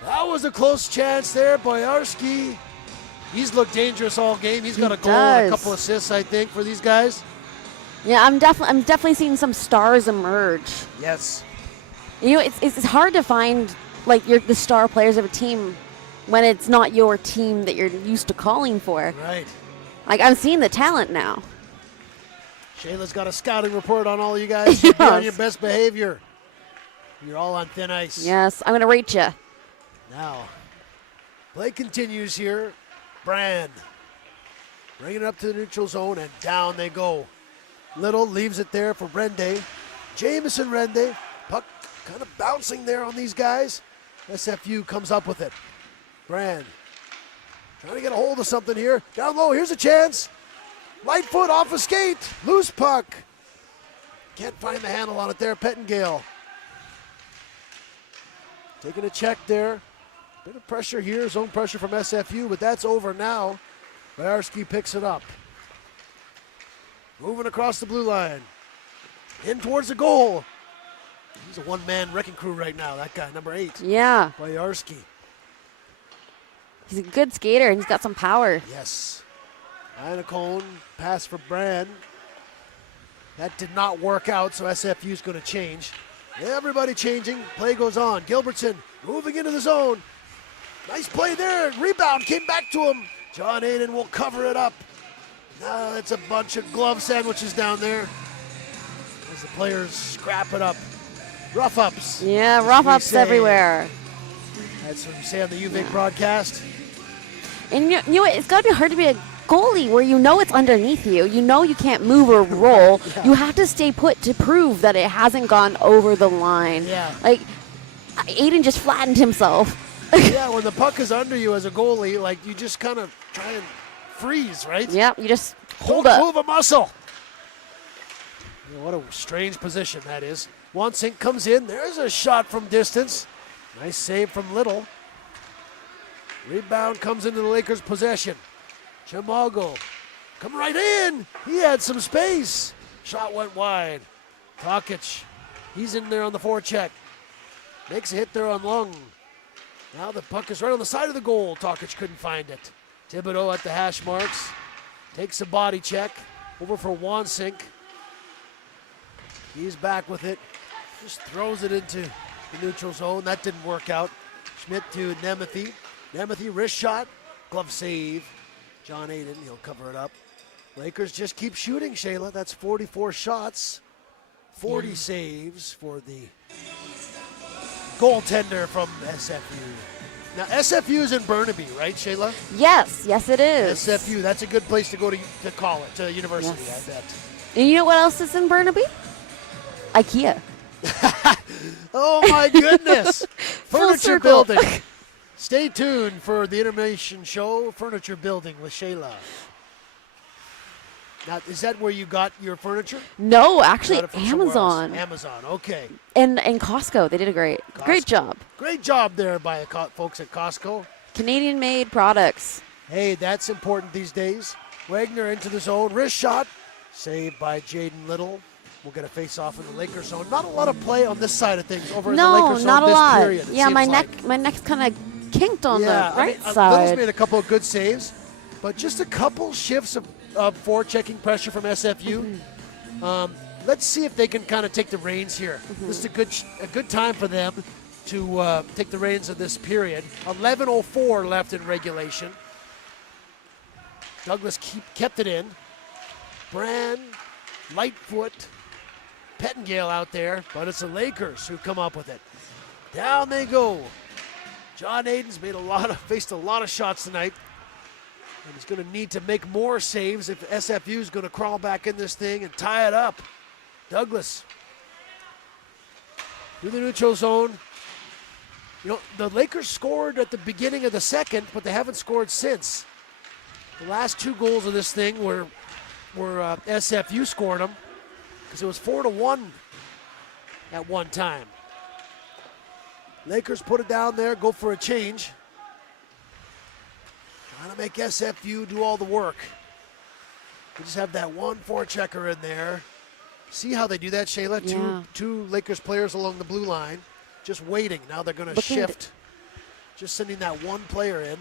That was a close chance there. Boyarski. He's looked dangerous all game. He's got a goal and a couple assists, I think, for these guys. Yeah, I'm definitely seeing some stars emerge. Yes. You know, it's hard to find like the star players of a team when it's not your team that you're used to calling for. Right. Like, I'm seeing the talent now. Shayla's got a scouting report on all you guys. You're on your best behavior. You're all on thin ice. Yes, I'm going to rate you. Now, play continues here. Brand bringing it up to the neutral zone, and down they go. Little leaves it there for Rende. Jamison Rende. Puck kind of bouncing there on these guys. SFU comes up with it. Brand trying to get a hold of something here. Down low, here's a chance. Light foot off a skate. Loose puck. Can't find the handle on it there. Pettengale taking a check there. Bit of pressure here, zone pressure from SFU, but that's over now. Boyarski picks it up. Moving across the blue line. In towards the goal. He's a one-man wrecking crew right now, that guy, number 8. Yeah. Boyarski. He's a good skater, and he's got some power. Yes. Anacone, pass for Brand. That did not work out, so SFU's going to change. Everybody changing. Play goes on. Gilbertson moving into the zone. Nice play there. Rebound came back to him. John Aiden will cover it up. Now that's a bunch of glove sandwiches down there as the players scrap it up. Rough ups. Yeah, rough ups everywhere. That's what you say on the UVic broadcast. And you know what? It's got to be hard to be a goalie where you know it's underneath you. You know you can't move or roll. Yeah. You have to stay put to prove that it hasn't gone over the line. Yeah. Like, Aiden just flattened himself. Yeah, when the puck is under you as a goalie, like you just kind of try and freeze, right? Yeah, you just hold Don't up. move a muscle. Yeah, what a strange position that is. Wansink comes in. There's a shot from distance. Nice save from Little. Rebound comes into the Lakers' possession. Chamago come right in. He had some space. Shot went wide. Tokic, he's in there on the forecheck. Makes a hit there on Lung. Now the puck is right on the side of the goal. Tokic couldn't find it. Thibodeau at the hash marks. Takes a body check. Over for Wansink. He's back with it. Just throws it into the neutral zone. That didn't work out. Schmidt to Nemeth. Nemeth, wrist shot. Glove save. John Aiden, he'll cover it up. Lakers just keep shooting, Shayla. That's 44 shots. 40 saves for the goaltender from SFU. Now, SFU is in Burnaby, right, Shayla? Yes, yes it is. SFU, that's a good place to go to college, to university, Yes. I bet. And you know what else is in Burnaby? IKEA. Oh, my goodness. Furniture circle. building. Stay tuned for the intermission show, Furniture Building with Shayla. Now, is that where you got your furniture? No, actually, Got it from somewhere else. Amazon. Amazon, okay. And Costco. They did a great Costco. job. Great job there by the folks at Costco. Canadian-made products. Hey, that's important these days. Wagner into the zone. Wrist shot. Saved by Jaden Little. We'll get a face-off in the Lakers zone. Not a lot of play on this side of things over in the No, Lakers zone not a this lot. period. Yeah, my seems like. neck's kind of kinked on the right Little's side. made a couple of good saves, but just a couple shifts of forechecking pressure from SFU. Let's see if they can kind of take the reins here. This is a good time for them to take the reins of this period. 11:04 left in regulation. Douglas kept it in. Brand, Lightfoot, Pettingale out there, but it's the Lakers who come up with it. Down they go. John Aiden's faced a lot of shots tonight, and he's going to need to make more saves if SFU is going to crawl back in this thing and tie it up. Douglas through the neutral zone. You know, the Lakers scored at the beginning of the second, but they haven't scored since. The last 2 goals of this thing were SFU scored them, because it was 4-1 at one time. Lakers put it down there, go for a change. Trying to make SFU do all the work. We just have that one forechecker in there. See how they do that, Shayla? Yeah. Two Lakers players along the blue line, just waiting. Now they're going to shift. Just sending that one player in.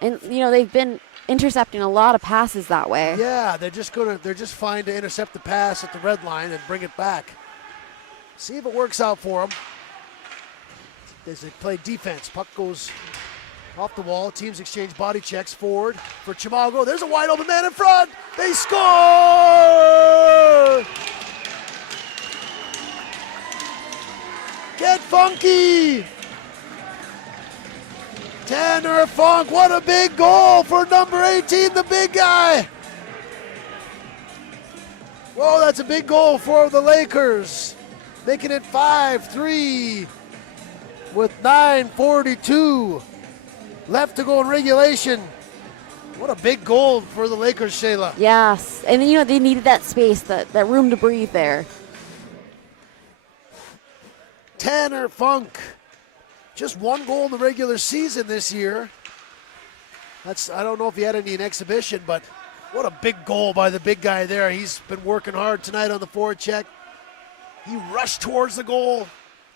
And you know, they've been intercepting a lot of passes that way. Yeah, they're just fine to intercept the pass at the red line and bring it back. See if it works out for them. As they play defense, puck goes off the wall. Teams exchange body checks forward for Chimago. There's a wide open man in front. They score! Get funky! Tanner Funk, what a big goal for number 18, the big guy. Whoa, that's a big goal for the Lakers. Making it 5-3 with 9:42 left to go in regulation. What a big goal for the Lakers, Shayla. Yes, and you know, they needed that space, that room to breathe there. Tanner Funk, just 1 goal in the regular season this year. I don't know if he had any in exhibition, but what a big goal by the big guy there. He's been working hard tonight on the forecheck. He rushed towards the goal.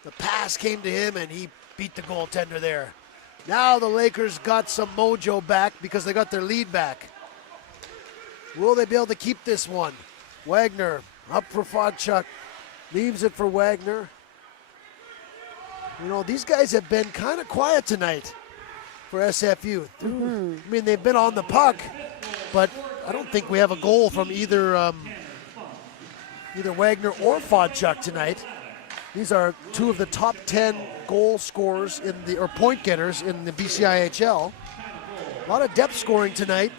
The pass came to him, and he beat the goaltender there. Now the Lakers got some mojo back because they got their lead back. Will they be able to keep this one? Wagner up for Fodchuk. Leaves it for Wagner. You know, these guys have been kind of quiet tonight for SFU. I mean, they've been on the puck, but I don't think we have a goal from either Wagner or Fodchuk tonight. These are 2 of the top 10 goal scorers or point getters in the BCIHL. A lot of depth scoring tonight.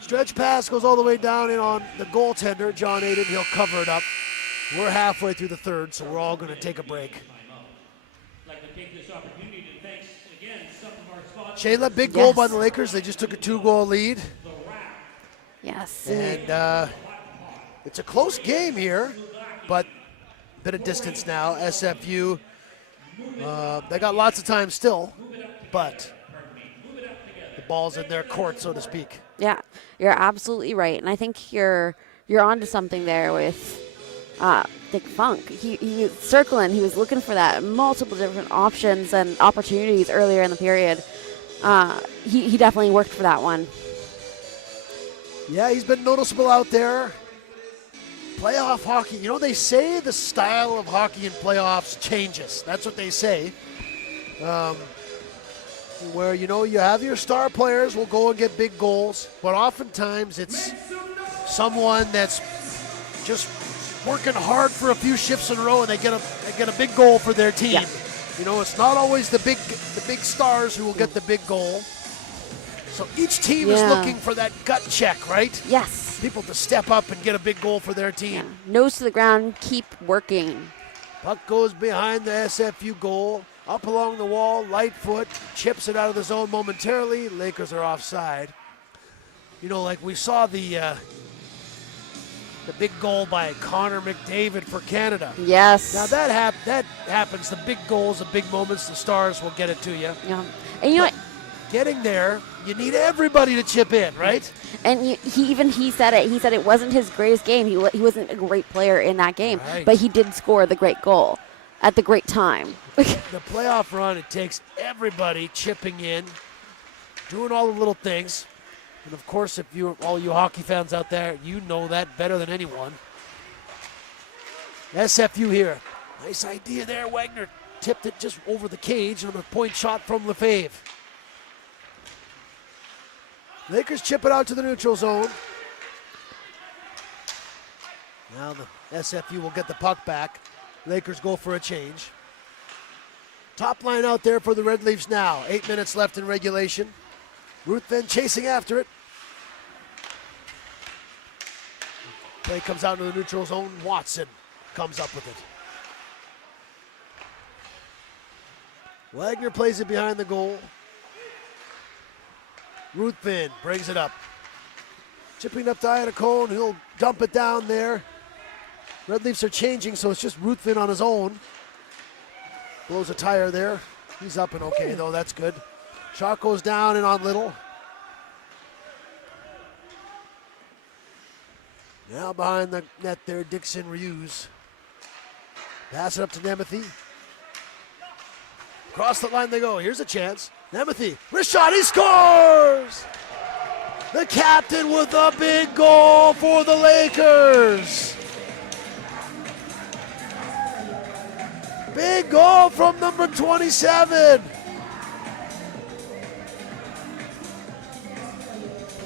Stretch pass goes all the way down in on the goaltender, John Aiden. He'll cover it up. We're halfway through the third, so we're all going to take a break. I'd like to take this opportunity to thank again some of our sponsors. Shayla, big goal by the Lakers. They just took a 2-goal lead. Yes. And it's a close game here, but a bit of distance now. SFU, they got lots of time still, but the ball's in their court, so to speak. Yeah, you're absolutely right, and I think you're onto something there with Dick Funk. He was circling. He was looking for that multiple different options and opportunities earlier in the period. He definitely worked for that one. Yeah, he's been noticeable out there. Playoff hockey, you know, they say the style of hockey in playoffs changes. That's what they say. Where, you know, you have your star players will go and get big goals, but oftentimes it's someone that's just working hard for a few shifts in a row and they get a big goal for their team. Yeah. You know, it's not always the big stars who will get the big goal. So each team is looking for that gut check, right? Yes. People to step up and get a big goal for their team. Yeah. Nose to the ground, keep working. Puck goes behind the SFU goal, up along the wall, Lightfoot chips it out of the zone momentarily. Lakers are offside. You know, like we saw the big goal by Connor McDavid for Canada. Yes. Now that happens. The big goals, the big moments, the stars will get it to you. Yeah. And you know what? Getting there, you need everybody to chip in, right? And he said it. He said it wasn't his greatest game. He wasn't a great player in that game, Right. but he did score the great goal. at the great time. The playoff run, it takes everybody chipping in, doing all the little things. And of course, all you hockey fans out there, you know that better than anyone. SFU here. Nice idea there. Wagner tipped it just over the cage on a point shot from Lefebvre. Lakers chip it out to the neutral zone. Now the SFU will get the puck back. Lakers go for a change. Top line out there for the Red Leafs now. 8 minutes left in regulation. Ruthven chasing after it. Play comes out into the neutral zone. Watson comes up with it. Wagner plays it behind the goal. Ruthven brings it up. Chipping up to Iannacone. He'll dump it down there. Red Leafs are changing, so it's just Ruthven on his own. Blows a tire there. He's up and okay, though. That's good. Shot goes down and on Little. Now behind the net there, Dixon Reuse. Pass it up to Nemeth. Across the line they go. Here's a chance. Nemeth, wrist shot, he scores! The captain with a big goal for the Lakers. Big goal from number 27.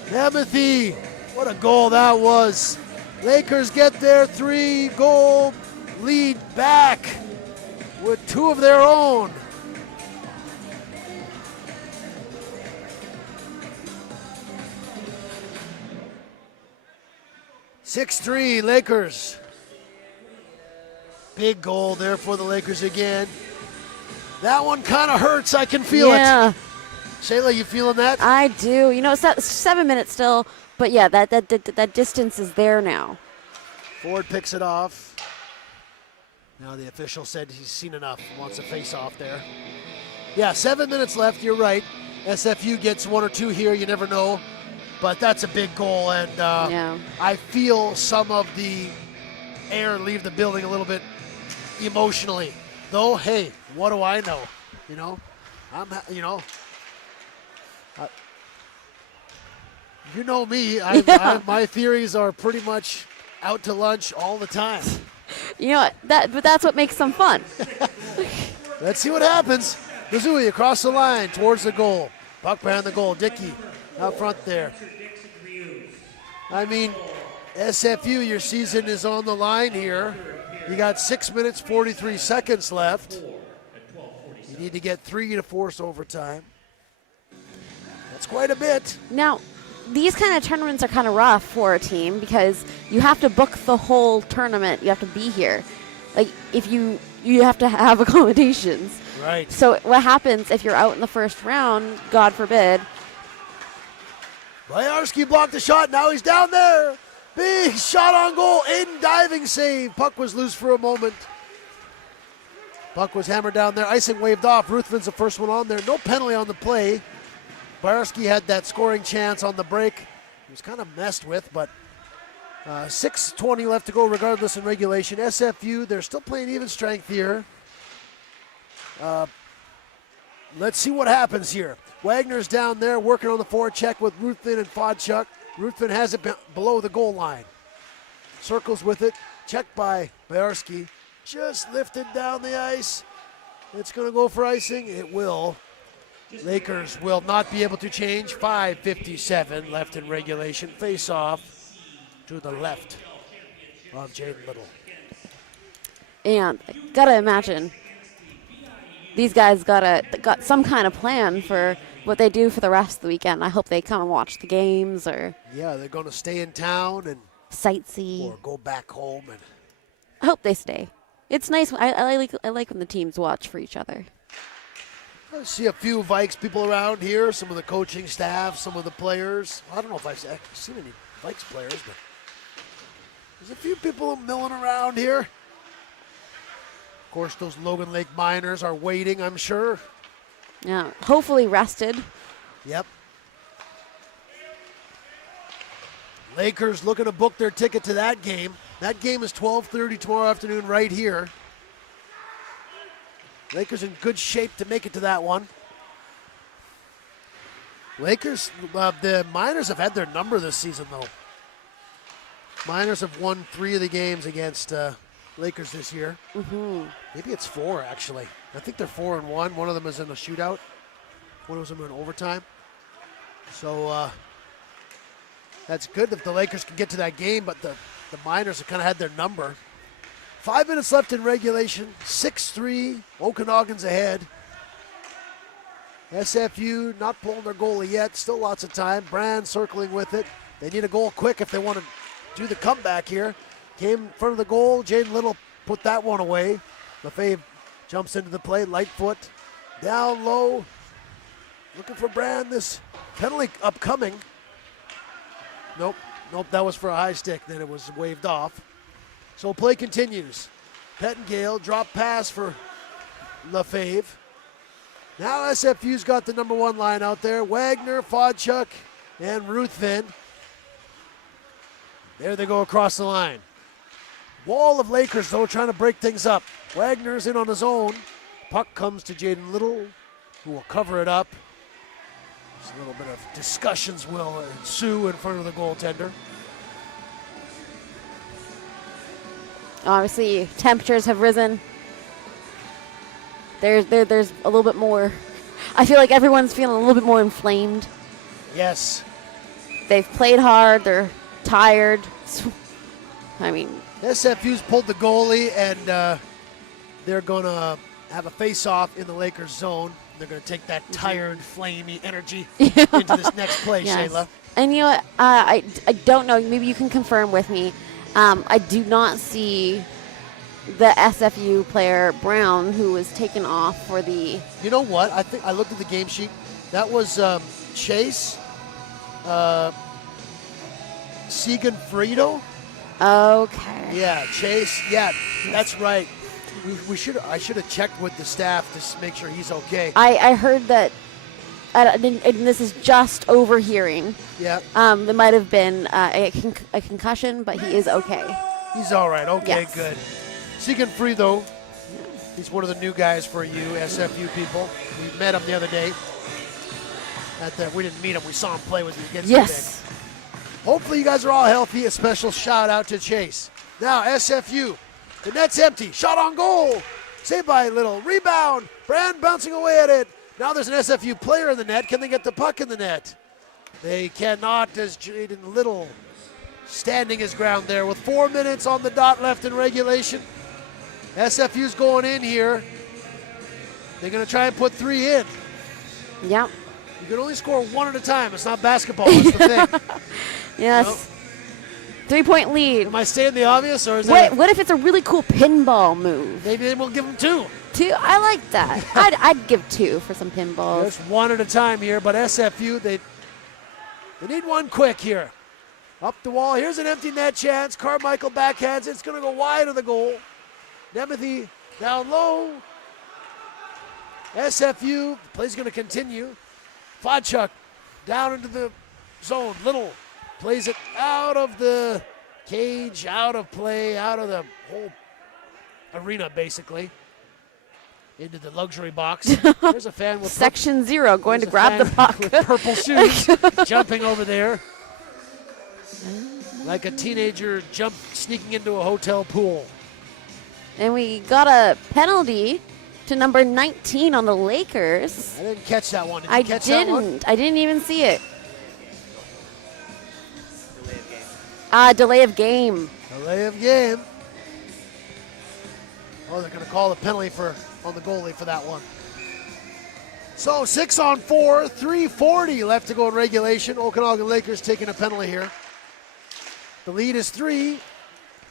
Nemeth, what a goal that was. Lakers get their 3-goal lead back with 2 of their own. (6-3) Lakers. Big goal there for the Lakers again. That one kind of hurts. I can feel it. Shayla, you feeling that? I do. You know, it's 7 minutes still, but yeah, that distance is there now. Ford picks it off. Now the official said he's seen enough, wants a face-off there. Yeah, 7 minutes left, you're right. SFU gets 1 or 2 here, you never know. But that's a big goal, and I feel some of the air leave the building a little bit emotionally. Though, hey, what do I know? You know, you know me. My theories are pretty much out to lunch all the time. You know what? But that's what makes them fun. Let's see what happens. Missouri across the line towards the goal. Puck behind the goal. Dickey out front there. I mean, SFU, your season is on the line here. You got 6 minutes, 43 seconds left. You need to get 3 to force overtime. That's quite a bit. Now, these kind of tournaments are kind of rough for a team because you have to book the whole tournament. You have to be here. Like, if you have to have accommodations. Right. So what happens if you're out in the first round, God forbid? Boyarsky blocked the shot. Now he's down there. Big shot on goal. Aiden diving save. Puck was loose for a moment. Puck was hammered down there. Icing waved off. Ruthven's the first one on there. No penalty on the play. Boyarsky had that scoring chance on the break. He was kind of messed with, but 6:20 left to go regardless in regulation. SFU, they're still playing even strength here. Let's see what happens here. Wagner's down there working on the forecheck with Ruthven and Fodchuk. Ruthven has it below the goal line. Circles with it. Checked by Boyarsky. Just lifted down the ice. It's going to go for icing. It will. Lakers will not be able to change. 5:57 left in regulation. Face off to the left of Jaden Little. And gotta imagine these guys got some kind of plan for what they do for the rest of the weekend. I hope they come and watch the games or they're going to stay in town and sightsee or go back home. And I hope they stay. It's nice. I like when the teams watch for each other. I see a few Vikes people around here, some of the coaching staff, some of the players. I don't know if I've seen any Vikes players, but there's a few people milling around here. Of course, those Logan Lake Miners are waiting, I'm sure. Yeah, hopefully rested. Yep. Lakers looking to book their ticket to that game. That game is 12:30 tomorrow afternoon right here. Lakers in good shape to make it to that one. Lakers, the Miners have had their number this season, though. Miners have won 3 of the games against Lakers this year. Maybe it's 4, actually. I think they're 4-1. One of them is in a shootout. One of them in overtime. So that's good if the Lakers can get to that game, but the Miners have kind of had their number. 5 minutes left in regulation. 6-3. Okanagan's ahead. SFU not pulling their goalie yet. Still lots of time. Brand circling with it. They need a goal quick if they want to do the comeback here. Came in front of the goal. Jaden Little put that one away. Lefebvre jumps into the play. Lightfoot down low. Looking for Brand. This penalty upcoming. Nope. That was for a high stick. Then it was waved off. So play continues. Pettingale drop pass for Lefebvre. Now SFU's got the number 1 line out there. Wagner, Fodchuk, and Ruthven. There they go across the line. Wall of Lakers, though, trying to break things up. Wagner's in on his own. Puck comes to Jaden Little, who will cover it up. Just a little bit of discussions will ensue in front of the goaltender. Obviously, temperatures have risen. There's a little bit more. I feel like everyone's feeling a little bit more inflamed. Yes. They've played hard. They're tired. I mean, SFU's pulled the goalie, and they're going to have a face-off in the Lakers zone. They're going to take that tired, flamey energy into this next play, yes. Shayla. And you know what? I don't know. Maybe you can confirm with me. I do not see the SFU player Brown, who was taken off for the. You know what? I think I looked at the game sheet. That was Chase, Siegfriedo. Okay. Yeah, Chase. Yeah, that's right. I should have checked with the staff to make sure he's okay. I heard that. And this is just overhearing. Yeah. There might have been a concussion, but he is okay. He's all right. Okay, yes. Good. Siegfriedo, he's one of the new guys for you SFU people. We met him the other day. We didn't meet him. We saw him play with against Yes. the Big. Hopefully you guys are all healthy. A special shout out to Chase. Now SFU, the net's empty. Shot on goal. Saved by Little. Rebound. Brand bouncing away at it. Now there's an SFU player in the net. Can they get the puck in the net? They cannot, as Jaden Little standing his ground there with 4 minutes on the dot left in regulation. SFU's going in here. They're going to try and put 3 in. Yep. You can only score 1 at a time. It's not basketball. That's the thing. Yes. 3-point lead. Am I stating the obvious, or is What if it's a really cool pinball move? maybe they will give them 2? 2? I like that. I'd give 2 for some pinballs. Just 1 at a time here, but SFU, they need 1 quick here. Up the wall. Here's an empty net chance. Carmichael backhands. It's going to go wide of the goal. Nemeth down low. SFU, the play's going to continue. Fodchuk down into the zone. Little plays it out of the cage, out of play, out of the whole arena, basically. Into the luxury box. There's a fan with Section 0 going to grab the puck. with purple shoes jumping over there. Like a teenager sneaking into a hotel pool. And we got a penalty to number 19 on the Lakers. I didn't catch that one. Did you catch that one? I didn't even see it. Delay of game. Delay of game. Oh, they're going to call the penalty on the goalie for that one. So 6-on-4, 3:40 left to go in regulation. Okanagan Lakers taking a penalty here. The lead is 3.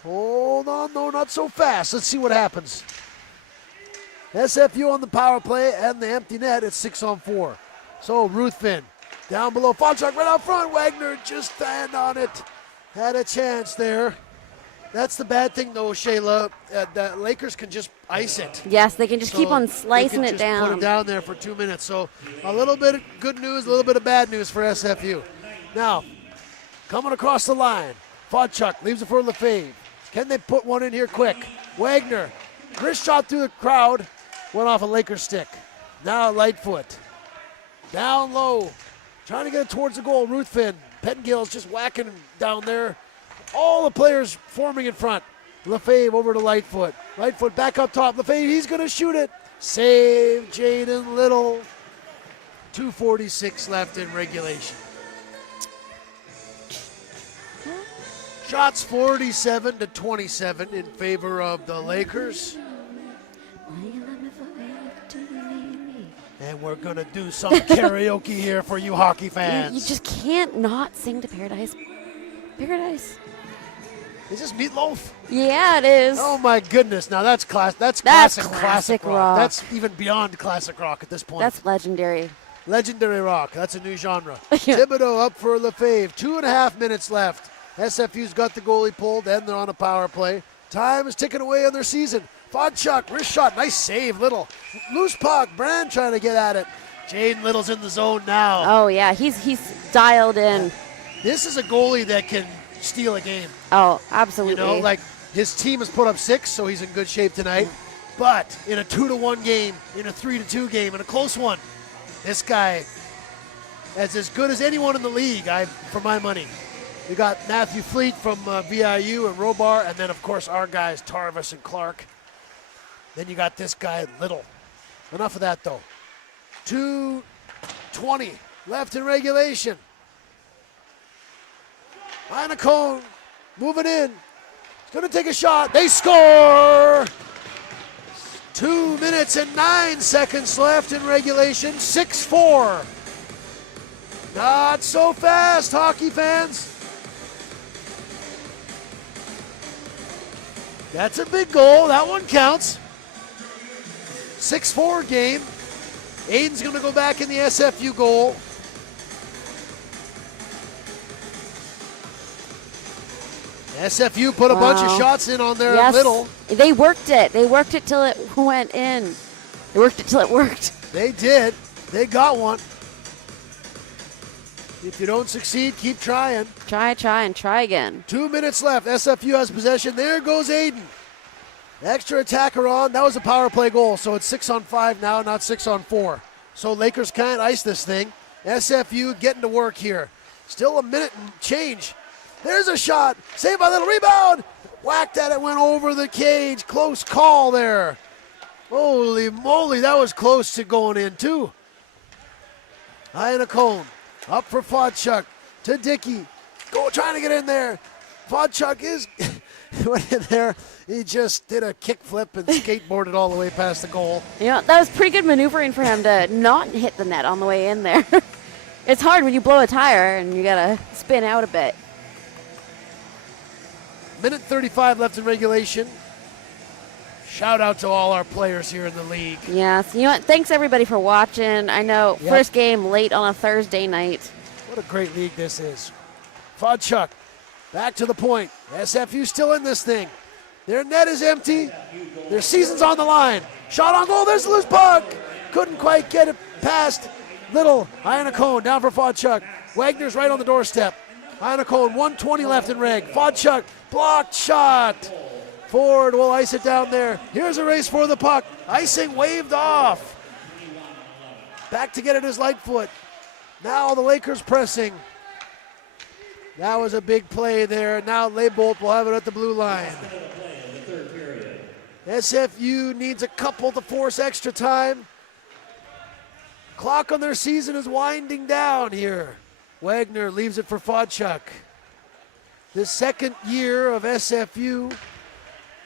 Hold on, no, not so fast. Let's see what happens. SFU on the power play and the empty net. It's 6-on-4. So Ruthven down below. Fonchak right out front. Wagner just stand on it. Had a chance there. That's the bad thing, though, Shayla. The Lakers can just ice it. Yes, they can just keep on slicing it down. Put it down there for 2 minutes. So a little bit of good news, a little bit of bad news for SFU. Now, coming across the line, Fodchuk leaves it for Lefebvre. Can they put one in here quick? Wagner, wrist shot through the crowd. Went off a Lakers stick. Now Lightfoot. Down low. Trying to get it towards the goal. Ruthven. Pettingill's just whacking him down there. All the players forming in front. Lefebvre over to Lightfoot. Lightfoot back up top. Lefebvre, he's going to shoot it. Save Jaden Little. 2:46 left in regulation. Shots 47-27 in favor of the Lakers. And we're going to do some karaoke here for you hockey fans. You just can't not sing to Paradise. Paradise. Is this Meatloaf? Yeah, it is. Oh my goodness! Now that's classic classic rock. That's even beyond classic rock at this point. That's legendary. Legendary rock. That's a new genre. Thibodeau up for Lefebvre. 2.5 minutes left. SFU's got the goalie pulled, and they're on a power play. Time is ticking away on their season. Fodchuk, wrist shot, nice save, Little. Loose puck, Brand trying to get at it. Jaden Little's in the zone now. Oh yeah, he's dialed in. This is a goalie that can steal a game. Oh, absolutely. You know, like his team has put up 6, so he's in good shape tonight. But in a 2-1 game, in a 3-2 game, in a close one, this guy is as good as anyone in the league, for my money. We got Matthew Fleet from BIU and Robar, and then, of course, our guys, Tarvis and Clark. Then you got this guy, Little. Enough of that, though. 2:20 left in regulation. Anacone moving in. He's going to take a shot. They score! 2 minutes and 9 seconds left in regulation. 6-4. Not so fast, hockey fans. That's a big goal. That one counts. 6-4 game. Aiden's going to go back in the SFU goal. SFU put a bunch of shots in on their Little. They worked it. They worked it till it went in. They worked it till it worked. They did. They got one. If you don't succeed, keep trying. Try, and try again. 2 minutes left. SFU has possession. There goes Aiden. Extra attacker on. That was a power play goal, so it's 6-on-5 now, not 6-on-4. So Lakers can't ice this thing. SFU getting to work here. Still a minute and change. There's a shot. Saved by Little. Rebound. Whacked at it. Went over the cage. Close call there. Holy moly. That was close to going in, too. Iannacone. Up for Fodchuk. To Dickey. Trying to get in there. Fodchuk went in there. He just did a kick flip and skateboarded all the way past the goal. Yeah, that was pretty good maneuvering for him to not hit the net on the way in there. It's hard when you blow a tire and you got to spin out a bit. Minute 35 left in regulation. Shout out to all our players here in the league. Yes. You know what? Thanks, everybody, for watching. I know first game late on a Thursday night. What a great league this is. Fodchuk back to the point. SFU still in this thing. Their net is empty. Their season's on the line. Shot on goal. There's the loose puck. Couldn't quite get it past Little. Iannacone down for Fodchuk. Wagner's right on the doorstep. Iannacone, 1:20 left in reg. Fodchuk, blocked shot. Ford will ice it down there. Here's a race for the puck. Icing waved off. Back to get it is Lightfoot. Now the Lakers pressing. That was a big play there. Now Leibold will have it at the blue line. SFU needs a couple to force extra time. Clock on their season is winding down here. Wagner leaves it for Fodchuk. The second year of SFU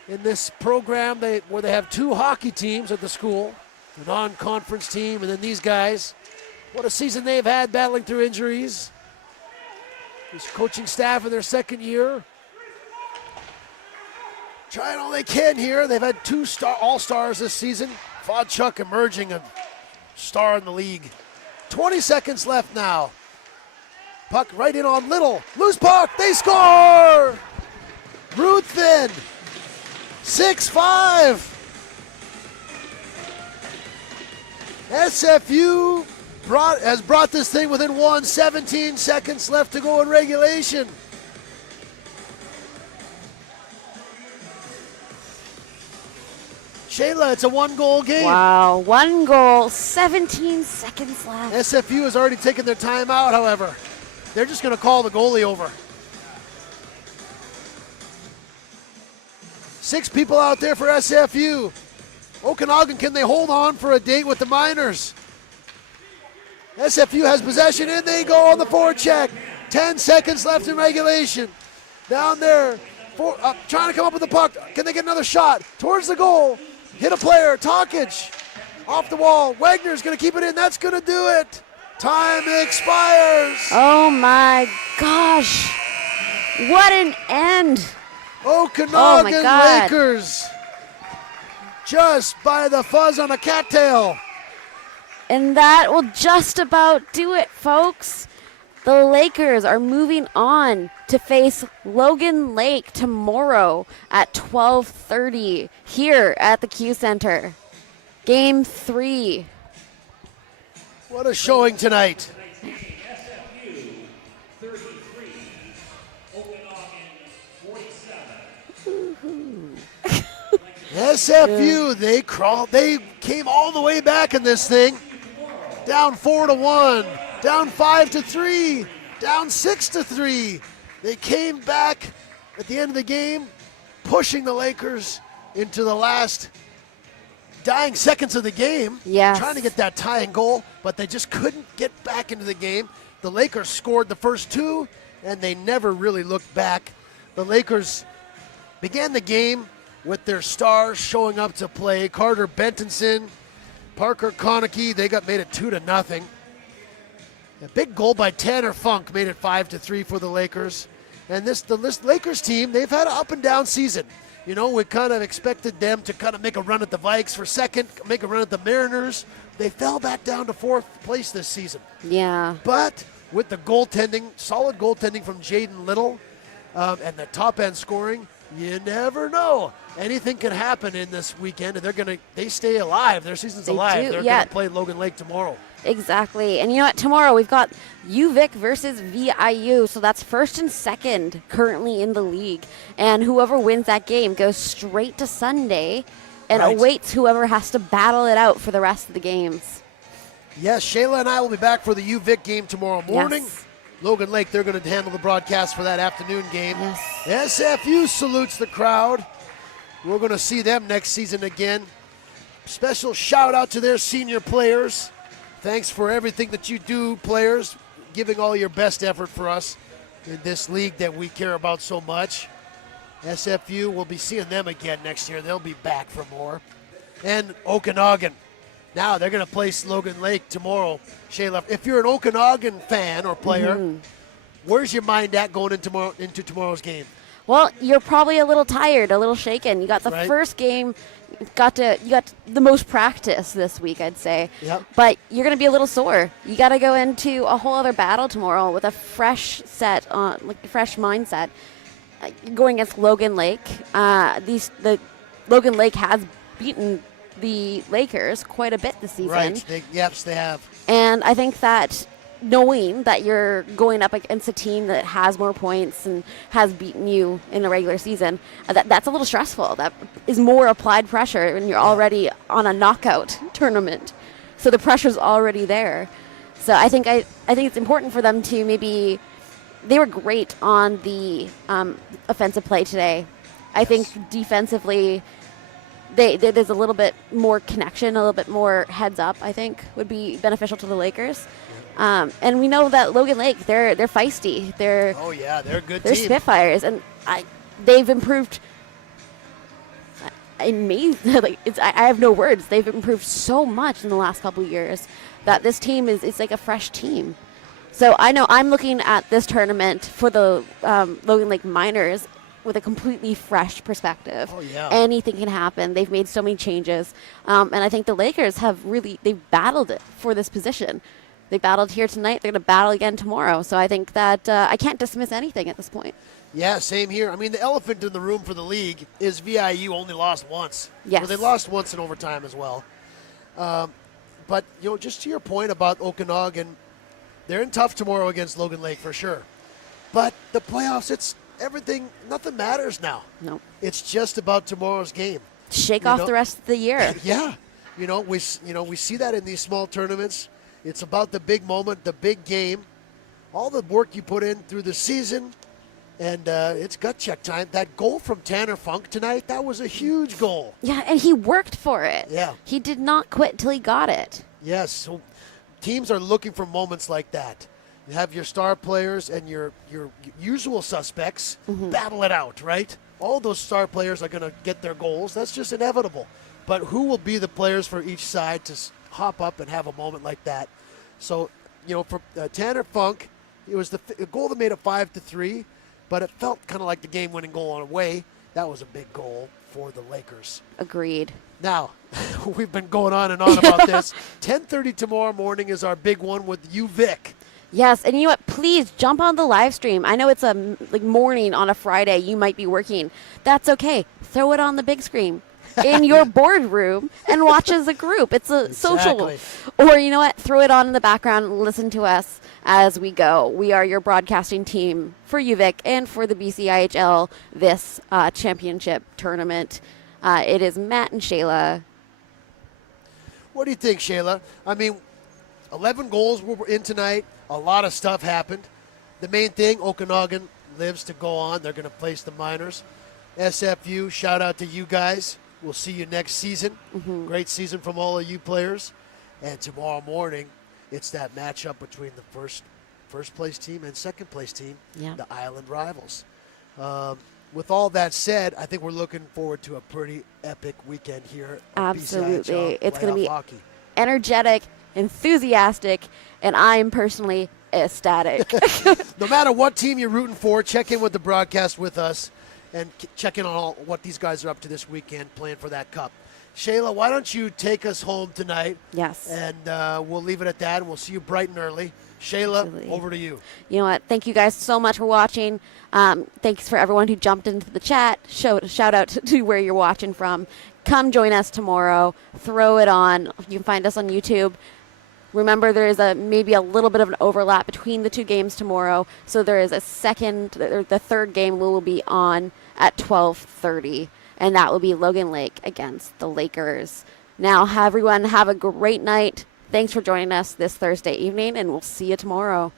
in this program where they have 2 hockey teams at the school, the non-conference team, and then these guys. What a season they've had battling through injuries. This coaching staff in their second year. Trying all they can here. They've had 2 all-stars this season. Fodchuk emerging a star in the league. 20 seconds left now. Puck right in on Little. Loose puck. They score! Ruthven. 6-5. SFU has brought this thing within 17 seconds left to go in regulation. Shayna Shayla, it's a 1-goal game. Wow, 1 goal, 17 seconds left. SFU has already taken their timeout, however. They're just going to call the goalie over. 6 people out there for SFU. Okanagan, can they hold on for a date with the Miners? SFU has possession, and they go on the forecheck. 10 seconds left in regulation. Down there, trying to come up with the puck. Can they get another shot? Towards the goal. Hit a player. Talkage. Off the wall. Wagner's going to keep it in. That's going to do it. Time expires. Oh my gosh. What an end. Okanagan God. Lakers. Just by the fuzz on a cattail. And that will just about do it, folks. The Lakers are moving on to face Logan Lake tomorrow at 12:30 here at the Q Center. Game 3. What a showing tonight. SFU 33, Okanagan 47. SFU, they came all the way back in this thing. Down 4-1, down 5-3, down 6-3. They came back at the end of the game, pushing the Lakers into the last dying seconds of the game. Yes. Trying to get that tying goal, but they just couldn't get back into the game. The Lakers scored the first 2, and they never really looked back. The Lakers began the game with their stars showing up to play. Carter Bentonson, Parker Konecki, they made it 2-0. A big goal by Tanner Funk made it 5-3 for the Lakers. And the Lakers team, they've had an up and down season. You know, we kind of expected them to kind of make a run at the Vikes for second, make a run at the Mariners. They fell back down to 4th place this season. Yeah. But with the goaltending, solid goaltending from Jaden Little, and the top end scoring, you never know. Anything can happen in this weekend, and they stay alive. Their season's alive. They're going to play Logan Lake tomorrow. Exactly. And you know what? Tomorrow we've got UVic versus VIU. So that's first and second currently in the league. And whoever wins that game goes straight to Sunday and awaits whoever has to battle it out for the rest of the games. Yes, Shayla and I will be back for the UVic game tomorrow morning. Yes. Logan Lake, they're going to handle the broadcast for that afternoon game. Yes. SFU salutes the crowd. We're going to see them next season again. Special shout out to their senior players. Thanks for everything that you do, players, giving all your best effort for us in this league that we care about so much. SFU, we'll be seeing them again next year. They'll be back for more. And Okanagan. Now they're going to play Logan Lake tomorrow. Shayla, if you're an Okanagan fan or player, where's your mind at going into tomorrow's game? Well, you're probably a little tired, a little shaken. You got the first game, you got the most practice this week, I'd say. Yep. But you're going to be a little sore. You got to go into a whole other battle tomorrow with a fresh fresh mindset. Going against Logan Lake. The Logan Lake has beaten the Lakers quite a bit this season. Right. They have. And I think that knowing that you're going up against a team that has more points and has beaten you in the regular season, that's a little stressful. That is more applied pressure when you're already on a knockout tournament. So the pressure's already there. So I think it's important for them to maybe. They were great on the offensive play today. I think defensively, there's a little bit more connection, a little bit more heads up, I think, would be beneficial to the Lakers. And we know that Logan Lake, they're feisty. They're a good they're team. Spitfires, and they've improved. I have no words. They've improved so much in the last couple of years that this team it's like a fresh team. So I know I'm looking at this tournament for the Logan Lake Miners with a completely fresh perspective. Oh, yeah. Anything can happen. They've made so many changes. And I think the Lakers they've battled it for this position. They battled here tonight. They're going to battle again tomorrow. So I think that I can't dismiss anything at this point. Yeah, same here. I mean, the elephant in the room for the league is VIU only lost once. Yes. Well, they lost once in overtime as well. But, just to your point about Okanagan, they're in tough tomorrow against Logan Lake for sure. But the playoffs, it's everything, nothing matters now. No. It's just about tomorrow's game. shake off the rest of the year. Yeah, we see that in these small tournaments. It's about the big moment, the big game, all the work you put in through the season, and it's gut check time. That goal from Tanner Funk tonight, that was a huge goal. Yeah, and he worked for it. Yeah. He did not quit until he got it. Yes, so teams are looking for moments like that. You have your star players and your usual suspects battle it out, right? All those star players are going to get their goals. That's just inevitable. But who will be the players for each side to hop up and have a moment like that? So, for Tanner Funk, it was the goal that made it 5-3, but it felt kind of like the game-winning goal on away. That was a big goal for the Lakers. Agreed. Now, we've been going on and on about this. 10:30 tomorrow morning is our big one with UVic. Yes, and you know what? Please jump on the live stream. I know it's a morning on a Friday. You might be working. That's okay. Throw it on the big screen in your boardroom and watch as a group. It's a social. Or you know what? Throw it on in the background and listen to us as we go. We are your broadcasting team for UVic and for the BCIHL this championship tournament. It is Matt and Shayla. What do you think, Shayla? I mean, 11 goals were in tonight. A lot of stuff happened. The main thing, Okanagan lives to go on. They're going to place the minors. SFU, shout out to you guys. We'll see you next season. Great season from all of you players. And tomorrow morning, it's that matchup between the first place team and second place team, the Island rivals. With all that said, I think we're looking forward to a pretty epic weekend here. Absolutely. It's going to be hockey. Energetic, enthusiastic, and I am personally ecstatic. No matter what team you're rooting for, check in with the broadcast with us and check in on what these guys are up to this weekend playing for that cup. Shayla, why don't you take us home tonight? Yes. And we'll leave it at that, and we'll see you bright and early. Shayla, over to you. You know what? Thank you guys so much for watching. Thanks for everyone who jumped into the chat. Shout out to where you're watching from. Come join us tomorrow. Throw it on. You can find us on YouTube. Remember, there is maybe a little bit of an overlap between the two games tomorrow. So there is the third game will be on at 12:30, and that will be Logan Lake against the Lakers. Now, everyone have a great night. Thanks for joining us this Thursday evening, and we'll see you tomorrow.